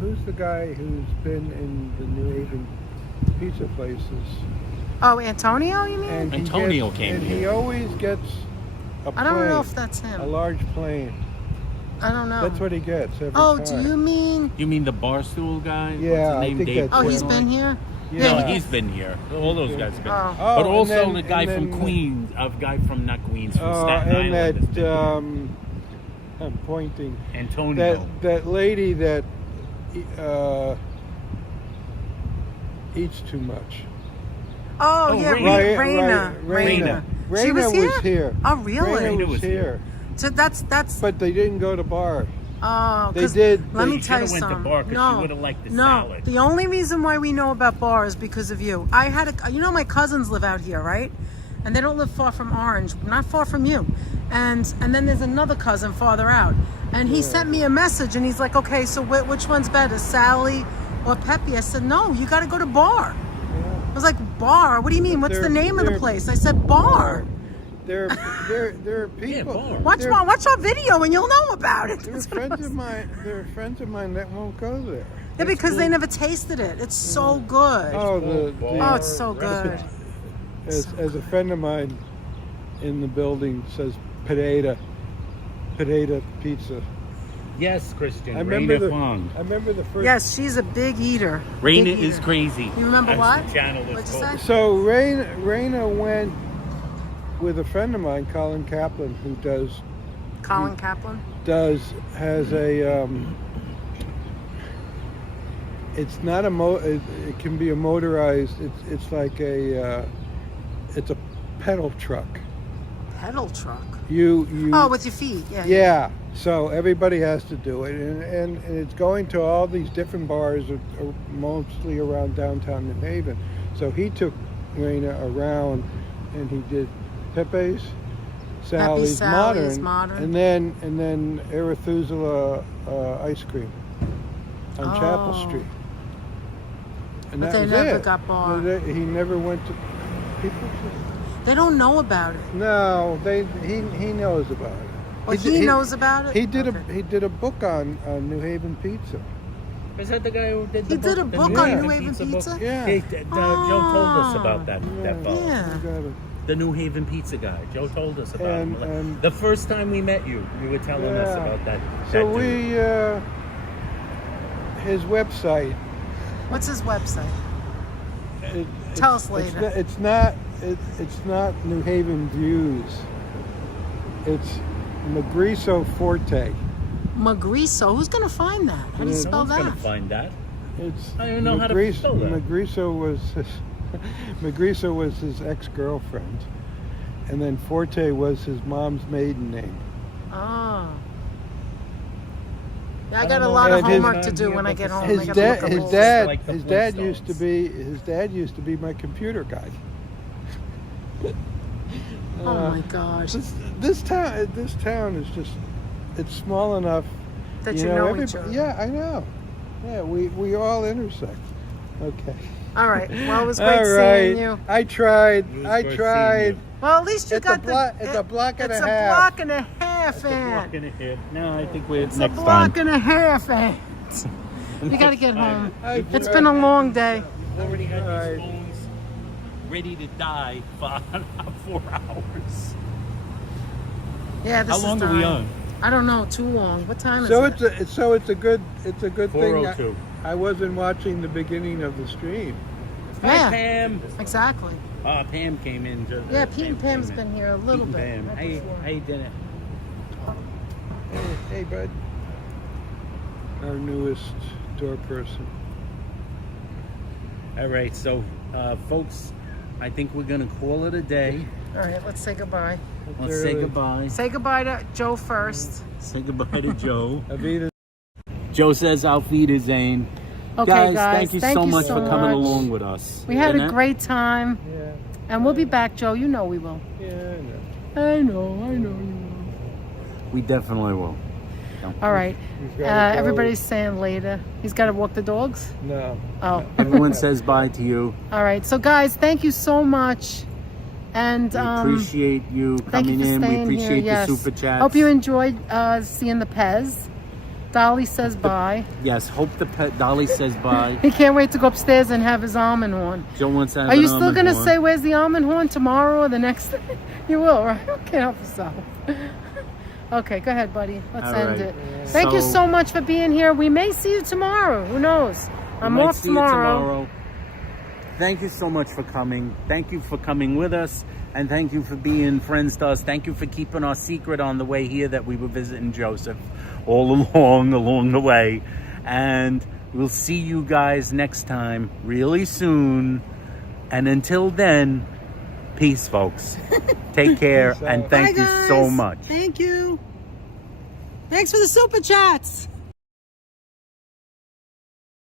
Who's the guy who's been in the New Haven pizza places? Oh, Antonio, you mean? And Antonio came here. He always gets a plane. I don't know if that's him. A large plane. I don't know. That's what he gets every time. Do you mean? You mean the Barstool guy? Yeah, What's his name? I think Dave that's he's been here? Yeah, no, he's been here. All those guys have been. Oh. But also the guy and from Queens, not Queens, from Staten and Island. that I'm pointing. Antonio. That lady that eats too much. Oh, Oh, yeah, Raina. Raina. Raina. She was Raina here? Oh, really? Raina Raina was was here. So that's. But they didn't go to bar. Oh, They 'cause did. Let they me tell you should've went to something. bar 'cause she No, would've liked the no. salad. The only reason why we know about bar is because of you. I had my cousins live out here, right? And they don't live far from Orange, not far from you. And then there's another cousin farther out. And he sent me a message, and he's like, "Okay, so which one's better, Sally or Peppy?" I said, "No, you got to go to bar." I was like, "Bar? What do you mean? What's the name of the place?" I said, "Bar." They're people. bar. Watch our video, and you'll know about it. They're friends of mine. They're friends of mine that won't go there. Yeah, because they never tasted it. It's so good. Oh, It's so good. as a friend of mine in the building says, potato pizza. Yes, Christian. I remember Raina the first. Yes, she's a big eater. Raina Big is eater. crazy. You remember As what? the channel is What'd you called. say? So Raina went with a friend of mine, Colin Kaplan, who Colin Kaplan. has a. It's not a it can be a motorized. It's like it's a pedal truck. Pedal truck. You. Oh, with your feet. Yeah. Yeah, so everybody has to do it, and it's going to all these different bars, mostly around downtown New Haven. So he took Raina around, and he did Pepe's, Sally's Modern, and then Arethusa ice cream on Chapel Street. And But that they was never it. got bar. He never went to people. They don't know about it. No, he knows about it. Well, he knows about it. He did a book on New Haven pizza. Is that the guy who did the He did a book on New Haven pizza? book? Yeah. Joe told us about that. Yeah. You got it. The New Haven pizza guy. Joe told us about him. And- The first time we met you were telling us Yeah. about that. So that dude. his website. What's his website? It's- Tell us later. It's not New Haven Views. It's Magriso Forte. Magriso. Who's gonna find that? How do you Yeah. spell Who's gonna that? find that? It's I don't even know how to spell that. Magriso was his ex-girlfriend, and then Forte was his mom's maiden name. Oh. Yeah, I I got a don't lot know. of And his- homework to do when I get home. I His gotta dad, look up his all- dad, Like the his dad Flintstones. used to be my computer guy. Oh my gosh. This town is just, it's small enough That you know each everybody- other. Yeah, I know. Yeah, we all intersect. Okay. All right. Well, it was great All right. seeing you. I tried. It was I great tried. seeing you. Well, at least you It's got a block- it's a block and a it's half. a block and a half, It's a block Ann. and a half. No, I think we're It's a next block time. and a half, Ann. We got to get home. I It's tried. been a long day. Already had Alright. these phones ready to die for 4 hours. Yeah, this How is long are we time. on? I don't know. Too long. What time is So it? it's a good thing. 4:02. I wasn't watching the beginning of the stream. Hi, Yeah. Pam. Exactly. Pam came in. Yeah, Pete and Pam's came in. been here a little Pete bit. and Pam. right Hey, before. how you doing? Hey, bud. Our newest door person. All right, so folks, I think we're gonna call it a day. All right, let's say goodbye. Let's say goodbye. Say goodbye to Joe first. Say goodbye to Joe. Avita. Joe says Auf Wiedersehen. Okay, guys. Thank you so much for coming along with us. We had a Annette? great time, Yeah. and we'll be back, Joe. You know we will. Yeah, I know. I know you will. We definitely will. All right. We've gotta go. Everybody's saying later. He's got to walk the dogs? No. Oh. Everyone says bye to you. All right. So, guys, thank you so much. And We appreciate you thank you coming for in. We staying appreciate here. Yes. the super chats. Hope you enjoyed seeing the Pez. Dolly says bye. Yes, hope the pet Dolly says bye. He can't wait to go upstairs and have his almond horn. Joe wants to have Are you an still almond going to horn. say where's the almond horn tomorrow or the next day? You will, right? You can't help yourself. Okay, go ahead, buddy. Let's All end right. it. Thank you so much for being here. We may see you tomorrow. Who knows? I'm We might off see you tomorrow. Thank you so much for coming. Thank you for coming with us. And thank you for being friends to us. Thank you for keeping our secret on the way here that we were visiting Joseph all along the way. And we'll see you guys next time really soon. And until then, peace, folks. Take care, Peace and out. thank Bye, you so guys. much. Thank you. Thanks for the super chats.